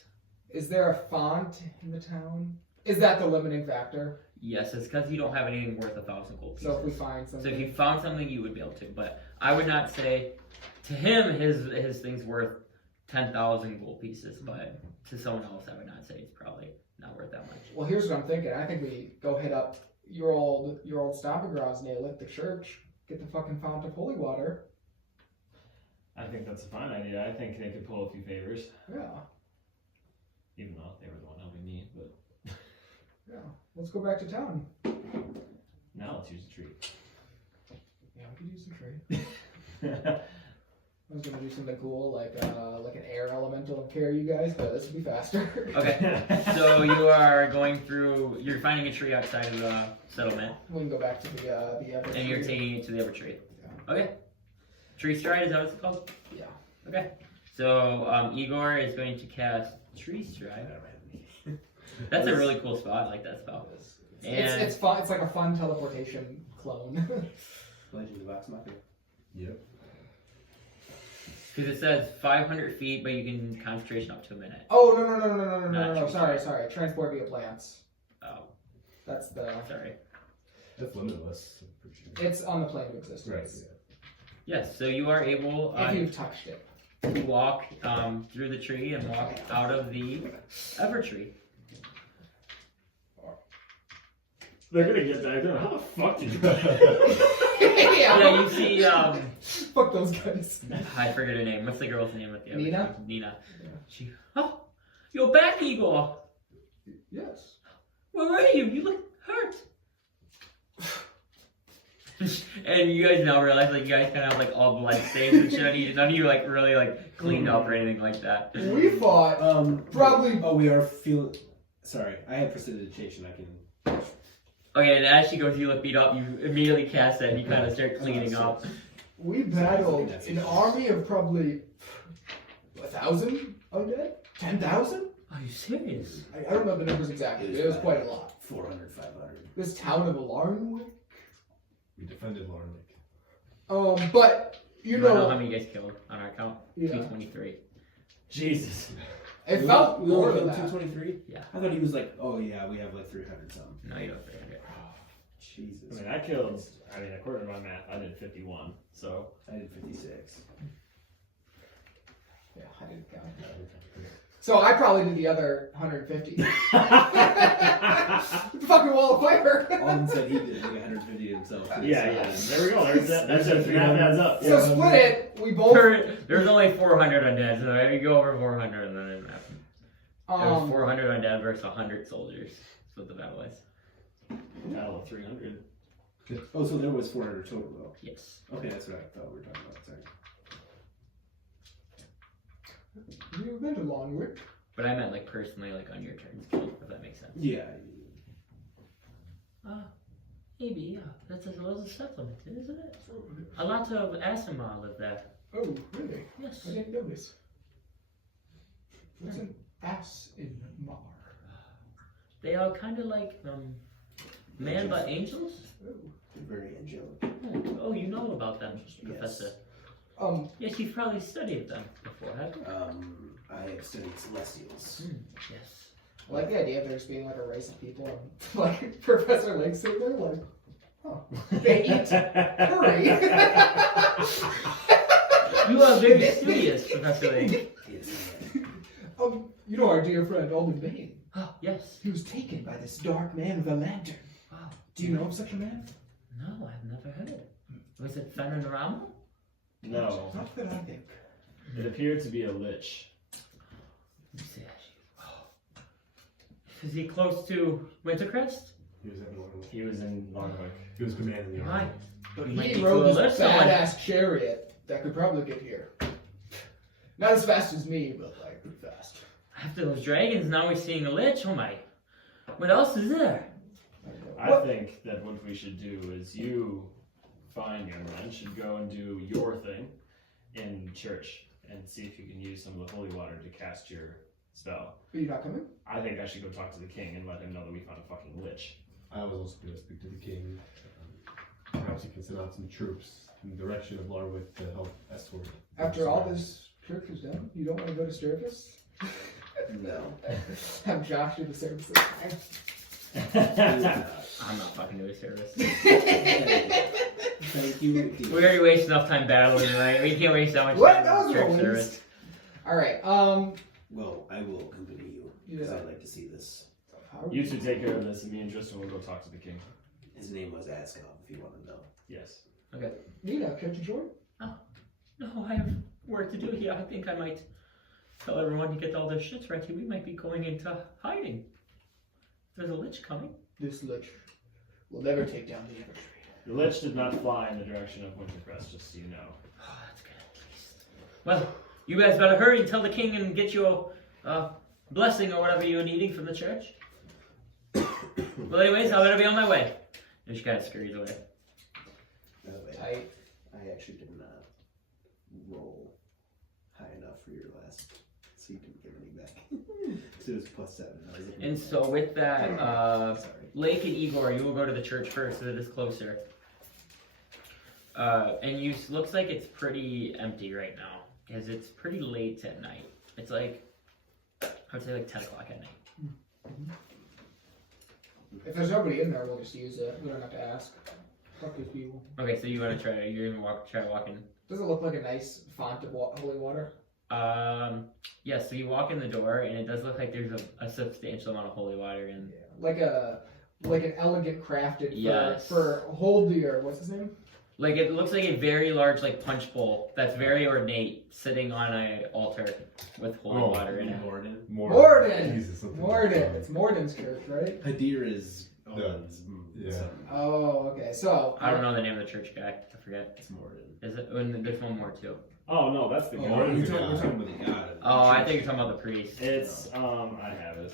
Is there a font in the town? Is that the limiting factor? Yes, it's because you don't have anything worth 1,000 gold pieces. So if we find So something, if you found something, you would be able to. But I would not say to him his thing's worth 10,000 gold pieces. But to someone else, I would not say it's probably not worth that much. well, here's what I'm thinking. I think we go hit up your old stomping grounds, Naileth, the church, get the fucking font of holy water. I think that's a fine idea. I think they could pull a few favors, Yeah, even though they were the one helping me. But yeah. Let's go back to town. now let's use the tree. Yeah, we could use the tree. I was gonna do something cool, like an air elemental and carry you guys, but this would be faster. Okay, so you are going through. You're finding a tree outside of the settlement, We can go back to the other. and you're tree. taking it to the other tree. Yeah. Okay. Tree stride, is that what it's called? Yeah. Okay. So Igor is going to cast Tree Stride. That's a really cool spot. I like that spell. And It's fun. It's like a fun teleportation clone. Legend of Voxmacher. Yep. because it says 500 feet, but you can concentration up to a minute. Oh no! Not tree Sorry. Transport via plants. Oh, That's the. sorry. That's limitless. For sure. It's on the plane of existence. Right. Yes, so you are able If you've touched it. to walk through the tree and walk out of the ever tree. They're gonna get that. They're like, how the fuck did you? Yeah, you see, Fuck those guys. I forget her name. What's the girl's name with the other Nina? tree? Nina. Yeah. She, oh, you're back, Igor. Yes. Where are you? You look hurt. And you guys now realize, like, you guys kind of have, like, all blood stains and shit. None of you, like, really, like, cleaned up or anything like that. We fought probably. Oh, we are feeling. Sorry, I have prestidigitation. I can. Okay, and as she goes, you look beat up, you immediately cast it, and you kind of start cleaning up. We battled an army of probably 1,000 undead. 10,000. Are you serious? I don't know the numbers exactly, but it was quite a lot. 400, 500. This town of Larnwick? We defended Larnwick. But, you wanna know know, how many you guys killed on our count? Yeah. 223. Jesus. it felt we more only than killed that. 223? Yeah. I thought he was like, oh yeah, we have like 300 something. No, you don't forget. Jesus. I mean, according to my math, I did 51. So. I did 56. Yeah, I didn't count. So I probably did the other 150. Fucking wall of fire. Alden said he did like 150 himself. Yeah. There we go. There's that math adds up. So split it. We both. There's only 400 undead, so if you go over 400 and then it happens. There was 400 undead versus 100 soldiers. That's what the battle is. Battle of 300. Oh, so there was 400 total though. Yes. Okay, that's what I thought we were talking about. Sorry. You've been to Larnwick. But I meant like personally, like on your turns killed, if that makes sense. Yeah. Maybe, yeah. That's as well as a settlement, isn't it? A lot of Asimar live there. Oh, really? Yes. I didn't notice. What's an ass in Mar? They are kind of like man but angels. They're very angelic. Oh, you know about them, Professor. Yes, you've probably studied them before, haven't you? I have studied celestials. Yes. I like the idea of there just being like a race of people and like Professor Layk sitting there like, oh, they eat curry. You are very studious, Professor Layk. Yes. You know our dear friend Alden Bane. Oh, yes. He was taken by this dark man with a lantern. Wow. Do you know of such a man? No, I've never heard it. Was it Fenrirama? No. Not that I think. It appeared to be a lich. Let me see, actually. Oh. Is he close to Wintercrest? He was at Larnwick. He was in Larnwick. He was commanding the army. Right. But Might he be rode to this alert someone. badass chariot that could probably get here. Not as fast as me, but like pretty fast. After those dragons, now we're seeing a lich. Oh my. What else is there? I think that what we should do is you, fine young man, should go and do your thing in church and see if you can use some of the holy water to cast your spell. Are you not coming? I think I should go talk to the king and let him know that we found a fucking lich. I was also going to speak to the king. Perhaps he can send out some troops in the direction of Larnwick to help escort. After all this church is done, you don't want to go to service? No. Have Josh do the service. I'm not fucking doing service. Thank you. We already wasted enough time battling, right? We can't waste that much What? time That on was church rolling. service. Alright, Well, I will accompany you because I'd like to see this. You two take care of this, and me and Tristan will go talk to the king. His name was Ascom, if you want to know. Yes. Okay. Nina, can't you join? No, I have work to do here. I think I might tell everyone to get all their shits ready. We might be going into hiding. There's a lich coming. This lich will never take down the Evertree. The lich did not fly in the direction of Wintercrest, just so you know. Oh, that's good at least. Well, you guys better hurry and tell the king and get you a blessing or whatever you're needing from the church. Well, anyways, I better be on my way. And she kind of scurries away. By the way, Tight. I actually did not roll high enough for your last, so you didn't get any back. So it was +7. I was looking And at so with that, Sorry. Layk and Igor, you will go to the church first, so it is closer. And you looks like it's pretty empty right now, because it's pretty late at night. It's like, I would say like 10 o'clock at night. If there's nobody in there, we'll just use it. We don't have to ask. Fuck these people. Okay, so you want to try? You're gonna try walking. Does it look like a nice font of holy water? Yeah. So you walk in the door, and it does look like there's a substantial amount of holy water in. Yeah. Like an elegant crafted Yes. for Holdy or what's his name? Like it looks like a very large like punch bowl that's very ornate, sitting on an altar with holy water in it. Morden. Morden! Jesus, something Morden. like that. It's Morden's church, right? Hadir is Alden's. Yeah. son. Oh, okay. So I don't know the name of the church guy. I forget. It's Morden. Is it? And there's one more too. Oh no, that's the Oh, guy. We're talking about the god. Oh, I think you're talking about the priest. It's I have it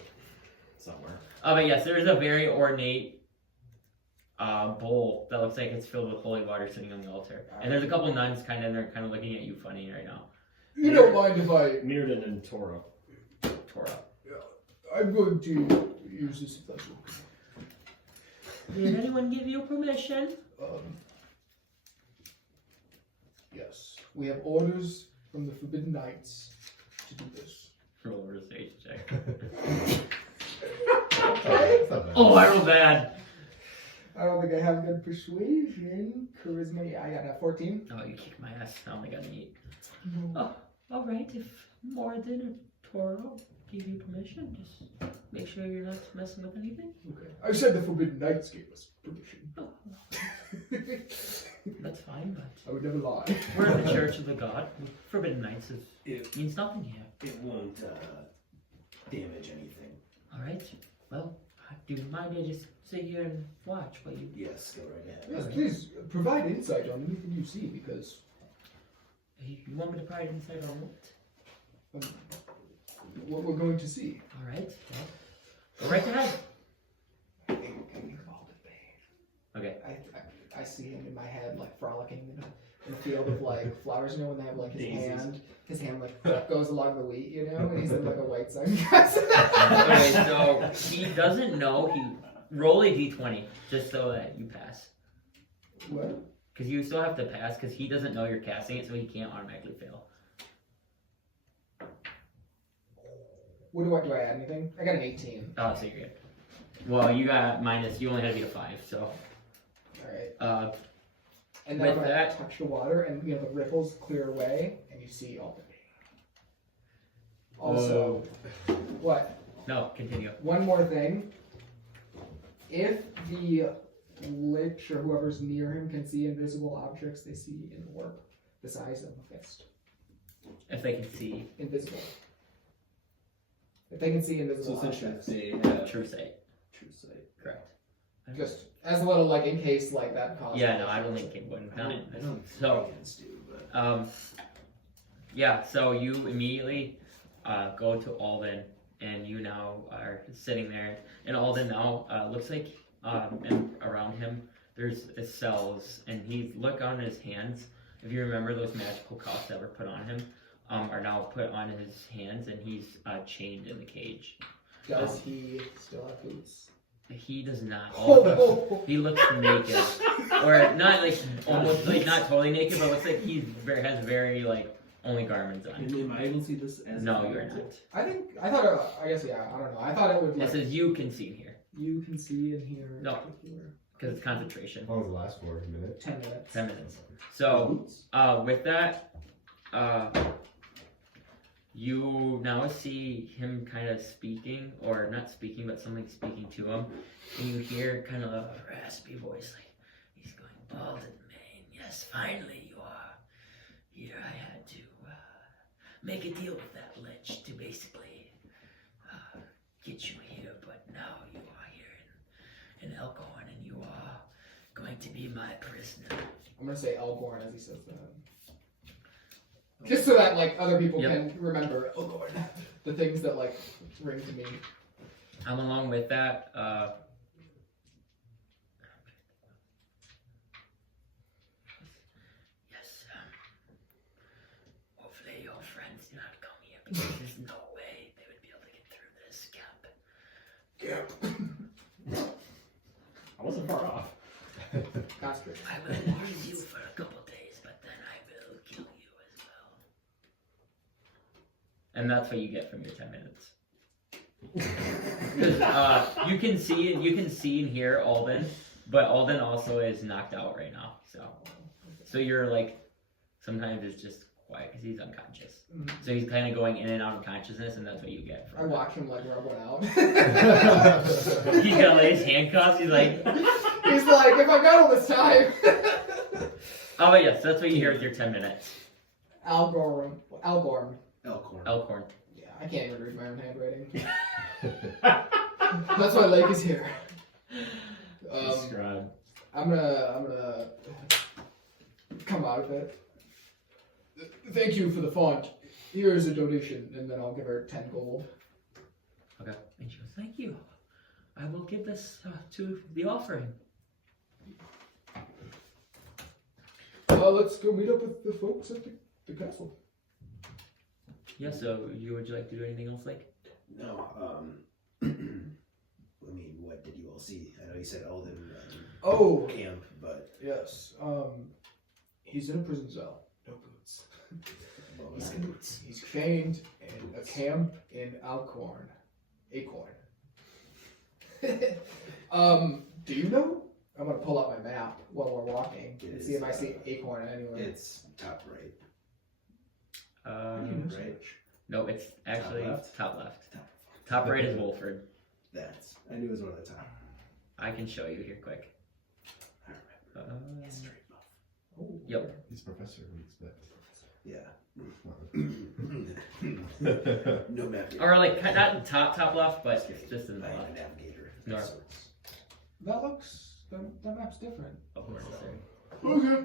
somewhere. But yes, there is a very ornate bowl that looks like it's filled with holy water sitting on the altar. And there's a couple nuns kind of in there, kind of looking at you funny right now. you don't mind if I Mirrodin and Torah. Torah. I'm going to use this if that's okay. Did anyone give you permission? Yes. We have orders from the Forbidden Knights to do this. Roll over the stage check. Okay. Oh, I rolled bad. I don't think I have good persuasion. Charisma, yeah, I got a 14. Oh, you kicked my ass. I only got an 8. Oh, alright. If Morden or Toro give you permission, just make sure you're not messing with anything. Okay. I said the Forbidden Knights gave us permission. Oh, that's fine, but I would never lie. we're in the Church of the God. Forbidden Knights means nothing here. It won't damage anything. Alright. Well, do you mind I just sit here and watch while you... Yes, go right ahead. Yes, please provide insight on anything you see because You want me to provide insight on what? what we're going to see. Alright, well, go right ahead. I think Alden Bane. Okay. I see him in my head like frolicking in a field of like flowers, you know, when they have like his hand like goes along the wheat, you know, and he's in like a white sunglasses. Okay, so he doesn't know. Roll a d20 just so that you pass. What? Because you still have to pass because he doesn't know you're casting it, so he can't automatically fail. What do I add anything? I got an 18. Oh, so you're good. Well, you got minus. You only had to beat a 5, so. Alright. And then with I'm gonna that- touch the water and you know the ripples clear away and you see Alden Bane. Also, what? No, continue. One more thing. If the lich or whoever's near him can see invisible objects, they see an orb the size of a fist. If they can see. Invisible. If they can see So invisible essentially, objects. they have True sight. true sight. Correct. Just as a little like in case like that causes. Yeah, no, I don't think it would. I don't So, dragons do, but yeah, so you immediately go to Alden, and you now are sitting there. And Alden now looks like, and around him, there's cells, and look on his hands. If you remember, those magical cuffs that were put on him are now put on his hands, and he's chained in the cage. Does he still have boots? He does not. Oh. He looks naked, or not like almost like not totally naked, but looks like he has very like only garments on. am I able to see this as No, you're not. I thought I guess yeah, I don't know. I thought it would It like says you can see in here you can see in here. No. because it's concentration. How long does it last for? A minute? 10 minutes. 10 minutes. So with that, you now see him kind of speaking, or not speaking, but something speaking to him, and you hear kind of a raspy voice, like he's going, Alden, Bane, yes, finally you are here. I had to make a deal with that lich to basically get you here, but now you are here in Elkhorn, and you are going to be my prisoner. I'm gonna say Elgorn as he says that. Just so that like other people Yep. can remember Elgorn. The things that like ring to me. Along with that, yes, hopefully your friends do not come here because there's no way they would be able to get through this camp. I wasn't far off. Castrate. I will use you for a couple days, but then I will kill you as well. And that's what you get from your 10 minutes. Because you can see and hear Alden, but Alden also is knocked out right now. So you're like, sometimes it's just quiet because he's unconscious. Mhm. So he's kind of going in and out of consciousness, and that's what you get I from. watch him like rub one out. He's got like his handcuffs. He's like, He's like, if I got all this time. oh, but yes, that's what you hear with your 10 minutes. Elgorn. Elkhorn. Elkhorn. Yeah, I can't even read my own handwriting. That's why Layk is here. Describe. I'm gonna come out of it. Thank you for the font. Here is a donation, and then I'll give her 10 gold. Okay. And she goes, thank you. I will give this to the offering. Let's go meet up with the folks at the castle. Yeah, so would you like to do anything else, like? No, did you all see? I know you said Alden Oh, camp, but yes. He's in a prison cell. No boots. He's chained in a camp in Acorn. Do you know? I'm gonna pull out my map while we're walking and see if I see Acorn anywhere. it's top right. Right. No, it's actually top left. Top. Top right is Wolford. That's. I knew it was one of the top. I can show you here quick. I remember. It's straight buff. Oh. Yep. He's professor, we expect. Yeah. No map. Or like not top left, but just in the I'm a left. navigator. North. That looks. That map's different. Of course. Okay.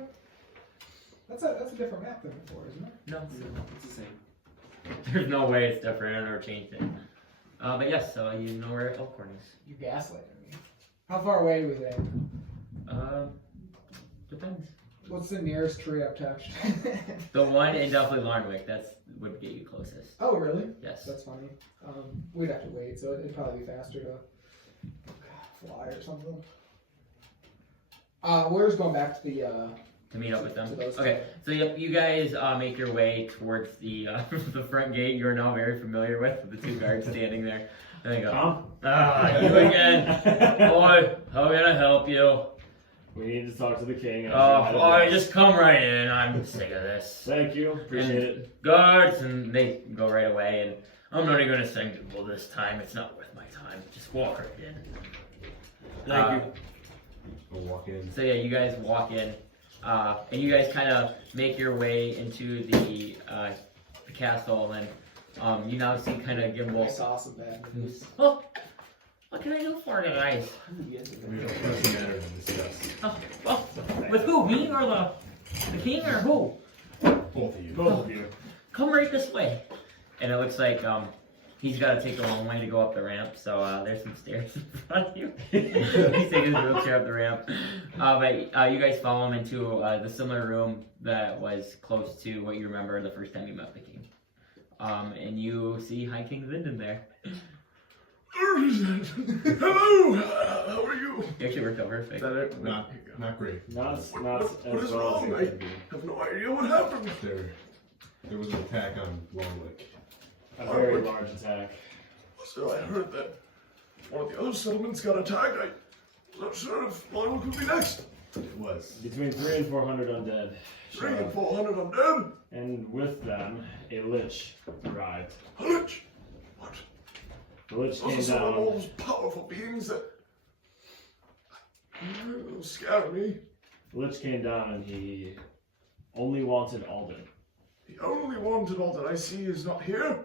That's a different map than before, isn't it? No, It's the same. there's no way it's different. I never changed it. But yes, so you know where Elkhorn is. You gaslighting me. How far away was it? Depends. What's the nearest tree I've touched? The one in definitely Larnwick. That's would get you closest. Oh, really? Yes. That's funny. We'd have to wait, so it'd probably be faster to fly or something. We're just going back to the. To meet up with them. To those Okay, so yep, you guys make your way towards the the front gate. You are now very familiar with the two guards standing there. There you go. Tom? You again. Boy, how can I help you? We need to talk to the king. Just come right in. I'm sick of this. Thank you. Appreciate it. Guards, and they go right away. And I'm not even going to send people this time. It's not worth my time. Just walk right in. Thank you. We'll walk in. So yeah, you guys walk in, and you guys kind of make your way into the castle, and you now see kind of I Gimbal. saw some bad news. Oh, what can I do for you guys? We have a pressing matter to discuss. Oh, with who? Me or the king or who? Both of you. Both of you. Come right this way. And it looks like he's got to take a long way to go up the ramp, so there's some stairs in front of you. He's taking his wheelchair up the ramp. But you guys follow him into the similar room that was close to what you remember the first time you met the king. And you see High King Zindon there. Hello! How are you? He actually worked out perfect. Not great. Not What as is well as wrong? it I could be. have no idea what happened. There was an attack on Larnwick. A very large attack. So I heard that one of the other settlements got attacked. I'm not sure if Larnwick would be next. It was. Between 300 and 400 undead. 300 and 400 undead. And with them, a lich arrived. A lich. What? The lich Those are came some of down. those powerful beings that scare me. The lich came down and he only wanted Alden. He only wanted Alden. I see he's not here.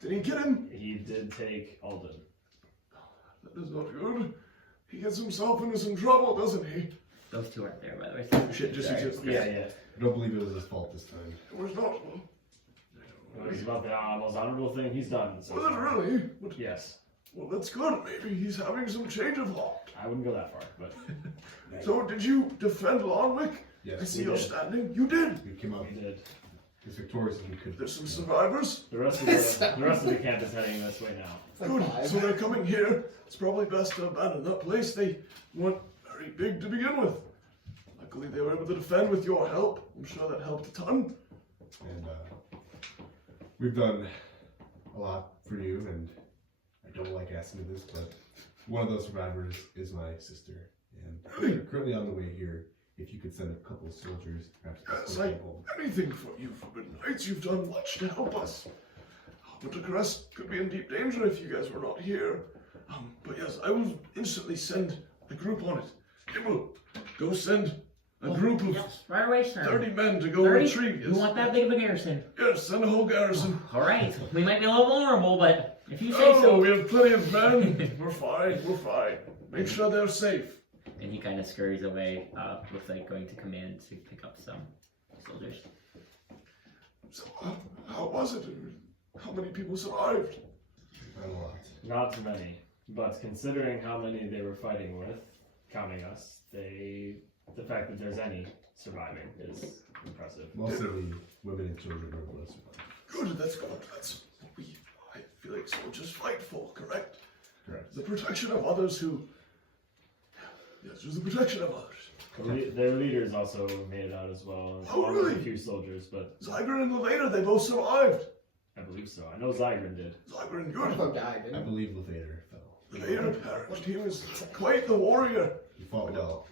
Did he get him? He did take Alden. That is not good. He gets himself into some trouble, doesn't he? Those two aren't there, by the way. Shit, just Sorry. okay. Yeah. I don't believe it was his fault this time. It was not. It was about the most honorable thing he's done. So Was it far. really? But, Yes. well, that's good. Maybe he's having some change of heart. I wouldn't go that far, but So, did you defend Larnwick? Yes, I see we you're did. standing. You did. We came out we did. as victorious as we could. There's some survivors. The rest of the camp is heading this way now. It's like Good. 5. So they're coming here. It's probably best to abandon that place. They weren't very big to begin with. Luckily, they were able to defend with your help. I'm sure that helped a ton. And we've done a lot for you, and I don't like asking you this, but one of those survivors is my sister. And we're currently on the way here. If you could send a couple of soldiers, perhaps Yes, before they go home. anything for you, Forbidden Knights. You've done much to help us. Wintercrest could be in deep danger if you guys were not here. But yes, I will instantly send a group on it. It will go send a group of Yes, right away, sir. 30 men to go 30? retrieve. You want that big of a garrison? Yes, send a whole garrison. All right. We might be a little vulnerable, but if you say Oh, so. we have plenty of men. We're fine. We're fine. Make sure they're safe. And he kind of scurries away. Looks like going to command to pick up some soldiers. So, how was it? How many people survived? Not a lot. Not too many, but considering how many they were fighting with, counting us, the fact that there's any surviving is impressive. Most of the women and children are going to survive. Good. That's good. That's what I feel like soldiers fight for. Correct. Correct. The protection of others who Yes, it was the protection of others. Their leaders also made it out as well. Oh, along with really? A few soldiers, but Zygrin and Levader, they both survived. I believe so. I know Zygrin did. Zygrin, Ortho good. died, didn't I he? believe Levader fell. Levader perished. He was quite the warrior. He fought well.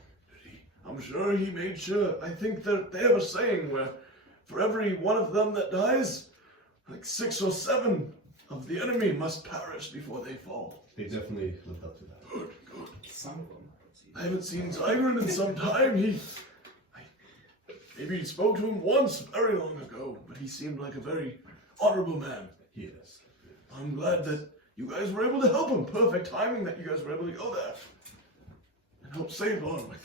I'm sure he made sure. I think that they have a saying where for every one of them that dies, like 6 or 7 of the enemy must perish before they fall. They definitely lived up to that. Good, good. Some of them. I haven't seen Zygrin in some time. Maybe spoke to him once very long ago, but he seemed like a very honorable man. He is. I'm glad that you guys were able to help him. Perfect timing that you guys were able to go there and help save Larnwick.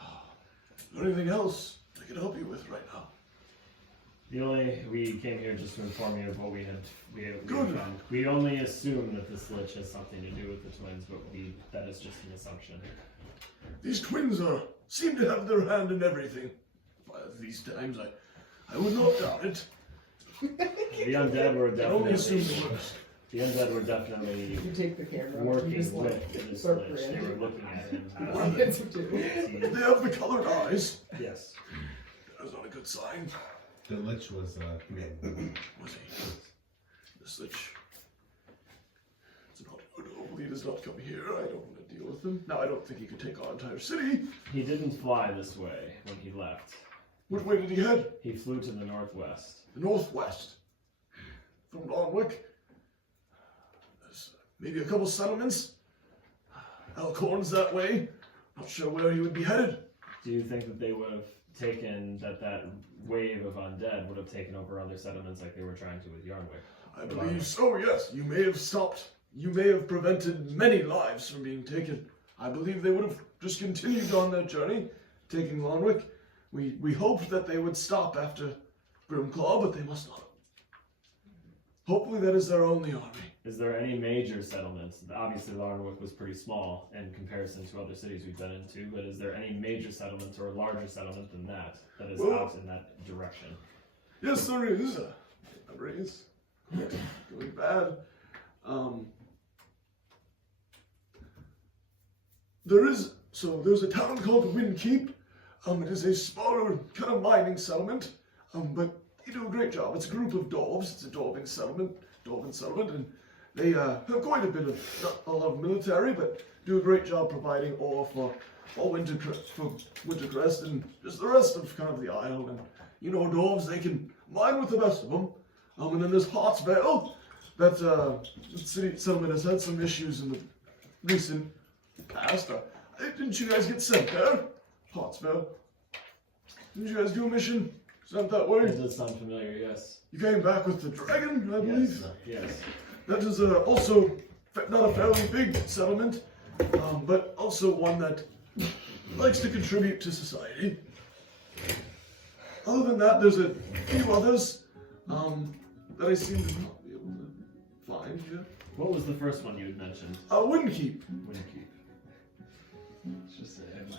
Is there anything else I can help you with right now? We came here just to inform you of what we had Good. found. We only assume that this lich has something to do with the twins, but that is just an assumption. These twins seem to have their hand in everything. These times, I would not doubt it. The undead were I only assume definitely the worst. the undead were definitely You take the camera. you working just, with like, this start lich. They grinning. were looking at him. It's a dude. They have the colored eyes. Yes. That is not a good sign. The Lich was human. Was he? This lich. It's not good. Hopefully he does not come here. I don't want to deal with him. Now, I don't think he could take our entire city. He didn't fly this way when he left. Which way did he head? He flew to the northwest. The northwest. From Larnwick. There's maybe a couple settlements. Elkhorn's that way. Not sure where he would be headed. Do you think that they would have taken that wave of undead would have taken over other settlements like they were trying to with Yarnwick? I believe so, yes. You may have stopped. You may have prevented many lives from being taken. I believe they would have just continued on their journey, taking Larnwick. We hoped that they would stop after Grimclaw, but they must not. Hopefully that is their only army. Is there any major settlements? Obviously, Larnwick was pretty small in comparison to other cities we've been into, but is there any major settlements or a larger settlement than that is out in that direction? Yes, there is. Memory is going bad. There's a town called Windkeep. It is a smaller kind of mining settlement, but they do a great job. It's a group of dwarves. It's a dwarven settlement, and they have quite a bit of, not a lot of military, but do a great job providing ore for Wintercrest and just the rest of kind of the isle. And dwarves, they can mine with the best of them. And then there's Hartsvale. That settlement has had some issues in the recent past. Didn't you guys get sent there? Hartsvale. Didn't you guys do a mission sent that way? It does sound familiar, yes. You came back with the dragon, I believe. Yes. That is also not a fairly big settlement, but also one that likes to contribute to society. Other than that, there's a few others that I seem to not be able to find here. What was the first one you had mentioned? Windkeep. Windkeep.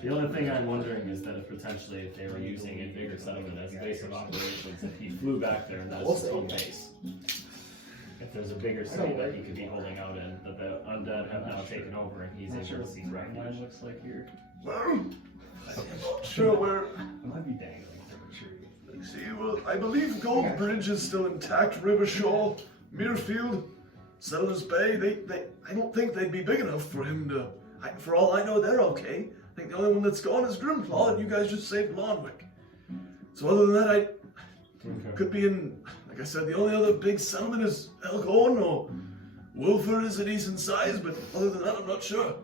The only thing I'm wondering is that if they were using a bigger settlement as a base of operations, if he flew back there and that's his home base. If there's a bigger city that he could be holding out in, that the undead have now taken over and he's able to seek refuge. Looks like here. Well, I'm not sure where. I might be dangling from a tree. Let's see, well, I believe Gold Bridge is still intact. Rivershore, Muirfield, Settlers Bay. I don't think they'd be big enough for him to. For all I know, they're okay. I think the only one that's gone is Grimclaw, and you guys just saved Larnwick. So other than that, could be in. Like I said, the only other big settlement is Elkhorn, or Wolford is a decent size, but other than that, I'm not sure.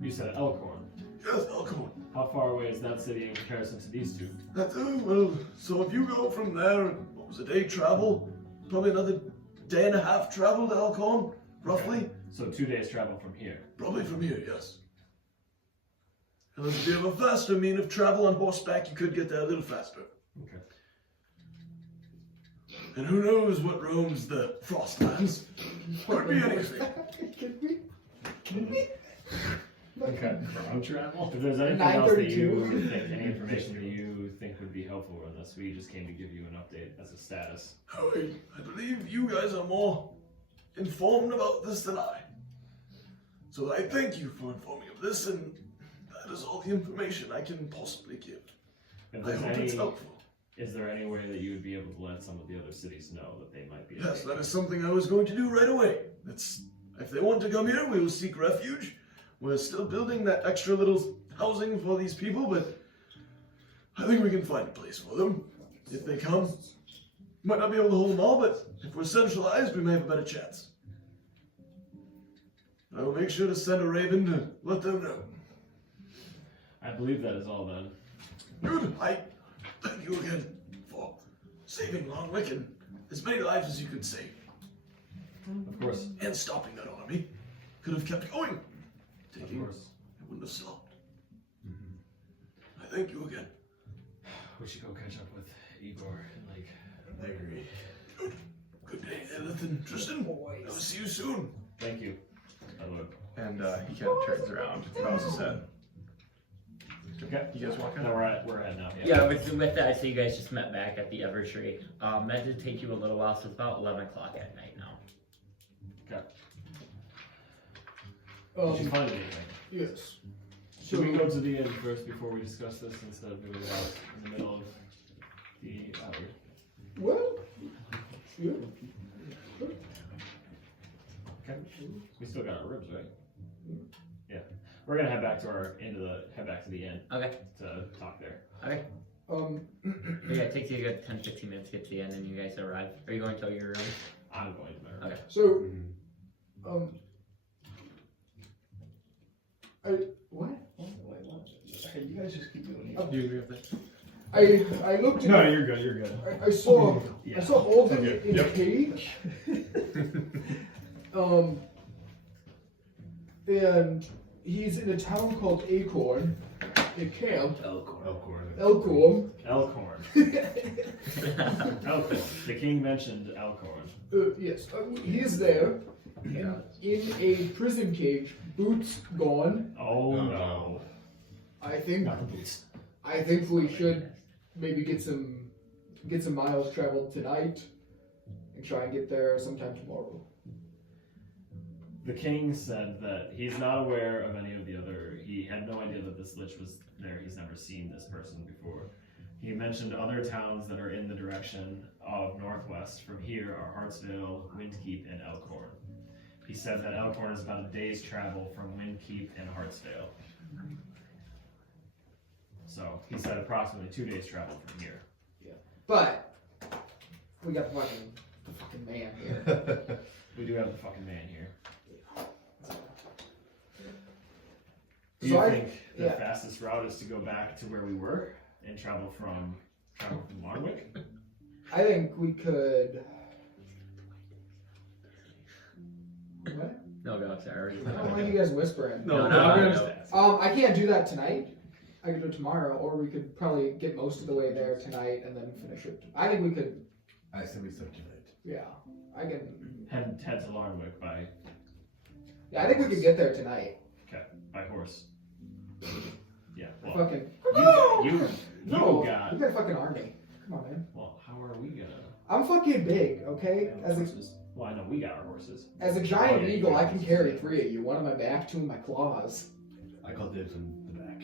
You said Elkhorn. Yes, Elkhorn. How far away is that city in comparison to these two? Well, so if you go from there, what was a day travel? Probably another day and a half travel to Elkhorn, roughly. Okay. So 2 days travel from here. Probably from here, yes. Unless if you have a faster mean of travel on horseback, you could get there a little faster. Okay. And who knows what roams the Frostlands? Could be anything. Can we? Okay. Ground travel? If there's anything else that you 9:32. think, any information that you think would be helpful in this, we just came to give you an update as a status. Howie, I believe you guys are more informed about this than I. So I thank you for informing of this, and that is all the information I can possibly give. If I there's hope it's helpful. Is there any way that you would be able to let some of the other cities know that they might be? Yes, that is something I was going to do right away. If they want to come here, we will seek refuge. We're still building that extra little housing for these people, but I think we can find a place for them. If they come, might not be able to hold them all, but if we're centralized, we may have a better chance. I will make sure to send a raven to let them know. I believe that is all then. Good. I thank you again for saving Larnwick and as many lives as you could save. Of course. And stopping that army. Could have kept going. Of course. I wouldn't have stopped. I thank you again. We should go catch up with Igor and Layk. I agree. Good day, Naileth and Tristan. I'll see you soon. Thank you. I would. And he kind of turns around, bows his head. Okay. You guys walk in? No, we're at now. Yeah, with that, so you guys just met back at the Evertree. That did take you a little while, so it's about 11 o'clock at night now. Okay. Did you find anything? Yes. Should we go to the inn first before we discuss this instead of doing it out in the middle of the alley? Well, yeah. Okay. We still got our ribs, right? Yeah. We're gonna head back to the inn Okay. to talk there. Okay. Yeah, it takes you a good 10-15 minutes to get to the end, and you guys arrive. Are you going to your room? I'm going to my room. Okay. So, what? Okay, you guys just keep doing Do you agree with it? I looked at. No, you're good. You're good. I saw Alden Okay, in yep. a cage. And he's in a town called Acorn, a camp. Elkhorn. Elkhorn. Elkhorn. Elkhorn. The king mentioned Elkhorn. Yes, he is there, in a prison cage, boots gone. Oh no. I think we should maybe get some miles traveled tonight, and try and get there sometime tomorrow. The king said that he's not aware of any of the other. He had no idea that this lich was there. He's never seen this person before. He mentioned other towns that are in the direction of northwest from here are Hartsvale, Windkeep, and Elkhorn. He said that Elkhorn is about a day's travel from Windkeep and Hartsvale. So he said approximately 2 days travel from here. Yeah, but we got the fucking man here. We do have the fucking man here. Do So you think the yeah. fastest route is to go back to where we were and travel from Larnwick? I think we could. What? No, go, sorry. I don't like you guys whispering. No, no, no. I can't do that tonight. I could do it tomorrow, or we could probably get most of the way there tonight and then finish it. I think we could. I said we start tonight. Yeah, I can. Head to Larnwick by Yeah, I think we could get there tonight. horse. Yeah. Well, Fucking. you No, got. we got a fucking army. Come on, man. Well, how are we gonna? I'm fucking big, okay? Well, I know we got our horses. As a giant eagle, I can carry 3 of you. One on my back, 2 in my claws. I call dibs on the back.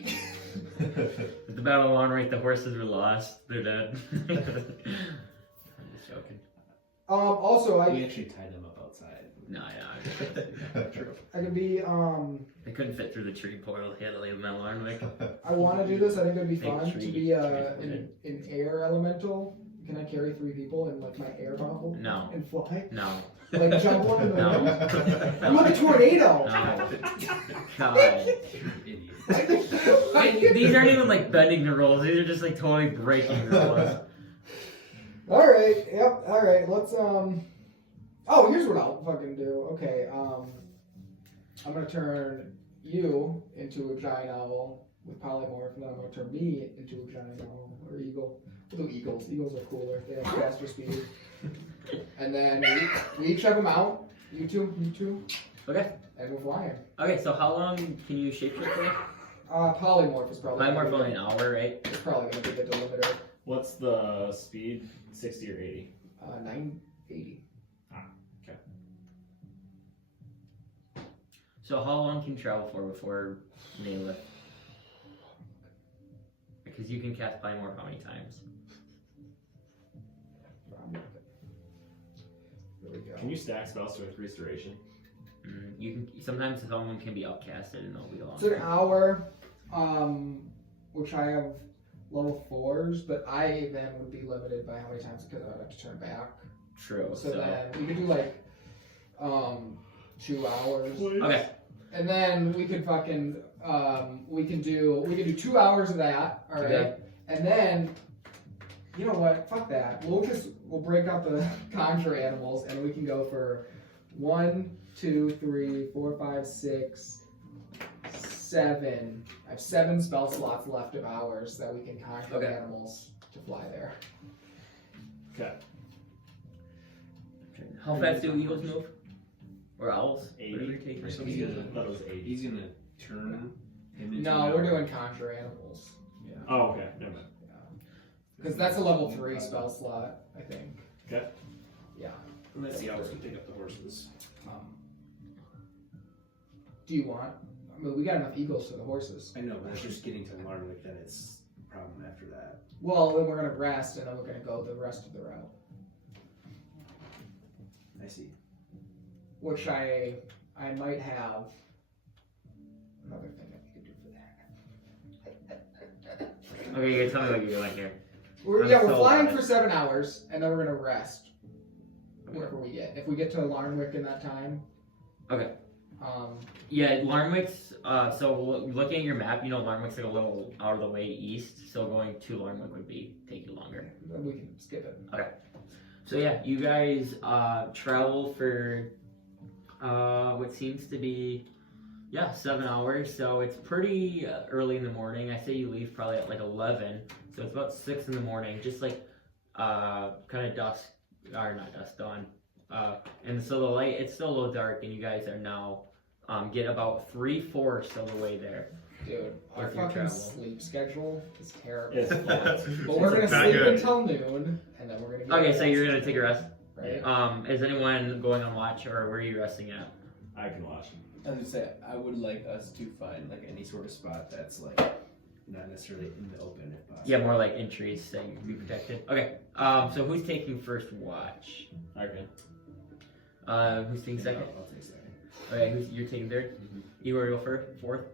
At the Battle of Larnwick, the horses were lost. They're dead. I'm just joking. Also, We actually tied them up outside. No, yeah. True. I could be, They couldn't fit through the tree portal. He had to leave them at Larnwick. I want to do this. I think it'd be Big fun tree, to be tree an air elemental. Can I carry 3 people in like my air bubble No. and fly? No. Like jump one in the No. wind? I'm like a tornado. No. God. I- These aren't even like bending the rules. These are just like totally breaking the rules. All right. Yep. All right. Let's Oh, here's what I'll fucking do. Okay. I'm gonna turn you into a giant owl with polymorph, and then I'm gonna turn me into a giant owl or eagle. We'll do eagles. Eagles are cooler. They have faster speed. And then we each have them out. You two, Okay. and we're flying. Okay, so how long can you shapeshift for? Polymorph is probably. Polymorph only an hour, right? It's probably gonna be the delimiter. What's the speed? 60 or 80? 980. So how long can you travel for before Naileth? because you can cast Polymorph how many times? There we go. Can you stack spells with restoration? You can sometimes someone can be upcasted and they'll be It's an longer. hour, which I have level 4s, but I then would be limited by how many times because I would have to turn back. True. So So then we could do like 2 hours. okay. And then we could fucking we can do 2 hours of that, all right? Okay. And then you know what? Fuck that. We'll break out the conjure animals and we can go for 1, 2, 3, 4, 5, 6, 7. I have 7 spell slots left of hours that we can conjure Okay. animals to fly there. Okay. How fast do eagles move? Or owls? 80 Whatever you take. or He's something. gonna, I thought it was 80. he's gonna turn him into No, an we're owl. doing conjure animals. Oh, okay. Never mind. Because that's a level 3 spell slot, I think. Okay. Yeah. Unless the owls can pick up the horses. Do you want? I mean, we got enough eagles for the horses. I know, but it's just getting to Larnwick that it's a problem after that. Well, then we're gonna rest, and then we're gonna go the rest of the route. I see. Which I might have another thing that we could do for that. Okay, you guys tell me what you're doing here. We're I'm we're so flying bad. for 7 hours, and then we're gonna rest wherever we get. If we get to Larnwick in that time. Okay. Um, Yeah, Larnwick's, looking at your map, you know Larnwick's like a little out of the way east, so going to Larnwick would take you longer. then we can skip it. So yeah, you guys travel for what seems to be 7 hours. So it's pretty early in the morning. I say you leave probably at like 11. So it's about 6 in the morning, just like kind of dusk, or not dusk, dawn. And so the light, it's still a little dark, and you guys are now get about 3/4 of the way there. Dude, our With your fucking travel. sleep schedule is terrible. It's But we're gonna Not sleep good. until noon, and then we're gonna get Okay, so rest, you're gonna take a rest. right? Is anyone going on watch, or where are you resting at? I can watch. I was gonna say, I would like us to find like any sort of spot that's like not necessarily in the open if possible. Yeah, more like in trees, so you can be protected. Okay. So who's taking first watch? I can. Who's taking second? I'll take second. Okay, you're taking third? Igor, you go fourth?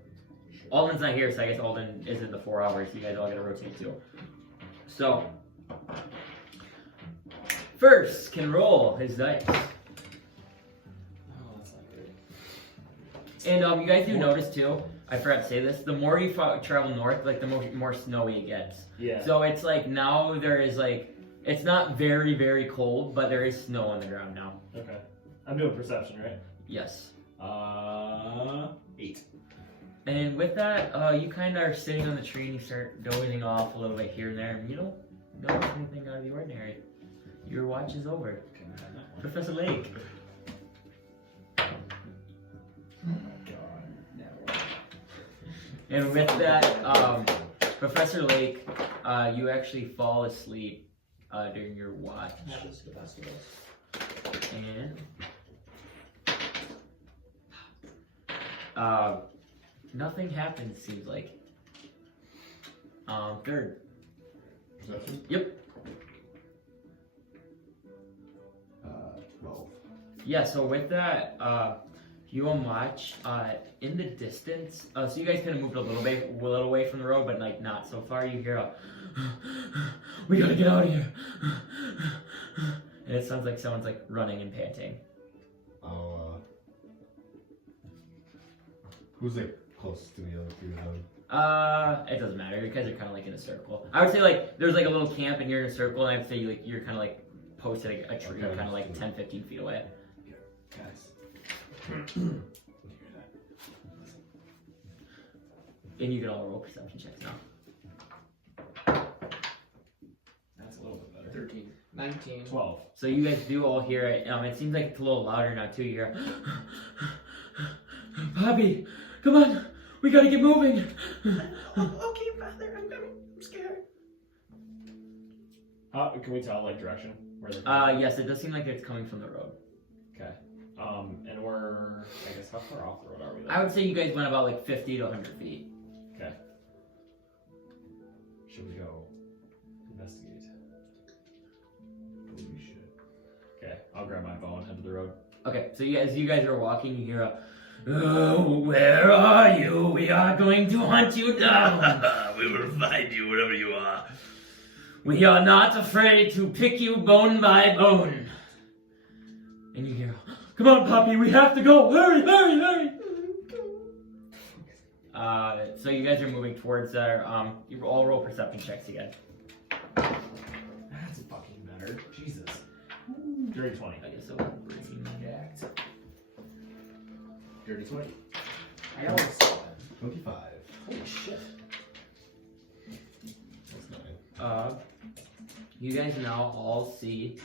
Alden's not here, so I guess Alden is in the 4 hours. You guys all gotta rotate too. So, first can roll his dice. Oh, that's not great. And you guys do notice too, I forgot to say this, the more you travel north, like the more snowy it gets. Yeah. So it's like now there is like, it's not very, very cold, but there is snow on the ground now. Okay. I'm doing perception, right? Yes. 8. And with that, you kind of are sitting on the tree and you start dozing off a little bit here and there, and you don't notice anything out of the ordinary. Your watch is over. Can I have that one? Professor Layk. Oh my god. And with that, Professor Layk, you actually fall asleep during your watch. That is the best of us. And nothing happens, seems like. Third. Perception? Yep. 12. Yeah, so with that, you will watch in the distance. So you guys kind of moved a little way from the road, but like not so far. You hear a, we gotta get out of here. And it sounds like someone's like running and panting. Who's like closest to me on the three of them? It doesn't matter. You guys are kind of like in a circle. I would say like there's like a little camp and you're in a circle, and I'd say like you're kind of like posted a tree, Okay. kind of like 10-15 feet away. Guys. And you can all roll perception checks now. That's a little bit better. 13. 19. 12. So you guys do all hear it. It seems like it's a little louder now too. You hear, Bobby, come on, we gotta get moving. Okay, father, I'm coming. I'm scared. Can we tell like direction? Where they're Yes, it does seem like it's coming from the road. Okay. And we're, I guess, how far off the road are we? I would say you guys went about like 50 to 100 feet. Okay. Should I'll grab my bow and head to the road. Okay, so as you guys are walking, you hear a, "Oh, where are you? We are going to hunt you down. We will find you wherever you are. We are not afraid to pick you bone by bone." And you hear, "Come on, Poppy, we have to go. Hurry, hurry, hurry." So you guys are moving towards there. You all roll perception checks again. That's fucking better. Jesus. Dirty 20. I guess I'll bring Jacked. Dirty 20. I always saw 25. Holy shit. That's 9. You guys now all see.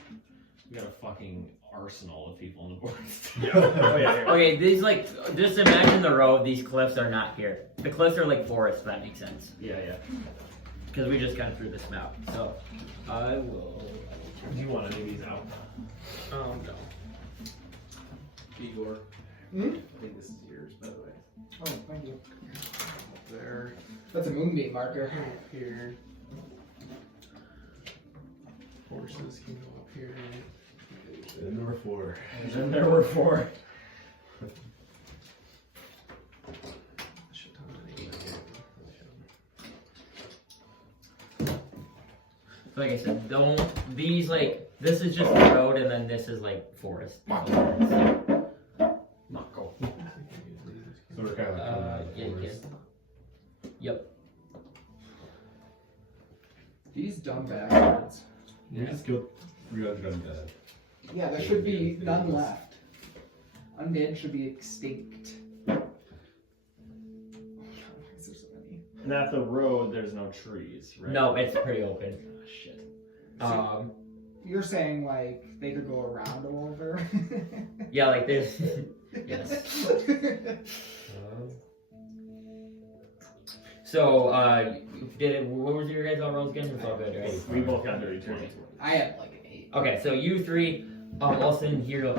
We got a fucking arsenal of people in the forest. Oh yeah. Okay, these just imagine the road. These cliffs are not here. The cliffs are like forests. If that makes sense. Yeah. Because we just got through this map. So I will. Do you want any of these out? Oh no. Igor. Hmm? I think this is yours, by the way. Oh, thank you. There. That's a moonbeam marker. Here. Horses can go up here. And number 4. And then there were 4. Shit ton of enemies. Like I said, this is just the road, and then this is like forest. Marco. So we're kind of like coming out of the Yeah. forest. Yep. These dumb bastards. We just killed 300 undead. Yeah, there should be none left. Undead should be extinct. Why is there so many? And at the road, there's no trees, right? No, it's pretty open. Oh, shit. You're saying like they could go around a wolver? Yeah, like this. Yes. So, what was your guys' all rolls again? It's all good, right? We both got dirty 20. I had like an 8. Okay, so you three, all of a sudden hear a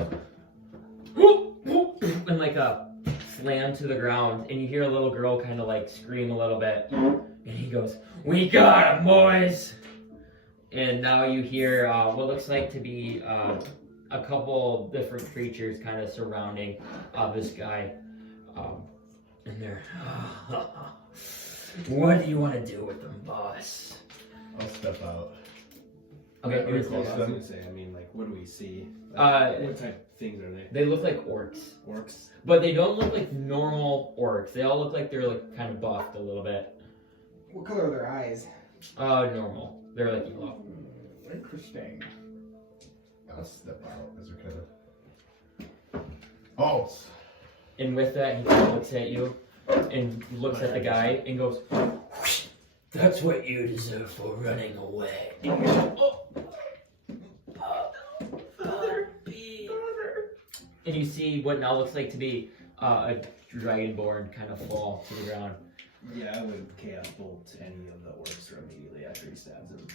whoop, whoop, and like a slam to the ground, and you hear a little girl kind of like scream a little bit, and he goes, "We got him, boys!" And now you hear what looks like to be a couple different creatures kind of surrounding this guy, and they're, "What do you want to do with them, boss?" I'll step out. Okay, Are we here's close the to I was them? gonna say, I mean, like, what do we see? What type of things are they? They look like orcs. Orcs? But they don't look like normal orcs. They all look like they're like kind of buffed a little bit. What color are their eyes? Normal. They're like yellow. Interesting. I'll step out as we're kind of. Oh! And with that, he kind of looks at you and looks at the guy and goes, "That's what you deserve for running away." And you're like, "Oh, Father, and you see what now looks like to be a Dragonborn kind of fall to the ground. Yeah, I would chaos bolt any of the orcs immediately after he stabs him.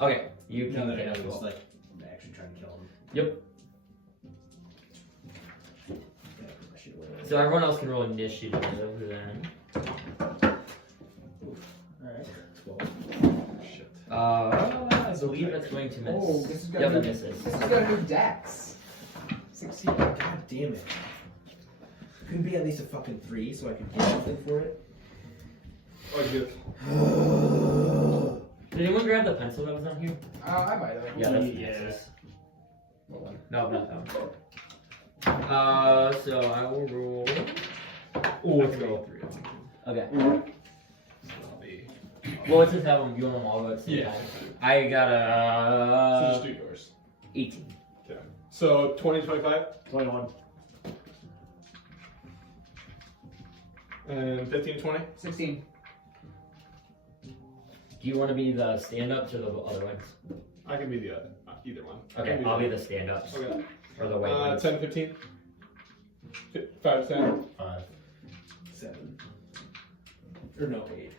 Okay, you Now can that I know chaos he's bolt. like actually trying to kill him. Yep. Yeah, put my shit away. So everyone else can roll initiative then. Alright, 12. Shit. I believe that's going to miss. Oh, this is Yeah, gonna that be. misses. This is gonna be Dex. 16. God damn it. Couldn't be at least a fucking 3 so I could get something for it? Oh, good. Did anyone grab the pencil that was on here? I might have. Yeah, that's Yeah. misses. What one? No, not that one. So I will roll. Oh, it's roll 3. Okay. I'll be. Well, let's just have them. You want them all go at the same Yeah. time? I got So a just do yours. 18. Okay. So 20, 25, 21. and 15, 20. 16. Do you want to be the stand-ups or the other ones? I can be the either one. Okay, I'll be the stand-ups Okay. or the white ones. 10, 15. 5 to 10. 5. 7. Or no, 8.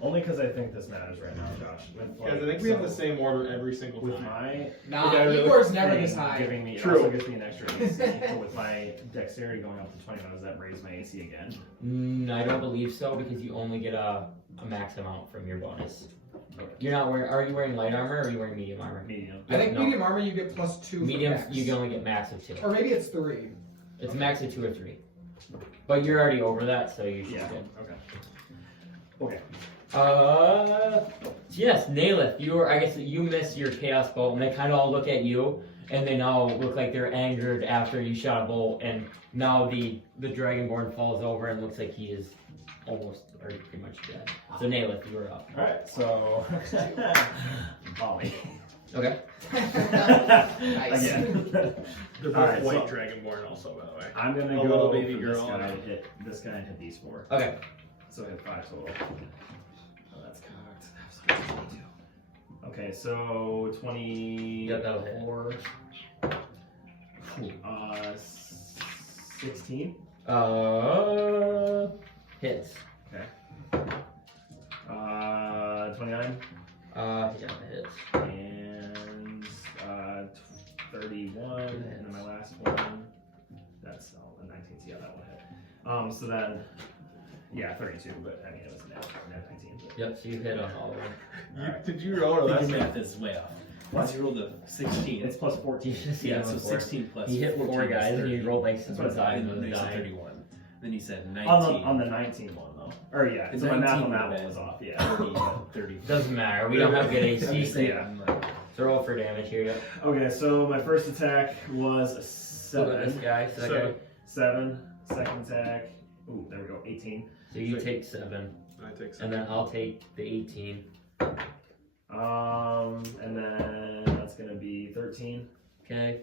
Only because I think this matters right now, Josh. With, Guys, I think we have the same order every single With time. my Nah, Okay, really Igor's never thing this high. giving me, it True. also gives me an extra AC. So with my dexterity going up to 20, does that raise my AC again? I don't believe so because you only get a max amount from your bonus. You're not wearing. Are you wearing light armor or are you wearing medium armor? Medium. I think No. medium armor you get +2. Medium, for max. you can only get max of 2. Or maybe it's 3. It's max of 2 or 3. But you're already over that, so you should Yeah. be good. Okay. Yes, Naileth, I guess you missed your chaos bolt, and they kind of all look at you, and they now look like they're angered after you shot a bolt, and now the Dragonborn falls over and looks like he is almost, or pretty much dead. So Naileth, you are up. Alright, so. Volley. Okay. Nice. Again. They're both Alright, white so- Dragonborn also, by the way. I'm gonna A go little for baby this girl. guy and hit this guy and hit these 4. Okay. So I hit 5 total. Oh, that's cocked. Okay, so 20. Yep, that'll hit. 16. Hits. Okay. 29. Yeah, hits. And 31. And then my last one. That's the 19. Yeah, that one hit. So then, yeah, 32. But I mean, it was net 19. Yep, so you hit on all of them. Did you roll Your that? math is way off. Once you rolled a 16. It's plus 14. You just hit Yeah, him so with 4. 16 plus He hit 14 4 is guys, and 30. you rolled like That's 6 what I times And and then you said died. 31. Then you said 19. On the 19 one though. Or yeah, The so my math 19 on that would've one was been off. Yeah. 30. Doesn't matter, we don't have good AC, so Yeah. so roll for damage here. Yep. Okay, so my first attack was a So this 7. guy, so that So- guy. 7. Second attack. Ooh, there we go. 18. So you take 7, I take and then I'll take the 18. And then that's gonna be 13. Okay,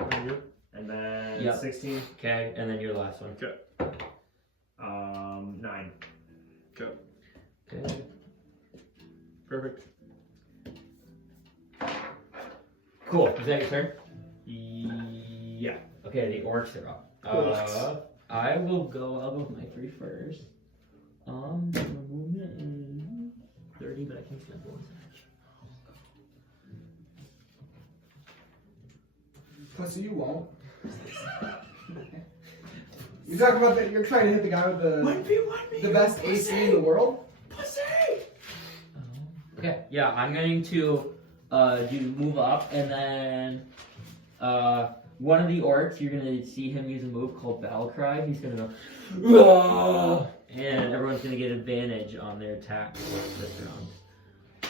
And then Yep. 16. okay, and then your last one. 9. Okay. Perfect. Cool. Is that your turn? Yeah. Okay, the orcs are up. I will go. I'll go with my 3 first. My movement is 30, but I can spend bonus action. Pussy, you won't. You're talking about that. You're trying to hit the guy with the best AC in the world. Okay. Yeah, I'm going to do move up, and then one of the orcs, you're gonna see him use a move called Battle Cry. He's gonna go, "Aah!" and everyone's gonna get advantage on their attack this round.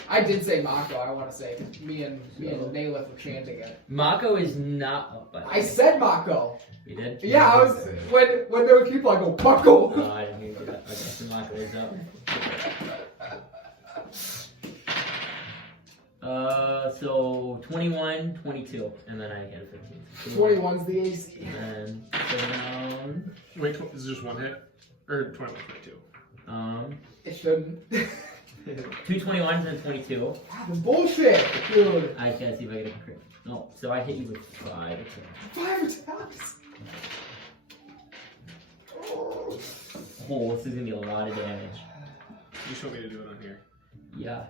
I did say Mako. I want to say me and Naileth were chanting it. Mako is not up, by the way. I said Mako. You did? Yeah, I was when there were people. I go Mako. I didn't hear that. Okay, so Mako is up. So 21, 22, and then I get a 15. 21's the AC. And so down. Wait, is it just one hit? Or 21, 22? It shouldn't. 2 21s and 22. Ah, the bullshit, dude. I can't see if I get a crit. No, so I hit you with 5 attacks. 5 attacks. Oh, this is gonna be a lot of damage. You just want me to do it on here. Yeah.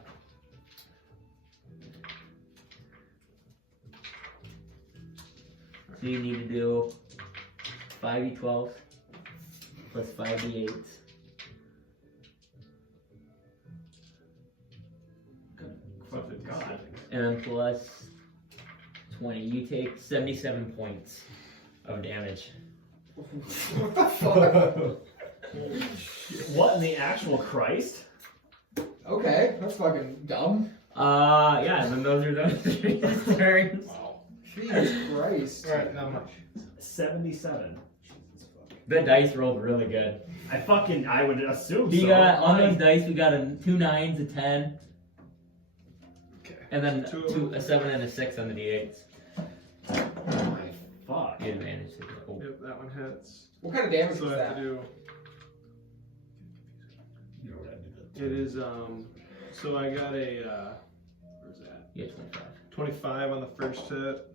So you need to do 5d12s plus 5d8s. Fucking God. And then plus 20. You take 77 points of damage. What the fuck? What in the actual Christ? Okay, that's fucking dumb. Yeah, and then those are those three turns. Jesus Christ. Alright, not much. 77. The dice rolled really good. I would assume He so. got, on those dice, we got 2 9s, a 10, Okay. and then a 7 and a 6 on the d8s. Fuck. You advantage to oh. Yep, that one hits. What kind of damage So is I have that? to do. You know what I did. It is, so I got a, where's that? You get 25. 25 on the first hit.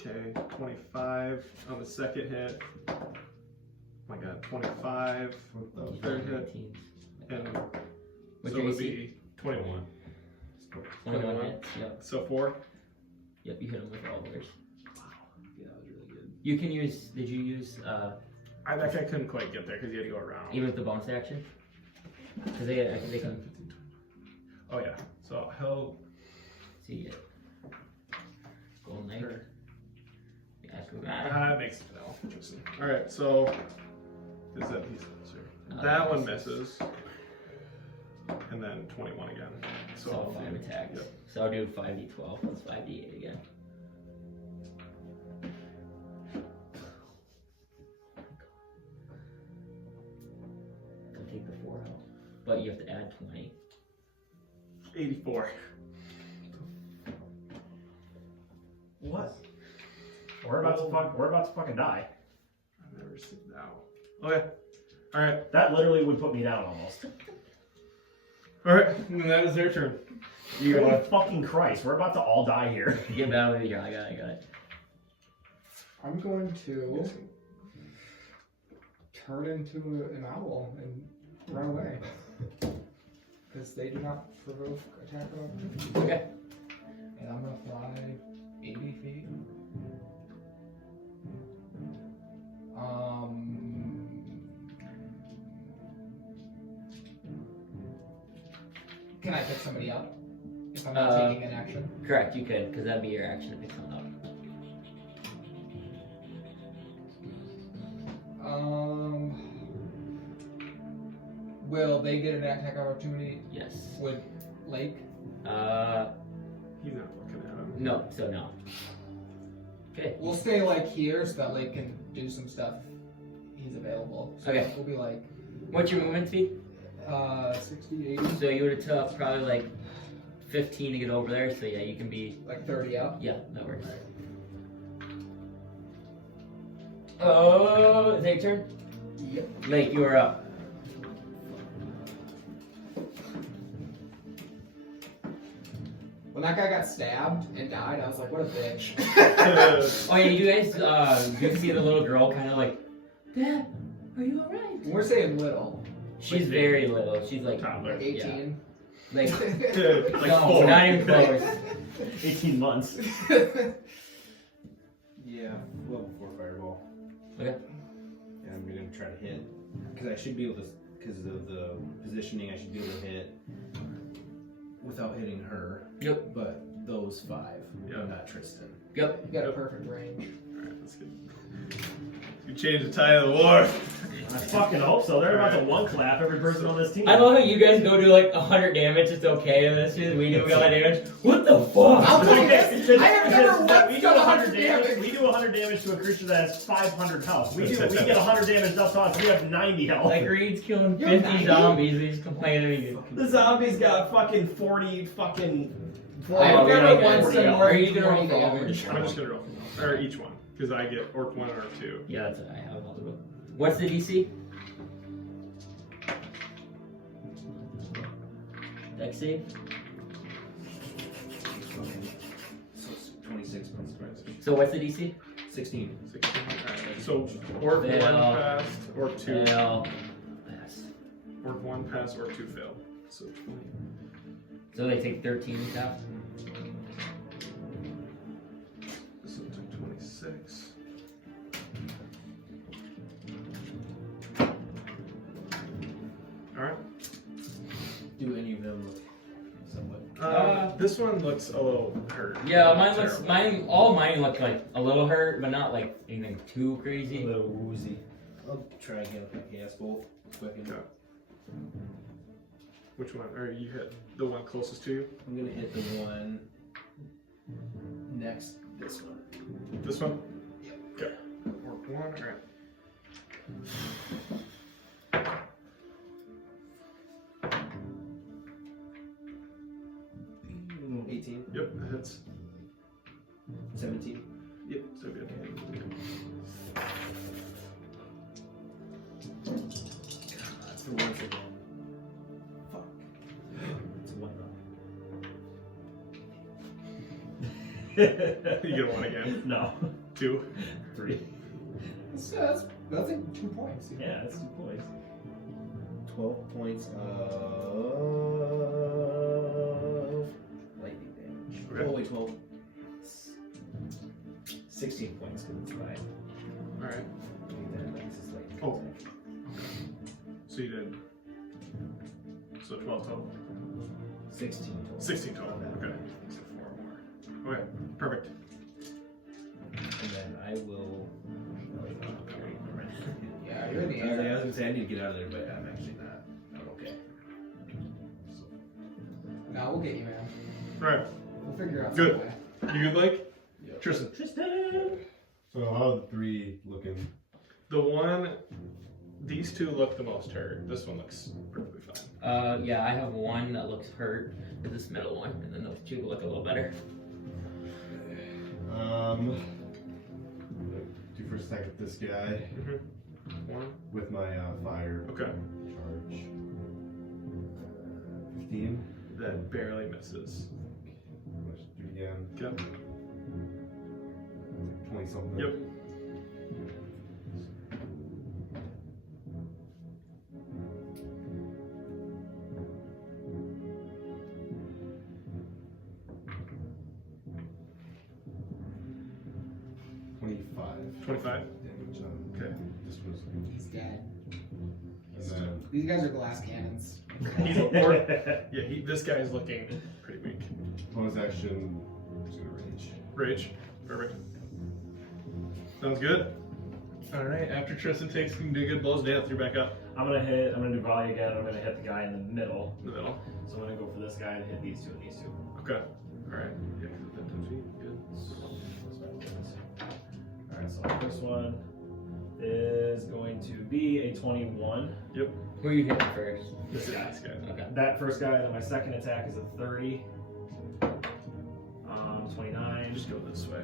Okay, 25 on the second hit. Oh my god, 25. Third hit. And What's so it your would AC? be 21. 21 hits. Yep. So 4? Yep, you hit him with all theirs. Yeah, that was really good. You can use, did you use, That guy couldn't quite get there because he had to go around. even with the bonus action? Because they can. Oh yeah. So he'll. See you. Golden Layk. Yeah, cool. That makes no. Interesting. All right. So is that piece? That one misses. And then 21 again. So 5 attacks. Yep. So I'll do 5d12 plus 5d8 again. Don't take the 4 out. But you have to add 20. 84. What? We're about to fucking die. I've never seen that one. Okay. All right. That literally would put me down almost. All right. And then that is their turn. Holy fucking Christ, we're about to all die here. Get down with you. I got it. I'm going to turn into an owl and run away. Because they do not provoke attack of opportunity. Okay. And I'm going to fly 80 feet. Can I pick somebody up if I'm not taking an action? Correct, you could, because that'd be your action to pick someone up. Will they get an attack opportunity Yes. with Layk? He's not looking at him. No, so no. Okay. We'll stay like here so that Layk can do some stuff. He's available. So Okay. We'll be like What's your movement speed? 60, 80, So you would have took probably like 15 to get over there, so yeah, you can be, like 30 up. yeah, that works. Oh, is that your turn? Yep. Layk, you are up. When that guy got stabbed and died, I was like, what a bitch. Oh yeah, you guys, you see the little girl kind of like, Dad, are you alright? We're saying little. She's very little. She's like, Toddler. Like 18. like Like no, 4. not even close. 18 months. Yeah, level 4 fireball. Okay. And I'm gonna try to hit. Because I should be able to, because of the positioning, I should be able to hit without hitting her. Yep. But those 5, Yep. not Tristan. Yep. You got a perfect range. Alright, let's get. You change the tide of the war. I fucking hope so. They're about to one clap every person on this team. I love how you guys go do like 100 damage. It's okay, and this is we do a lot of damage. What the fuck? I'll tell you this, I have never once we do done 100 100 damage. damage. We do 100 damage to a creature that has 500 health. We get 100 damage up to us. We have 90 health. Like Reed's killing You're 50 90? zombies. And he's complaining. The zombies got fucking 40 fucking. I've never once done more Are you than gonna 20 roll for damage. I'm just gonna roll or each one because I get orc 1 or 2. Yeah, that's what I have. Multiple. What's the DC? Dex save. So it's 26 plus 26. So what's the DC? 16. 16. Alright, so orc 1 Fail. passed, orc 2. Fail. Pass. Orc 1 passed, orc 2 failed. So 20. So they take 13 top. This one took 26. Alright. Do any of them look somewhat? This one looks a little hurt. Yeah, mine looks. Terrible. All mine look like a little hurt, but not like anything too A crazy. little woozy. I'll try again with my chaos bolt. Quick and Okay. Which one? Or you hit the one closest to you? I'm gonna hit the one next this one. This one? Okay. Orc 1, alright. Mm, 18. Yep, that hits. 17. Yep, so good. That's the ones again. Fuck. It's a 1 rock. You get 1 again. No. 2. 3. That's like 2 points. Yeah, that's 2 points. 12 points of lightning damage. Okay. Oh, wait, 12. 16 points because it's 5. Alright. This is like. Oh. So you did. So 12 total. 16 total. 16 total. Okay. So 4 more. Okay, perfect. And then I will. Yeah, you're in the I was air. gonna say I need to get out of there, but I'm actually not. I'm okay. No, we'll get you, man. Alright. We'll figure out Good. some way. You good, Layk? Yep. Tristan. So how are the 3 looking? The one, these 2 look the most hurt. This one looks perfectly fine. Yeah, I have one that looks hurt. This middle one, and then those 2 look a little better. Do first attack at this guy One. with my fire Okay. charge. 15. That barely misses. Let's do it again. Yep. 20 something. Yep. $25 25. damage on Okay. this was. He's dead. And then These guys are glass cannons. He's a orc. Yeah, this guy's looking pretty weak. bonus action, I'm just gonna rage. Rage. Perfect. Sounds good. Alright, after Tristan takes some good blows, Naileth, you're back up. I'm gonna do volley again. I'm gonna hit the guy in the middle. In the middle. So I'm gonna go for this guy and hit these 2 and these 2. Okay. Alright. Yeah, that 10 feet. Good. Alright, so the first one is going to be a 21. Yep. Who are you hitting first? This guy. This guy. Okay. That first guy, then my second attack is a 30. 29. Just go this way.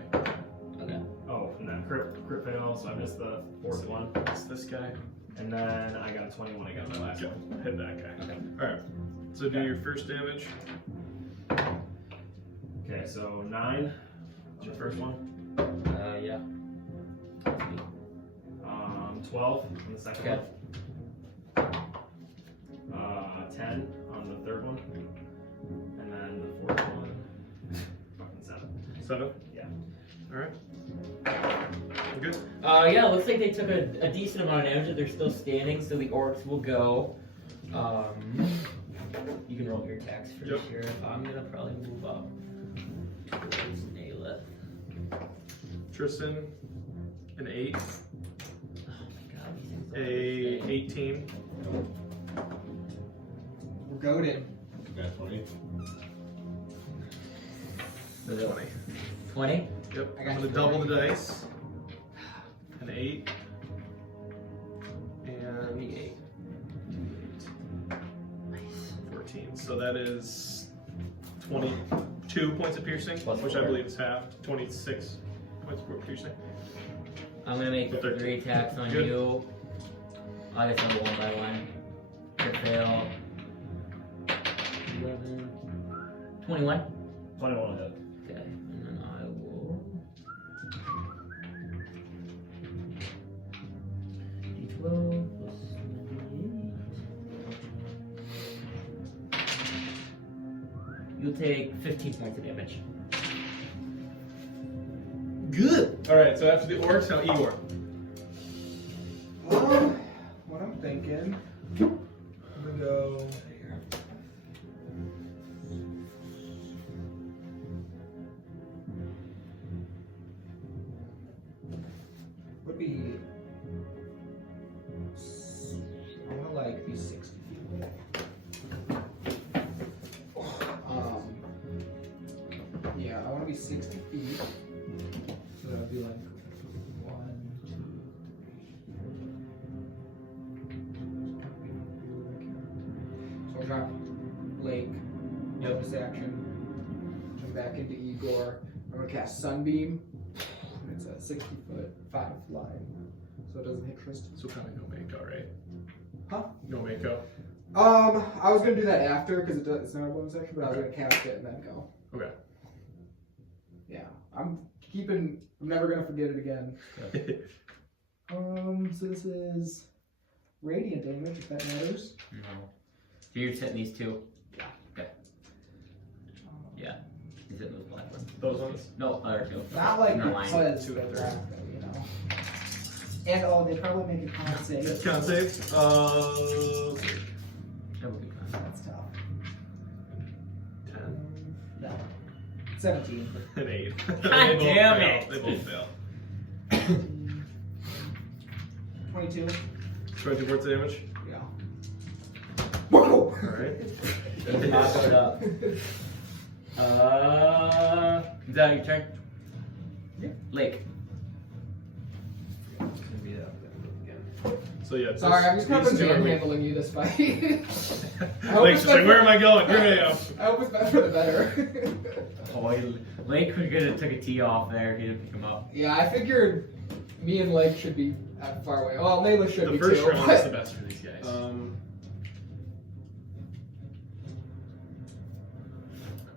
Okay. Oh, and that crit fail, so I missed the 4th one. It's this guy. And then I got a 21 again, my last Go. one. Hit that guy. Okay. Alright. So do your first damage. Okay, so 9 on the first one. Yeah. 12 on the second Okay. one. 10 on the third one. And then the 4th one. Fucking 7. 7? Yeah. Alright. Good. Yeah, looks like they took a decent amount of damage, but they're still standing, so the orcs will go. You can roll your attacks for Yep. sure. I'm gonna probably move up towards Naileth. Tristan, an 8. Oh my god, these things A look 18. We're goaded. Got 20. So the 20. 20? Yep. I I'm got gonna you. double the dice. An 8. And 38. 14. So that is 22 points of piercing, Plus which I 4. believe is half. 26 points of piercing. I'm gonna make 13. 3 attacks on Good. you. I guess I'll go one by one. Crit fail. 11. 21. 21 hit. Okay, and then I will. D12 plus 98. You'll take 15 points of damage. Good. Alright, so after the orcs, now Igor. What I'm thinking, I'm gonna go here. Would be. I wanna like be 60 feet away. Yeah, I wanna be 60 feet. So that would be like 1, 2, 3. So I'll drop Layk, bonus action, jump back into Igor. I'm gonna cast Sunbeam. And it's a 60-foot, 5 line. So it doesn't hit Tristan. So kind of no Mako, right? Huh? No Mako. I was gonna do that after because it's not a bonus action, but I was gonna cast it and then go. Okay. Yeah, I'm never gonna forget it again. So this is radiant damage, if that matters. No. So you're just hitting these 2? Yeah. Okay. Yeah. He's hitting those black ones. Those ones? No, other 2. Not like In a line. because 2 they're and 3. laughing, you know. And they probably make a con save. Con save. That would be fine. That's tough. 17. An 8. God They both damn fail. it. They both fail. 22. 22 points of damage. Yeah. Alright. Knock it up. Is that your turn? Yeah. Layk. It's gonna be that again. So yeah, Sorry, I'm just kind of these two are weak. manhandling you this fight. Lake's just like, where am I going? Here I am. I hope it's better for the better. Layk could have took a tee off there if he didn't pick him up. Yeah, I figured me and Layk should be far away. Well, Naileth should The be first too. round is the best for these guys.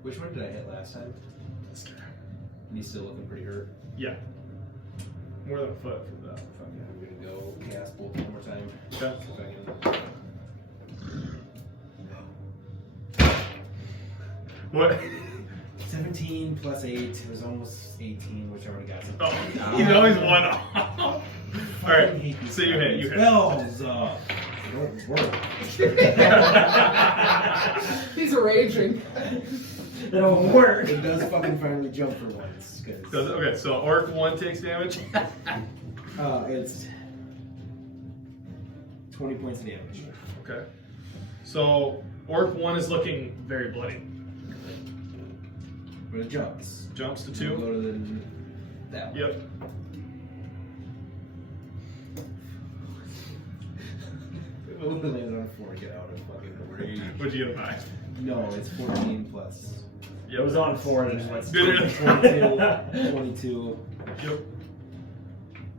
Which one did I hit last time? And he's still looking pretty hurt. Yeah. More than a foot for that. Fuck yeah, I'm gonna go cast bolt one more time. Okay. Go back in. What? 17 plus 8, it was almost 18, which I already got something. Oh, he's always one off. Alright, so you hit, you hit. Spells, they don't work. He's raging. That don't work. It does fucking finally jump for once. Does it? Okay, so Orc 1 takes damage. It's 20 points of damage. Okay. So Orc 1 is looking very bloody. But it jumps. Jumps to We'll 2. go to that one. Yep. It landed on a 4, get out of fucking rage. What'd you get a 5? No, it's 14 plus. Yep. It was on 4 and then went 22. 22. Yep.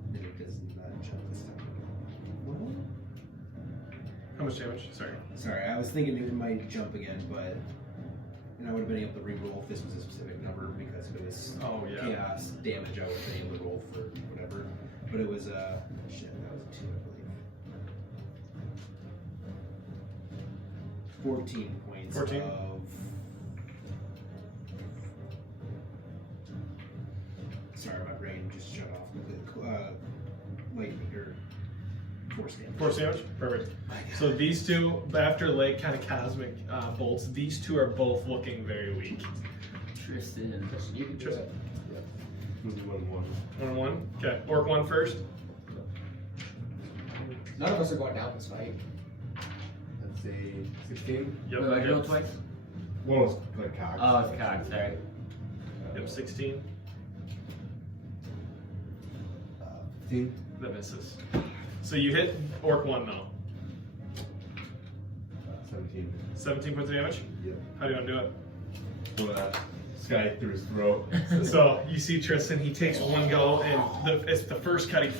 And it does not jump this time. How much damage? Sorry. Sorry, I was thinking it might jump again, but. And I would have been able to re-roll if this was a specific number because if it was Oh, yeah. chaos damage, I would have been able to roll for whatever. But it was shit, that was a 2, I believe. 14 points 14? of. Sorry, my brain just shut off completely. Lightning or force damage. Force damage? Perfect. So these two, after Layk kind of cosmic bolts, these two are both looking very weak. Tristan. You can do it. We'll do 1-1. 1-1. Okay, Orc 1 first. None of us are going down this fight. That's a 16. Yep. Wait, I roll Yep. twice? One was like cocked. Oh, it's cocked, sorry. Yep. 16. 15. That misses. So you hit Orc 1 now. 17. 17 points of damage. Yep. How do you want to do it? Well, sky through his throat. So you see Tristan, he takes one go, and it's the first cut, he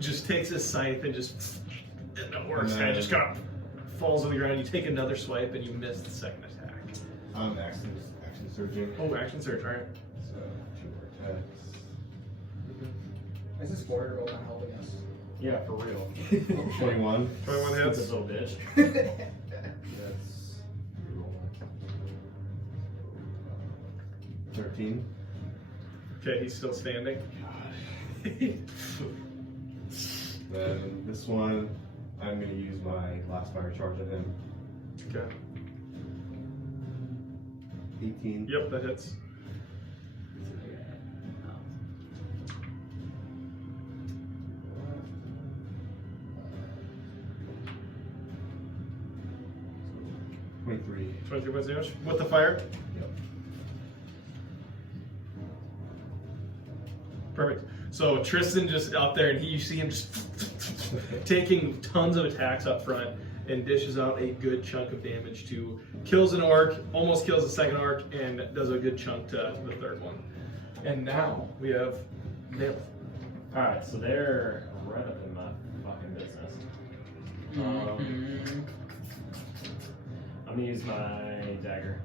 just takes his scythe and just, and the Orc's kind of just kind of falls on the ground. You take another swipe, and you miss the second attack. Action surging. Oh, action surge, alright. So 2 more attacks. Is this border roll not helping us? Yeah, for real. 21. 21 hits. Stupid little bitch. That's 13. Okay, he's still standing. Then this one, I'm going to use my last fire charge at him. Okay. 18. Yep, that hits. So, 23. 23 points of damage. With the fire? Yep. Perfect. So Tristan just out there, and you see him just taking tons of attacks up front and dishes out a good chunk of damage to kills an orc, almost kills the second orc, and does a good chunk to the third one. And now we have Naileth. Alright, so they're right up in my fucking business. I'm gonna use my dagger.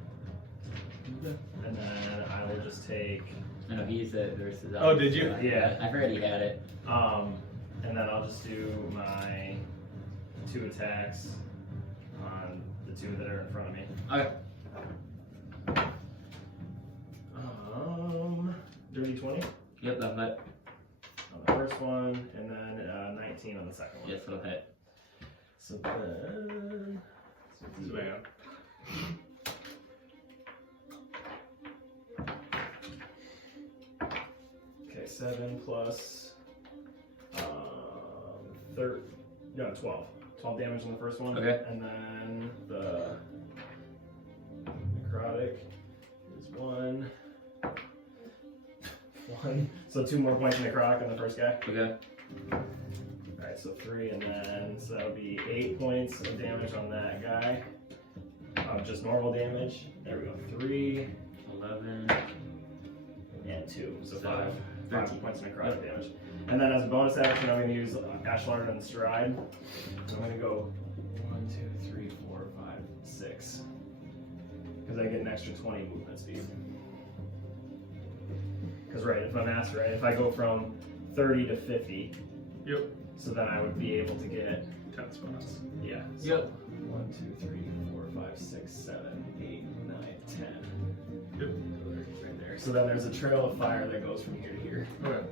And then I will just take. No, he used it versus. Oh, did you? Yeah. I forgot he had it. And then I'll just do my 2 attacks on the 2 that are in front of me. Okay. Dirty 20 Yep, that hit. on the first one, and then 19 on the second one. Yes, that'll hit. So then. So hang on. 7 plus 12. 12 damage on the first one. Okay. And then the necrotic is 1. So 2 more points of necrotic on the first guy. Okay. Alright, so 3, and then so that'll be 8 points of damage on that guy. Just normal damage. There we go. 3, 11, and 2. So 5 points of necrotic damage. And then as a bonus action, I'm going to use Ashlar and Stride. I'm going to go 1, 2, 3, 4, 5, 6. Because I get an extra 20 movement speed. Because if I'm asked right, if I go from 30 to 50, Yep. so then I would be able to get 10 spots. yeah. So Yep. 1, 2, 3, 4, 5, 6, 7, 8, 9, 10. Yep. Right there. So then there's a trail of fire that goes from here to here. Okay.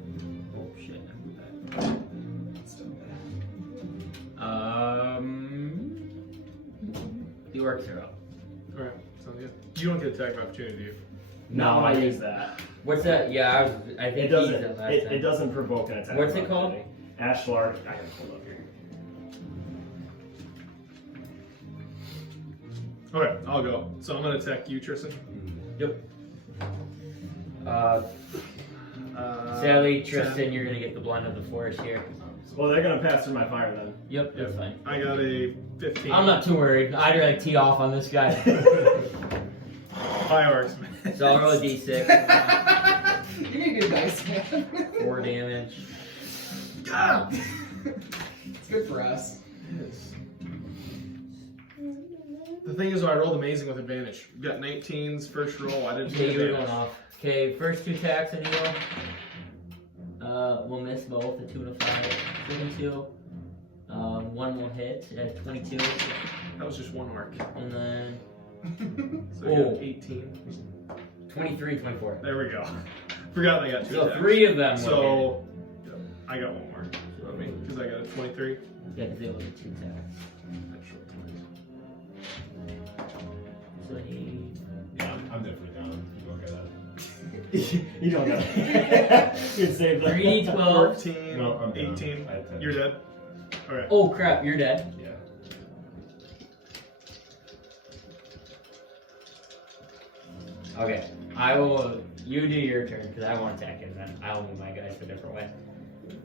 Oh shit. Still The orcs are up. Alright, sounds good. You don't get attack of opportunity, do you? No, I use that. What's that? Yeah, I think It doesn't. he used it last It time. doesn't provoke an attack. What's of it called? opportunity. Ashlar. I gotta pull it up here. Okay, I'll go. So I'm gonna attack you, Tristan. Yep. Sadly, Tristan, 10. you're gonna get the blunt of the force here. Well, they're gonna pass through my fire then. Yep, that's Yep. fine. I got a 15. I'm not too worried. I'd like tee off on this guy. Fireworks, man. So I'll roll a d6. You need good dice, man. 4 damage. Ah! It's good for us. The thing is, I rolled amazing with advantage. Got 19s first roll. I didn't Okay, get you were going advantage. off. Okay, first 2 attacks on Igor. We'll miss both. A 2 and a 5. 22. One will hit at 22. That was just one mark. And then So I got 18. 23, 24. There we go. Forgot I got 2 So attacks. 3 of them will So yep, I got one more. Because I got a 23. hit. Yeah, because they will get 2 attacks. So he... Yeah, I'm definitely down. You don't get that. You don't know. You'd save them. 3, 12. 14, No, I'm down. 18. I had 10. You're dead? Alright. Oh crap, you're dead. Yeah. Okay, I will. You do your turn because I won't attack him. Then I'll move my guys a different way.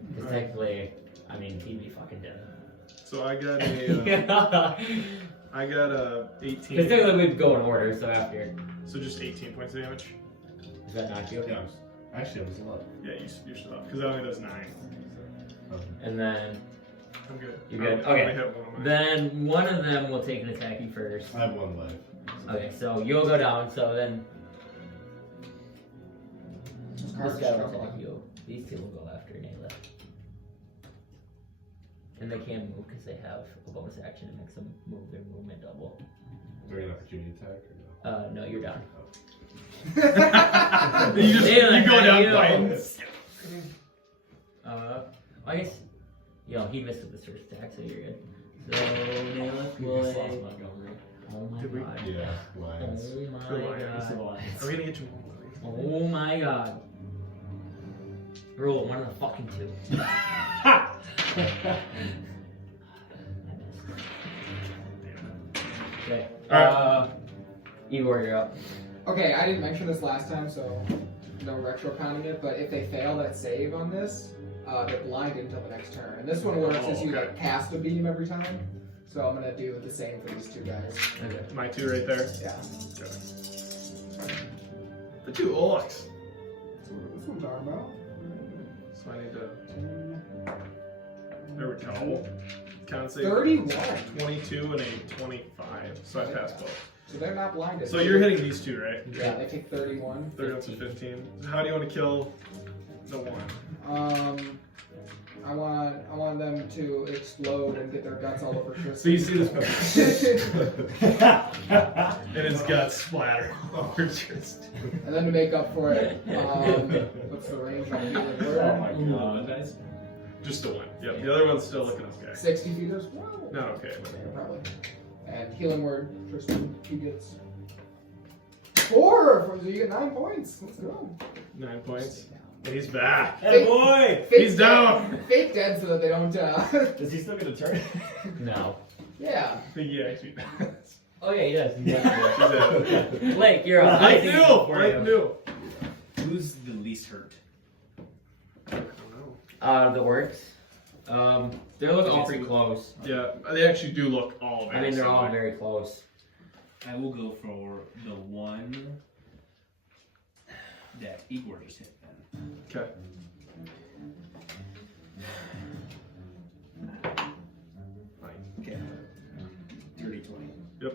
Because Alright. technically, I mean, he'd be fucking dead. So I got a 18. Because technically we'd go in order. So after, So just 18 points of damage. does that knock you? Yeah, actually, it was a lot. Yeah, you're still up. Because that only does 9. And then, I'm good. You good? I only Okay. hit one of mine. then one of them will take an attack you first. I have 1 life. Okay, so you'll go down. So then this guy will attack you. These 2 will go after Naileth. And they can move because they have a bonus action that makes them move their movement double. During an opportunity attack or no? No, you're down. you Naileth, go down you. fighting. I guess, he missed with his first attack, so you're good. So, Naileth You will. just lost Montgomery. Oh my Did we? god. Yeah, lions. Oh my For lions. god. Are we gonna get you more? Oh my god. Roll 1 and a fucking 2. Okay. Igor, you're up. Okay, I didn't mention this last time, so no retro counting it, but if they fail that save on this, they're blinded until the next turn. And this one works as you okay. like cast a beam every time. So I'm gonna do the same for these 2 guys. Okay. My 2 right there. Yeah. Okay. The 2 orcs. So what this one's talking about? So I need to. There we go. Count save. 31. 22 and a 25. So I passed both. So they're not blinded. So you're hitting these 2, right? Yeah, they take 31. 30 up to 15. How do you want to kill the one? I want them to explode and get their guts all over Tristan. So you see this and his guts splatter all over Tristan. And then to make up for it, what's the range on healing Oh word? my god. Nice. Just the one. Yep. The other one's still looking okay. 60 feet as well. Not okay. Yeah, probably. And healing word, Tristan, he gets 4. So you get 9 points. Let's go. 9 points. He's back. Hey, boy! He's down. Fake dead so that they don't. Does he still get a turn? No. Yeah. Yeah, actually. Oh yeah, he does. He's He's out. Layk, you're up. Like new. Like new. Who's the least hurt? I don't know. The Orcs. They look all pretty close. Yeah, they actually do look all very I mean, they're all similar. very close. I will go for the one that Igor just hit then. Okay. Okay. 30-20. Yep.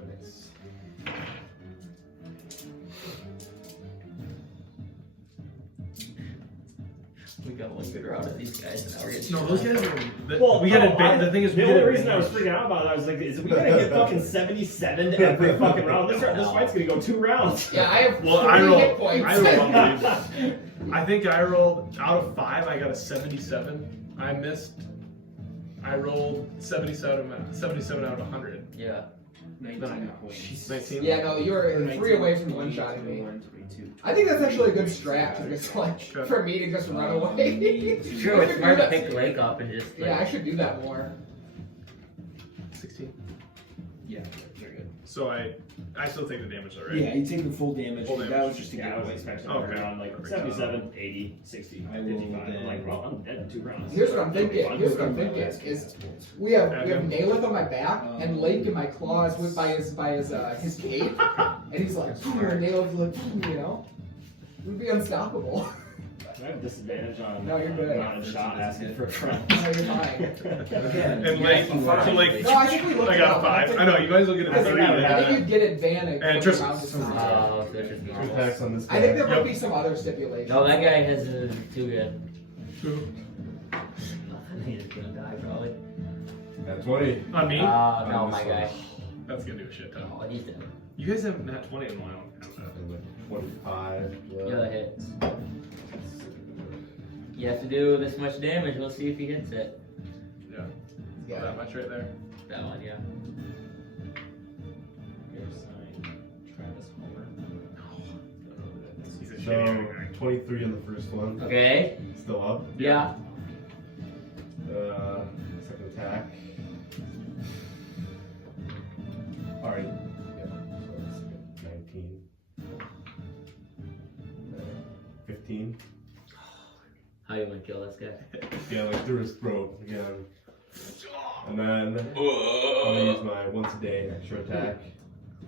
We got one good route of these guys, and now we're getting. No, those guys are. Well, we got advantage. The thing is, we the get only reason I was advantage. freaking out about it, I was like, is we gonna get fucking 77 every fucking round? This fight's gonna go 2 rounds. Yeah, I have Well, 3 I hit rolled. points. I think I rolled out of 5. I got a 77. I missed. I rolled 77 out of 100. Yeah. 19 points. 19. Yeah, no, you were 3 away from one-shotting me. 22. I think that's actually a good strat. It's like for me to just run away. True, it's smart to pick the Layk up and just. Like, Yeah, I should do that more. 16. Yeah, very good. So I still take the damage though, right? Yeah, you take the full damage. Full That damage. was just to Yeah, get I was away. expecting Okay. around like 77, 80, 60, I will 55. I'm like, then- well, I'm dead in 2 rounds. Here's what I'm thinking. Here's what I'm thinking is we have Naileth on my back and Layk in my claws with by his cape, and he's like, Naileth's like, you know, we'd be unstoppable. I have disadvantage on No, you're good. not a shot asking for a friend. No, you're fine. Again, And Layk, so like, No, I think we looked I it got a up. 5. I know you might as well get a 3. I think you'd get advantage. And when the Tristan. round is on. Oh, so it's just Two normal. attacks on this guy. I think there Yep. might be some other stipulations. No, that guy has too good. Two. He's gonna die probably. At 20. On me? No, my guy. That's gonna do a shit ton. Oh, he's dead. You guys have nat 20 in my own. 25. Yeah, that hits. You have to do this much damage. We'll see if he hits it. Yeah. Yeah. That much right there. That one, yeah. Here's sign Travis Homer. He's a So, shitty guy. 23 on the first one. Okay. Still up. Yeah. Second attack. Alright. Yeah. So that's 19. 15. How you gonna kill this guy? Yeah, like through his throat again. And then I'm gonna use my once a day extra attack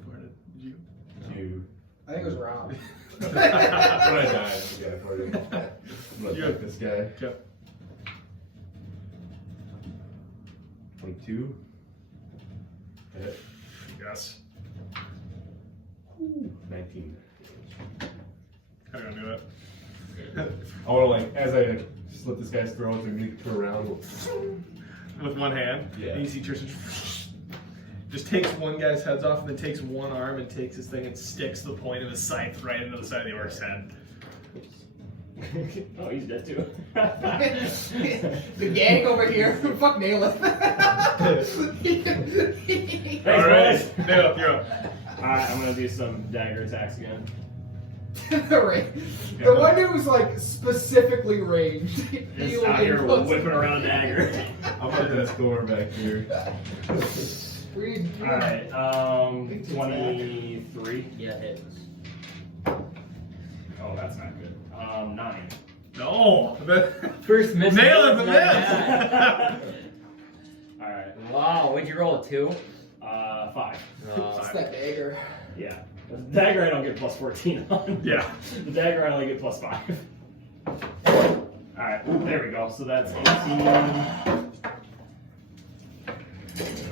Where did you? to. I think it was Rob. When I died, yeah, for him. I'm gonna Yeah. attack this guy. Okay. 22. Hit. Yes. 19. How are you gonna do it? I wanna like, as I like, slit this guy's throat and make it around. With one hand. Yeah. And you see Tristan just takes one guy's heads off and then takes one arm and takes his thing and sticks the point of his scythe right into the side of the orc's head. Oh, he's dead too. The gang over here. Fuck Naileth. Thanks, Alright. boys. Naileth, you're up. Alright, I'm gonna do some dagger attacks again. The one who's like specifically ranged. Just out here whipping around dagger. I'm at this door back here. Alright, 23. Yeah, hits. Oh, that's not good. 9. No! First miss. Nail it, the miss! Alright, Wow, what'd you roll? 2? 5. It's that dagger. Yeah. The dagger I don't get plus 14 on. Yeah. The dagger I only get plus 5. Alright, there we go. So that's 18.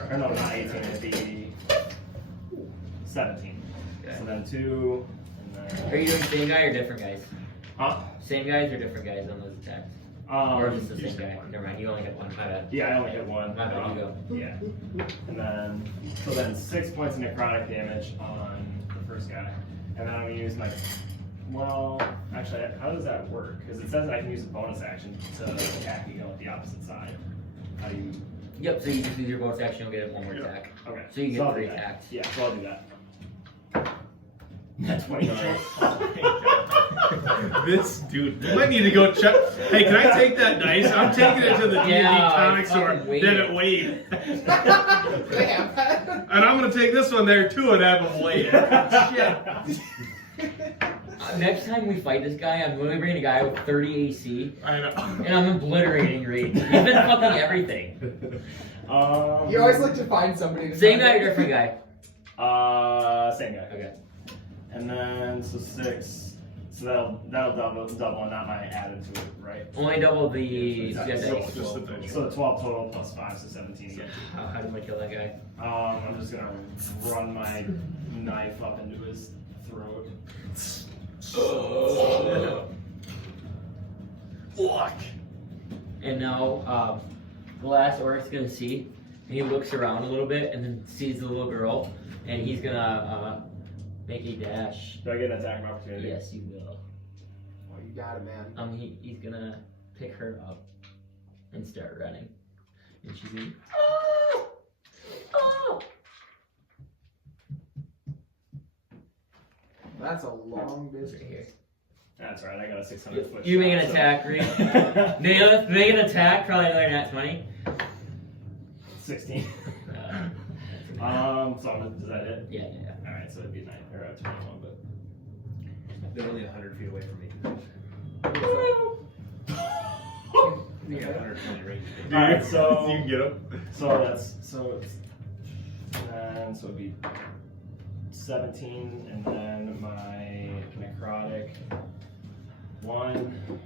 Or no, not 18, it'd be 17. Okay. So then 2, and then... Are you doing same guy or different guys? Huh? Same guys or different guys on those attacks? Or just the same guy? Never mind, you only hit one. My bad. Yeah, I only hit 1. My bad, you go. Yeah. And then, so then 6 points of necrotic damage on the first guy. And then I'm gonna use my, well, actually, how does that work? Because it says that I can use a bonus action to attack, you know, at the opposite side. How do you, Yep, so you just use your bonus action, you'll get one more Yep. attack. okay. So you get I'll do 3 that. attacks. Yeah, so I'll do that. That's 20. This dude, you might need to go check. Hey, can I take that dice? I'm taking it to the D&D Yeah, comic store. fucking weigh Then it. it weighed. Damn. And I'm gonna take this one there too and have him weigh it. Shit. Next time we fight this guy, I'm literally bringing a guy with 30 AC, I know. and I'm obliterating Reed. He's been fucking everything. You always like to find somebody to Same fight. guy or different guy? Same guy. Okay. And then, so 6. So that'll double and not my added to it, right? Only double the Yeah, dice. just the dice. So 12 total plus 5, so 17 again. How do I kill that guy? I'm just gonna run my knife up into his throat. Fuck. And now, the last orc's gonna see, and he looks around a little bit, and then sees the little girl, and he's gonna make a dash. Do I get an attack of opportunity? Yes, you will. Oh, you got it, man. He's gonna pick her up and start running, and she's gonna. Oh! That's a long Right distance. here. That's right, I got a 600-foot You make an shot, so- attack, Reed. Naileth, make an attack. Probably another nat 20. 16. So does that hit? Yeah. Alright, so it'd be 9 or 21, but. They're only 100 feet away from me. You got 120 range. Alright, so You can get him. so it'd be 17, and then my necrotic 1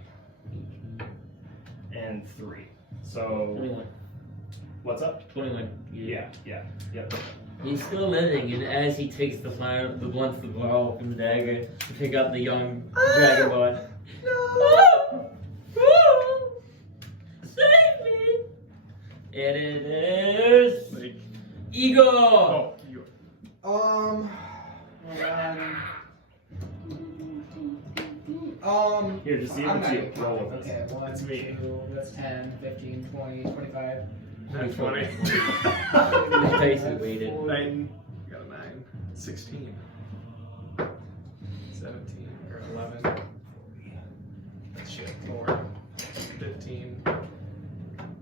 and 3. So 21. what's up? 21. Yep. He's still living, and as he takes the blunt of the ball from the dagger to pick up the young Dragonborn. No! Save me! And it is Like, Igor! oh, you. Here, just see I'm what not you even roll counting. with this. Okay, 1, That's me. 2, that's 10, 15, 20, 25. Nat 20. The dice is weighted. 9. You got a 9. 16. 17. Or 11. Shit. 4. 15.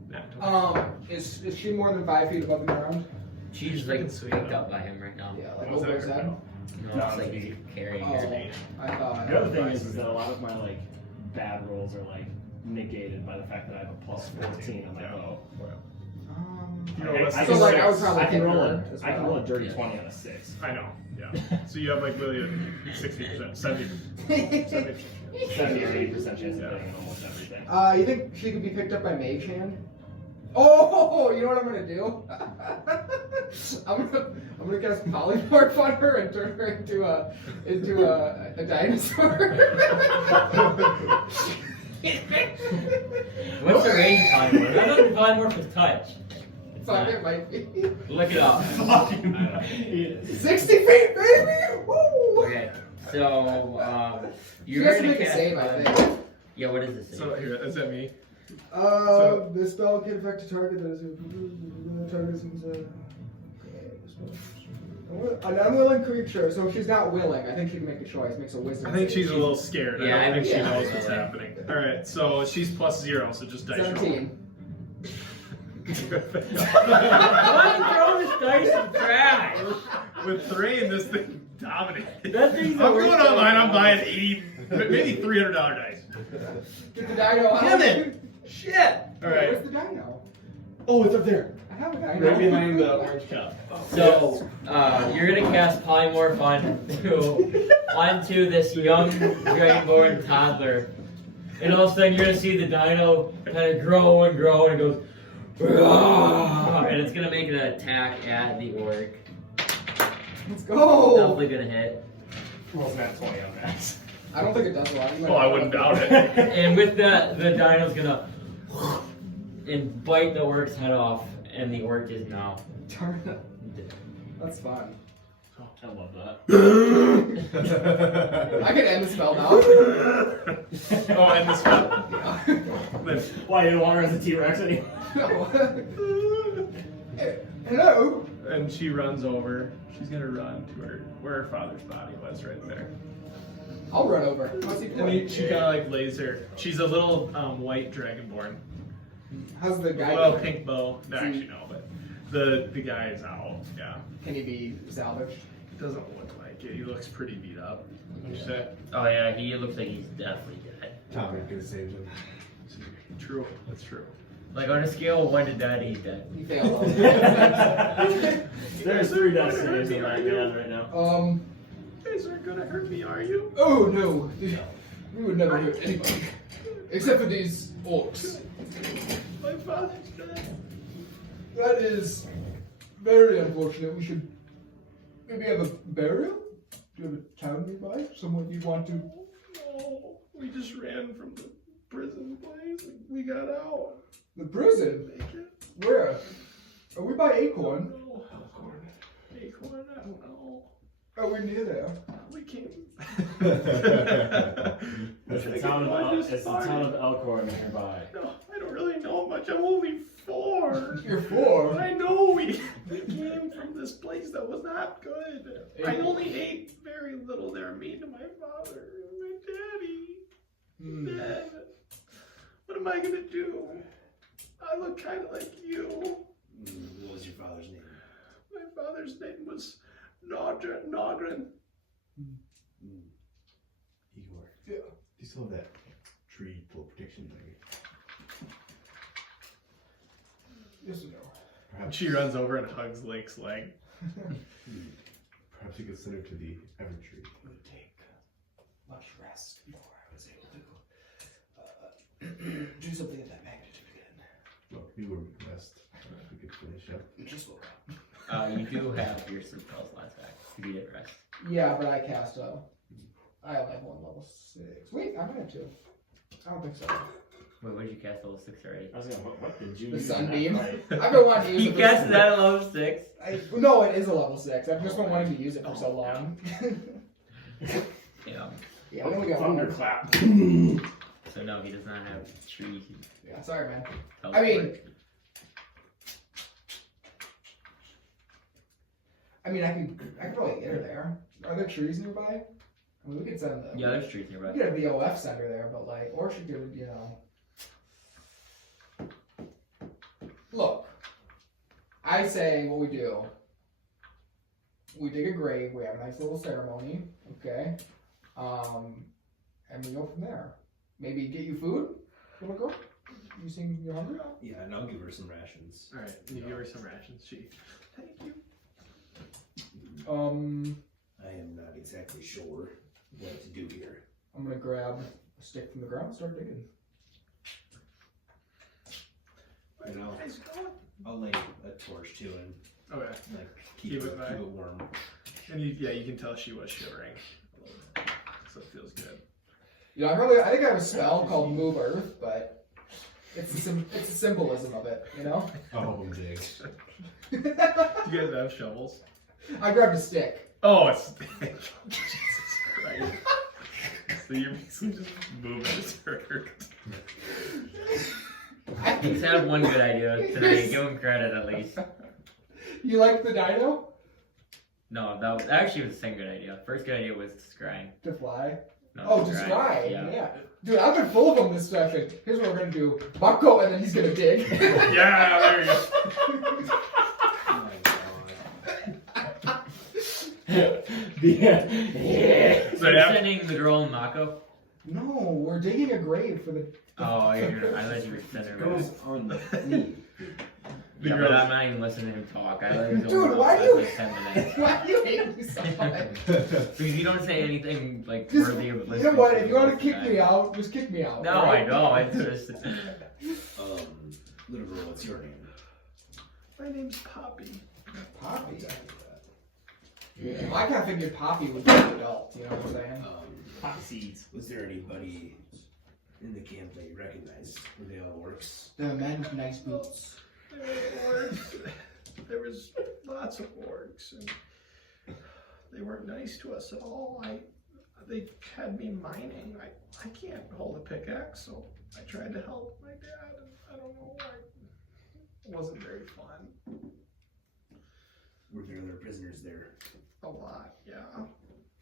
Nat 20. Is she more than 5 feet above the ground? She's like picked up by him right now. Yeah, like Was over that his her? head. No, it's like he's carrying Oh, her. I thought. The other thing is that a lot of my like bad rolls are like negated by the fact that I have a plus 14. I'm like, oh. You know, that's I So can like roll- I was probably I can roll her a, as I can well. roll a dirty Yeah. 20 on a 6. I know. Yeah. So you have like really a 60%, 70. 70%. 70 or 80% chance of hitting in almost everything. You think she could be picked up by Mage Hand? Oh, you know what I'm gonna do? I'm gonna cast Polymorph on her and turn her into a dinosaur. What's the range of polymorph? I know the polymorph with touch. Fuck, it might be. Look it up. 60 feet, baby! Woo! Okay, so She you're has to gonna make a cast save, I polymorph. think. Yeah, what is this? So here, is that me? The spell can affect a target that is an unwilling creature, so if she's not willing, I think she can make a choice, makes a wisdom. I think save. she's a little scared. Yeah, I don't think she yeah. knows what's happening. Alright, so she's +0, so just dice roll. 17. Why you throw this dice in trash? With 3 and this thing dominated. That thing's the I'm worst going online, I'm ever. buying 80, maybe $300 dice. Get the dino out. Damn it! Shit! Alright. Where's the dino? Oh, it's up there. I have a dino. Right behind the orange cup. So you're gonna cast polymorph onto this young Dragonborn toddler, and all of a sudden you're gonna see the dino kind of grow and grow, and it goes, and it's gonna make an attack at the orc. Let's go! Definitely gonna hit. Well, not 20 on that. I don't think it does a lot. You might Oh, I have wouldn't to- doubt it. And with that, the dino's gonna and bite the orc's head off, and the orc is now Darn it. dead. That's fun. I love that. I can end the spell now. Oh, and the spell. Then Why, you don't want her as a T-Rex anymore? No. Hello? And And she runs over. She's gonna run to where her father's body was, right there. I'll run over. What's he And doing? she kind of like lays her. She's a little white dragonborn. How's the guy? Well, doing? pink bow. No, actually no, but the guy is out. Yeah, Can he be salvaged? doesn't look like it. He looks pretty beat up. What'd you say? Oh yeah, he looks like he's definitely dead. Tommy could have saved him. True. That's true. Like on a scale of 1 to dead, he's dead. He failed. There's 3 destinies in that man right now. You guys aren't gonna hurt me, are you? Oh no, we would never hurt anybody, except for these orcs. My father's dead. That is very unfortunate. We should maybe have a burial. Do you have a town nearby? Someone you want to? No, we just ran from the prison place. We got out. The prison? Make it. Where? Are we by Acorn? No. Acorn, I don't know. Are we near there? We came. It's the town of Elkhorn nearby. No, I don't really know much. I'm only 4. You're 4. I know we came from this place that was not good. I only ate very little. They were mean to my father and my daddy. Dead. What am I gonna do? I look kind of like you. What was your father's name? My father's name was Nogren. Igor. Yeah. Do you still have that tree full protection thing? Yes or no? Perhaps, She runs over and hugs Lake's leg. perhaps you could send her to the Evertree. It would take much rest before I was able to do something of that magnitude again. Well, if you were rest, we could finish up. You just woke up. You do have your sleep spells last back. You did rest. Yeah, but I cast I only have 1 level 6. Wait, I might have 2. I don't think so. Wait, what did you cast level 6 already? I was gonna, what did you The use in that sunbeam. fight? I've been wanting to use He it. casted that at level 6? No, it is a level 6. I've just been wanting to use it for so long. Yeah. Yeah, we only got 1. Thunderclap. So no, he does not have tree. Yeah, sorry, man. Teleport. I mean, I could probably get her there. Are there trees nearby? I mean, we could send the. Yeah, there's trees nearby. We could have the OF center there, but like, or she could, Look, I say what we do. We dig a grave. We have a nice little ceremony, okay? And we go from there. Maybe get you food, little girl. You seem you're hungry. Yeah, and I'll give her some rations. All right, you give her some rations. Thank you. I am not exactly sure what to do here. I'm gonna grab a stick from the ground and start digging. And I'll lay a torch to it and Okay. like Keep keep it back. it warm. And you can tell she was shivering a little bit, so it feels good. I think I have a spell called Move Earth, but it's a symbolism of it, Oh, dig. Do you guys have shovels? I grabbed a stick. Oh, it's Jesus Christ. So you're basically just moving dirt. He's had one good idea tonight. Give him credit at least. You like the dino? No, that was actually the second good idea. First good idea was scrying. To fly? No, Oh, to scry. Yeah. Yeah. Dude, I've been full of them this session. Here's what we're gonna do. Bucko, and then he's gonna dig. Yeah, there you go. Oh my god. Yeah. So You're yeah, sending the girl in Mako? No, we're digging a grave for the. Oh, I thought you were sending her. Goes on the knee. The Yeah, girl- but I'm not even listening to him talk. I let him go Dude, on why for do you- like 10 minutes. Why do you hate me so much? Because you don't say anything like Just, worthy of you listening. know what? If you want to this kick guy. me out, just kick me out. No, alright? I know. It's just. Little girl, what's your name? my name's Poppy. Poppy. Well, I kind of figured Poppy would be an adult. You know what I'm saying? Poppy seeds. Was there anybody in the camp that you recognized? Were they all orcs? The man with nice boots. There was lots of orcs, and they weren't nice to us at all. They had me mining. I can't hold a pickaxe, so I tried to help my dad, and I don't know why. It wasn't very fun. there? A lot, yeah.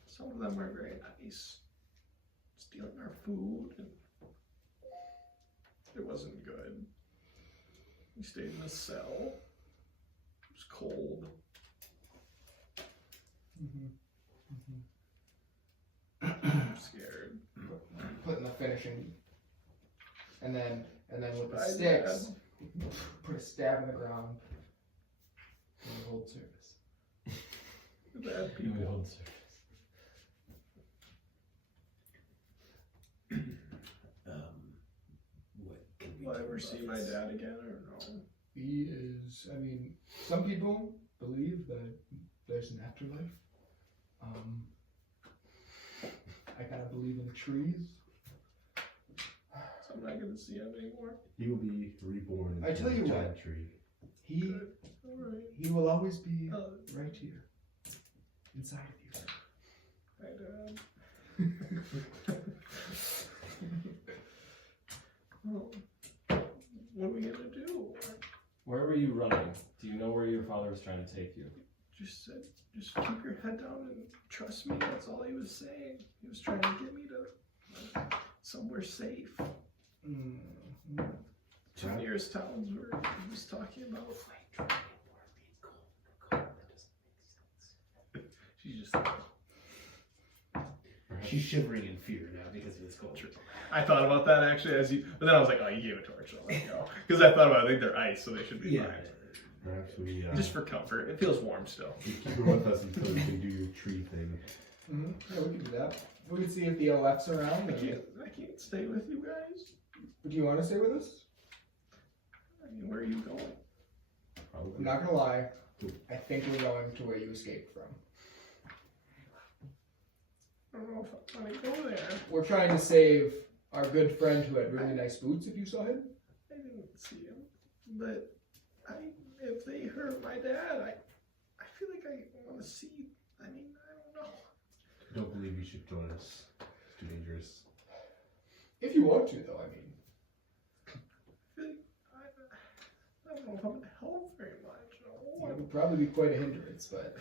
Some of them were very nice. Stealing our food, and it wasn't good. We stayed in a cell. It was cold. I'm scared. Putting the finishing, and then with the I sticks, put a stab in the ground. And hold service. Bad people. What can we Will I do ever about see my this? dad again or no? He is. I mean, some people believe that there's an afterlife. I kind of believe in the trees. So I'm not gonna see him anymore. He will be reborn I into tell you a what. giant tree. He Alright. he will always be Oh. right here, inside of you. Hi, Dad. Well, what are we gonna do? Where were you running? Do you know where your father was trying to take you? Just said, just keep your head down and trust me. That's all he was saying. He was trying to get me to somewhere safe. Two nearest towns where he was talking about. She's just. She's shivering in fear now because of this culture. I thought about that actually but then I was like, oh, you gave a torch, I'll let it go. Because I thought about it, I think they're ice, so they should be fine. Perhaps we Just for comfort. It feels warm still. we keep her with us until we can do your tree thing. Yeah, we can do that. We can see if the OF's around. I can't stay with you guys. Do you want to stay with us? I mean, where are you going? Probably. I'm not gonna lie. I think we're going to where you escaped from. I don't know if I want to go there. We're trying to save our good friend who had really nice boots. If you saw him. I didn't see him, but if they hurt my dad, I feel like I want to see. I mean, I don't know. I don't believe you should join us. It's too dangerous. If you want to, though, I mean. I feel like I don't know if I'm gonna help very much. It would probably be quite a hindrance, but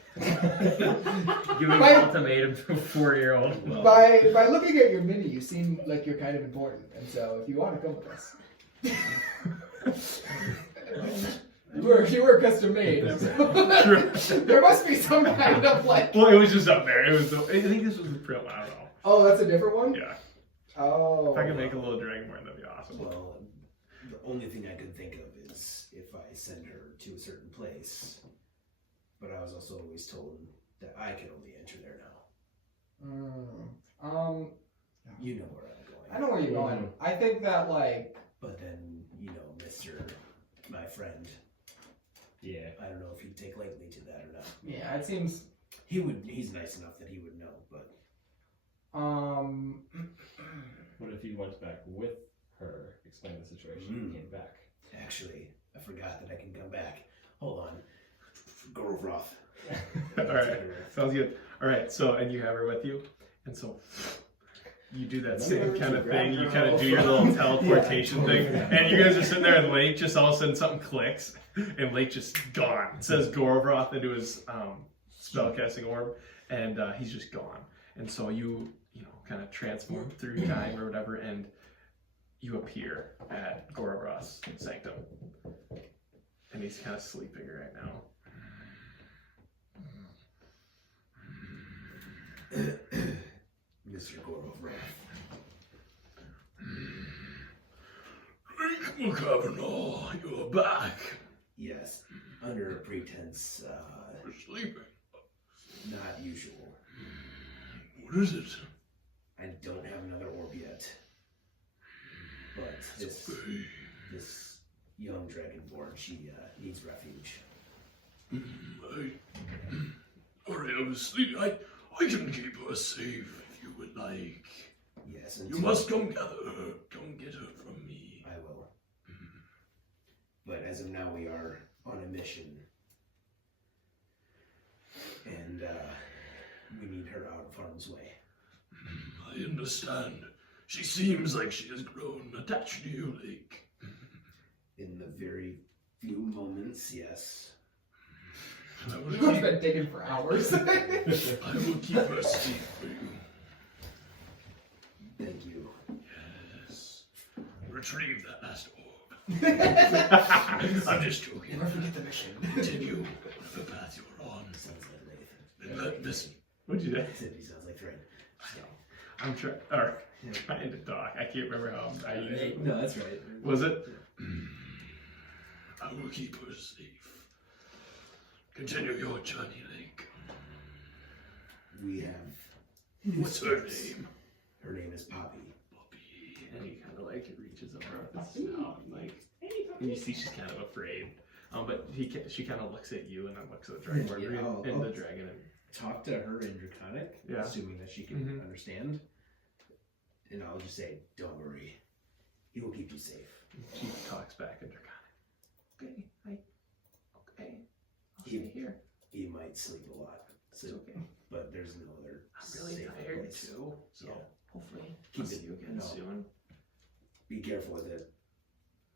Giving By- ultimatum to a 4-year-old. by looking at your mini, you seem like you're kind of important, and so if you want to come with us, you were custom made. So there must be some kind of like. Well, it was just up there. I think this was the print. I don't know. Oh, that's a different one. Yeah. Oh. If I could make a little Dragonborn, that'd be awesome. Well, the only thing I could think of is if I send her to a certain place. But I was also always told that I could only enter there now. You know where I'm going. I know where you're going. I think that like. But then, Mr. My friend. Yeah. I don't know if he'd take lightly to that or not. Yeah, it seems. He's nice enough that he would know, but. What if you went back with her, explained the situation, and came back? Actually, I forgot that I can come back. Hold on. Gorovroth. Alright, sounds good. Alright, so, and you have her with you, and so you do that same kind of thing, you kind of do your little teleportation thing, and you guys are sitting there and Layk just all of a sudden something clicks, and Layk just gone. It says Gorovroth into his spellcasting orb, and he's just gone. And so you kind of transform through time or whatever, and you appear at Gorovroth's sanctum. And he's kind of sleeping right now. Mr. Gorovroth. Kavanaugh, you're back. Yes, under a pretense, We're sleeping. not usual. What is it? I don't have another orb yet. But this young Dragonborn, she needs refuge. Sorry, I was sleeping. I can keep her safe if you would like. Yes, You must come gather her. Come get her from me. I will. But as of now, we are on a mission. And we need her out of harm's way. I understand. She seems like she has grown attached to you, Layk. In the very few moments, yes. Igor's been digging for hours. I will keep her safe for you. Thank you. Yes. Retrieve that last orb. I'm just joking. Never forget the mission. Continue whatever path you're on. Sounds like Layth. And let this. What'd you do? He said he sounds like Thread. I'm trying to talk. I can't remember how I used it. No, that's right. Was it? I will keep her safe. Continue your journey, Layk. We have. What's her name? Her name is Poppy. Poppy. And he kind of like reaches over with his snout, and like, and you see she's kind of afraid. But she kind of looks at you and then looks at the Dragonborn and the dragon. And Talk to her in Draconic, Yeah. assuming that she can understand. And I'll just say, don't worry. He will keep you safe. she talks back in Draconic. Okay, I'll stay here. He might sleep a lot. So, It's okay. but there's no other I'm really safe tired place. too, so Yeah. hopefully Keep I'll see it- you again no. soon. Be careful with it.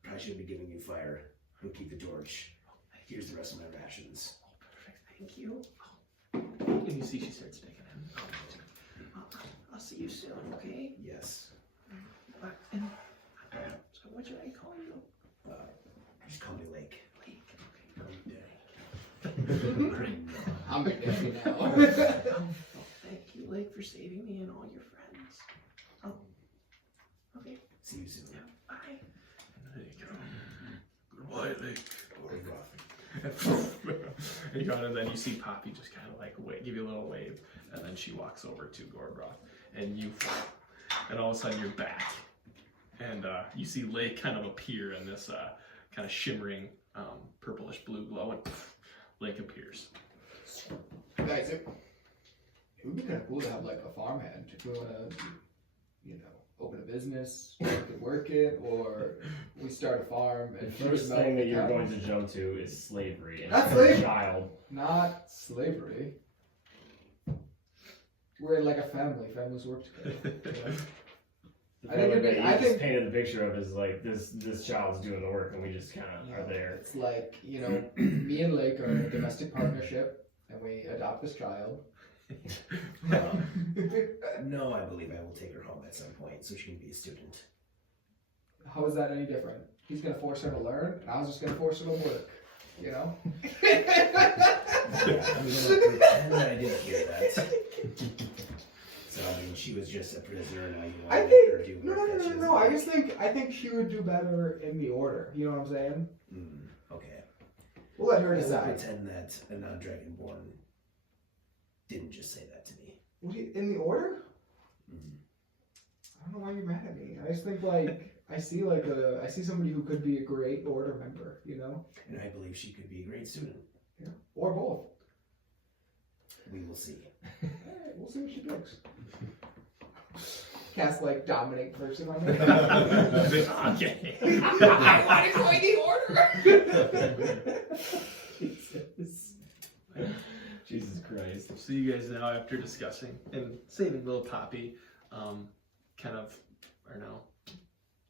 Probably shouldn't be giving you fire. He'll keep the torch. Here's the rest of my rations. Oh, perfect. Thank you. And you see she starts digging in. I'll see you soon, okay? Yes. And so what should I call you? Just call me Layk. Layk. Call me Daddy. I'm big daddy now. Oh, thank you, Layk, for saving me and all your friends. Oh, okay. See you soon. Yeah, bye. There you go. Goodbye, Layk. And then you see Poppy just kind of like give you a little wave, and then she walks over to Gorovroth, and all of a sudden you're back, and you see Layk kind of appear in this kind of shimmering purplish blue glow, and Layk appears. Guys, it would be kind of cool to have like a farmhand if we want to, open a business, we could work it, or we start a farm The and first milk thing the that you're cows. going to jump to is slavery. And That's for a slavery. child. Not slavery. We're like a family. Families work together. The I think feeling it'd be- that you I just think- painted the picture of is like this child's doing the work and we just kind of are there. It's like, me and Layk are a domestic partnership, and we adopt this child. No, I believe I will take her home at some point so she can be a student. How is that any different? He's gonna force her to learn, and I was just gonna force her to work. Yeah, I'm gonna pretend I didn't hear that. So I mean, she was just a prisoner, now you want I to make her think do work that she doesn't no. like. I think she would do better in the order. You know what I'm saying? Okay. We'll let her I will decide. pretend that a non-dragonborn didn't just say that to me. In the order? I don't know why you're mad at me. I just think I see somebody who could be a great order member. And I believe she could be a great student. Yeah. Or both. We will see. Alright, we'll see what she picks. Cast dominate person on her. Okay. I want to join the order. Jesus Christ. So you guys now, after discussing and saving little Poppy, kind of are now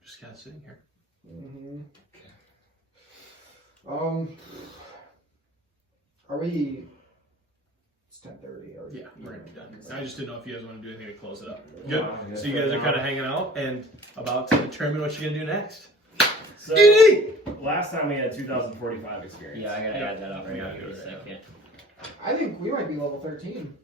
just kind of sitting here. Are we? It's 10:30. Yeah, we're gonna be done. I just didn't know if you guys want to do anything to close it up. Good. Yeah, So you guys are kind of hanging out and about to determine what you're gonna do next. So last time we had 2045 experience. Yeah, I gotta add that up right Yeah, now. Give me a second. I think we might be level 13.